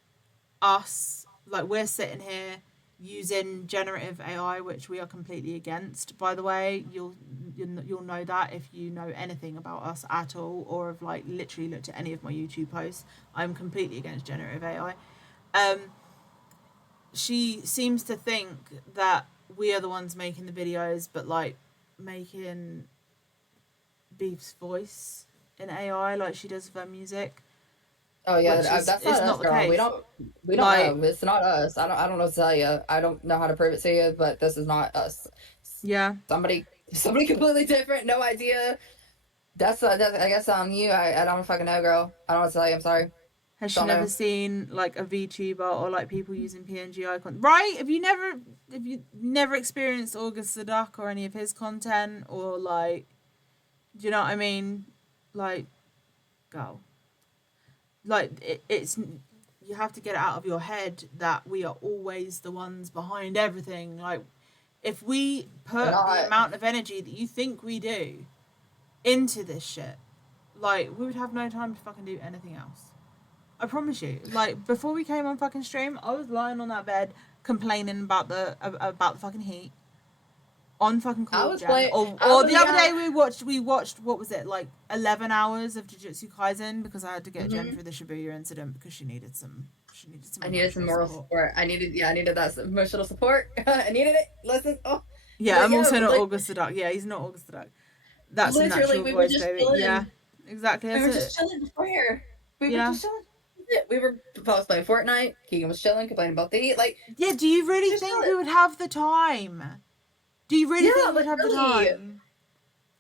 us, like we're sitting here using generative AI, which we are completely against. By the way, you'll know that if you know anything about us at all, or have like literally looked at any of my YouTube posts. I'm completely against generative AI. she seems to think that we are the ones making the videos, but like making Beef's voice in AI like she does with her music. Oh yeah, Which that's is not us, not the girl. We case. don't Like- know. It's not us. I don't know what to tell you. I don't know how to prove it to you, but this is not us. Yeah. Somebody completely different. No idea. That's I guess on you. I don't fucking know, girl. I don't know what to tell you. I'm sorry. Has she Don't never know. seen like a VTuber or like people using PNG icons? Right? Have you never experienced August the Duck or any of his content, or like, do you know what I mean? Like, go. Like it's you have to get it out of your head that we are always the ones behind everything. Like, if we put the amount of energy that you think we do into this shit, like, we would have no time to fucking do anything else. I promise you. Like, before we came on fucking stream, I was lying on that bed complaining about the fucking heat on fucking call. Or the other day we watched what was it, like 11 hours of Jujutsu Kaisen, because I had to get Jenn through the Shibuya incident because she needed some I needed some moral support. I needed that emotional support. I needed it. Listen. Oh. Yeah, I'm also not August the Duck. Yeah, he's not August the Duck. That's a natural voice, baby. Chilling. Yeah, exactly. We were just chilling before here. We were just chilling. We were playing Fortnite. Keegan was chilling, complaining about the heat. Like, yeah, do you really think we would have the time? Do you really think we'd have the time?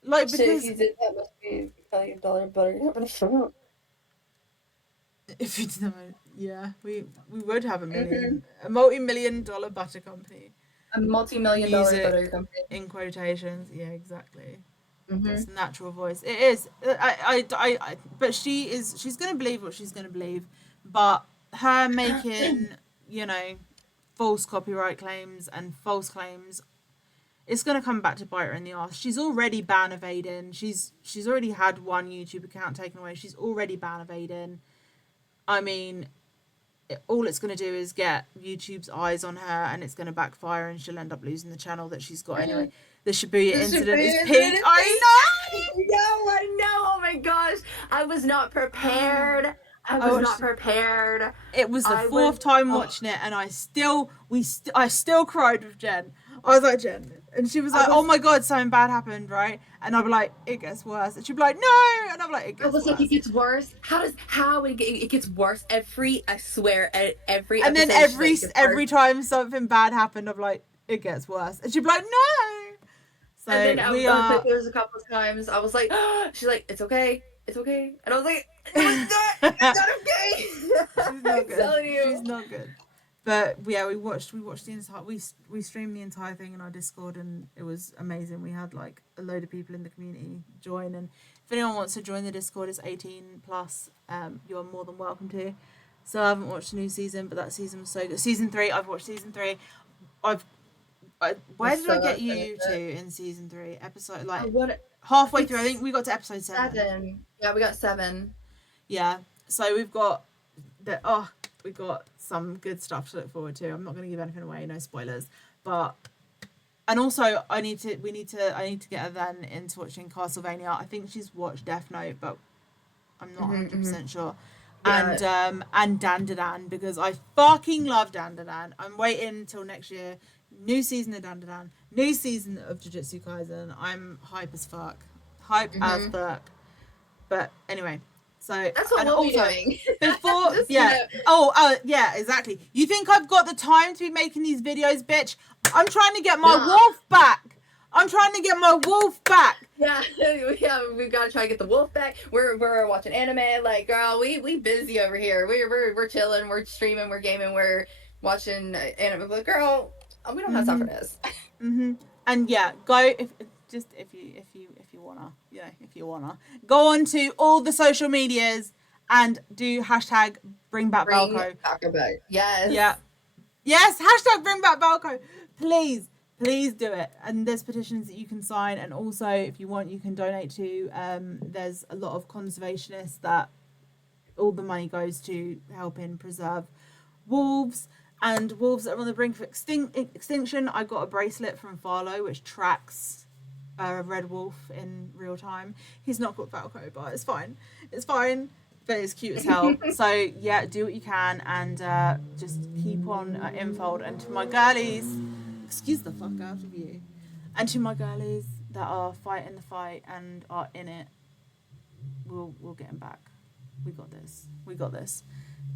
Like, because if you did that, must be $1 million better. If it's not, yeah, we would have a multi-million-dollar butter company. A multi-million-dollar butter company. In quotations, yeah, exactly. It's natural voice. It is. I but she's gonna believe what she's gonna believe. But her making, false copyright claims and false claims, it's gonna come back to bite her in the ass. She's already ban evading. She's already had one YouTube account taken away. She's already ban evading. I mean, all it's going to do is get YouTube's eyes on her, and it's going to backfire, and she'll end up losing the channel that she's got anyway. The Shibuya incident is peak. I know. Oh my gosh. I was not prepared. I was not prepared. It was the fourth time watching it, and I still cried with Jenn. I was like, Jenn. And she was like, oh my God, something bad happened, right? And I'd be like, it gets worse. And she'd be like, no. And I'm like, it gets worse. I was like, it gets worse? How it gets worse? I swear, every and then every time something bad happened, I'm like, it gets worse. And she'd be like, no. So and then there was a couple of times I was like, she's like, it's okay. It's okay. And I was like, it's not okay. She's not good. Telling you. She's not good. But yeah, we watched the entire. We streamed the entire thing in our Discord, and it was amazing. We had like a load of people in the community join, and if anyone wants to join the Discord, it's 18 plus. You're more than welcome to. So I haven't watched the new season, but that season was so good. Season 3, I've watched season 3. Where did I get you to in season 3? Episode halfway through. I think we got to episode 7. Yeah, we got 7. Yeah, so we've got we've got some good stuff to look forward to. I'm not going to give anything away, no spoilers. But and also I need to get her then into watching Castlevania. I think she's watched Death Note, but I'm not 100% sure. Yeah. And Dandadan, because I fucking love Dandadan. I'm waiting until next year. New season of Dandadan, new season of Jujutsu Kaisen. I'm hype as fuck. As fuck. But anyway, so that's what we'll be doing. Before, yeah. Yeah, exactly. You think I've got the time to be making these videos, bitch? I'm trying to get my wolf back. Yeah, we gotta try to get the wolf back. We're watching anime. Like, girl, we busy over here. We're chilling. We're streaming. We're gaming. We're watching anime. But girl, we don't have time for this. And yeah, go if you wanna go on to all the social medias and do hashtag bring back Balco. Yes. Yeah. Yes, hashtag bring back Balco. Please do it. And there's petitions that you can sign, and also if you want you can donate to there's a lot of conservationists that all the money goes to helping preserve wolves. And wolves that are on the brink of extinction. I got a bracelet from Farlow which tracks a red wolf in real time. He's not got Falco, but it's fine. but it's cute as hell. So yeah, do what you can and just keep on infold. And to my girlies, excuse the fuck out of you, and to my girlies that are fighting the fight and are in it, we'll get them back. We got this. We got this.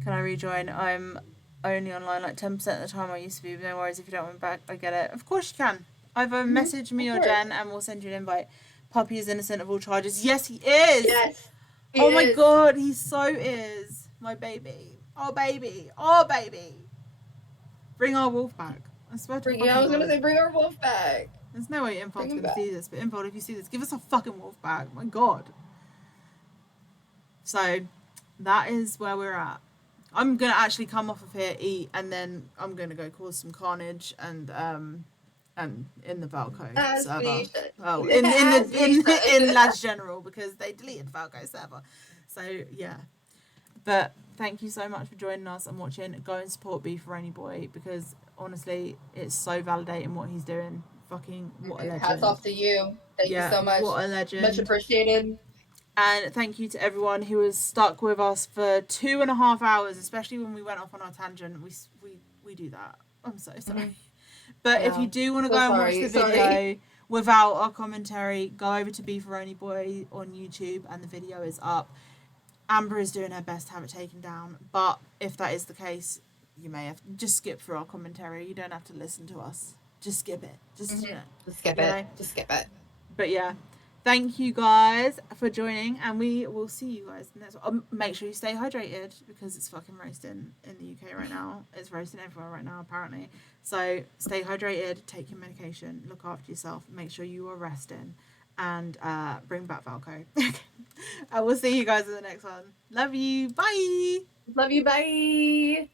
Can I rejoin? I'm only online like 10% of the time I used to be. No worries if you don't want me back. I get it. Of course you can. Either message me or Jen and we'll send you an invite. Puppy is innocent of all charges. Yes, he is. Yes. Oh my god, he so is. My baby. Oh baby. Oh baby. Bring our wolf back. I swear to I was gonna say bring our wolf back. There's no way Infold's gonna see this, but Infold, if you see this, give us a fucking wolf back. My god. So that is where we're at. I'm gonna actually come off of here, eat, and then I'm gonna go cause some carnage and in the Valco server. Well, in Lads General because they deleted Valco server. So yeah. But thank you so much for joining us and watching. Go and support BeefaroniBoy because honestly, it's so validating what he's doing. Fucking what a legend. Hats off to you. Thank you so much. What a legend. Much appreciated. And thank you to everyone who was stuck with us for 2.5 hours, especially when we went off on our tangent. We do that. I'm so sorry. But if you do want to go and watch the video without our commentary, go over to BeefaroniBoy on YouTube and the video is up. Amber is doing her best to have it taken down, but if that is the case, you may have to just skip through our commentary. You don't have to listen to us. Just skip it. Just skip it. Just skip it. But yeah, thank you guys for joining, and we will see you guys next one. Make sure you stay hydrated because it's fucking roasting in the UK right now. It's roasting everywhere right now, apparently. So stay hydrated, take your medication, look after yourself, make sure you are resting, and bring back Valco. I will see you guys in the next one. Love you. Bye. Love you. Bye.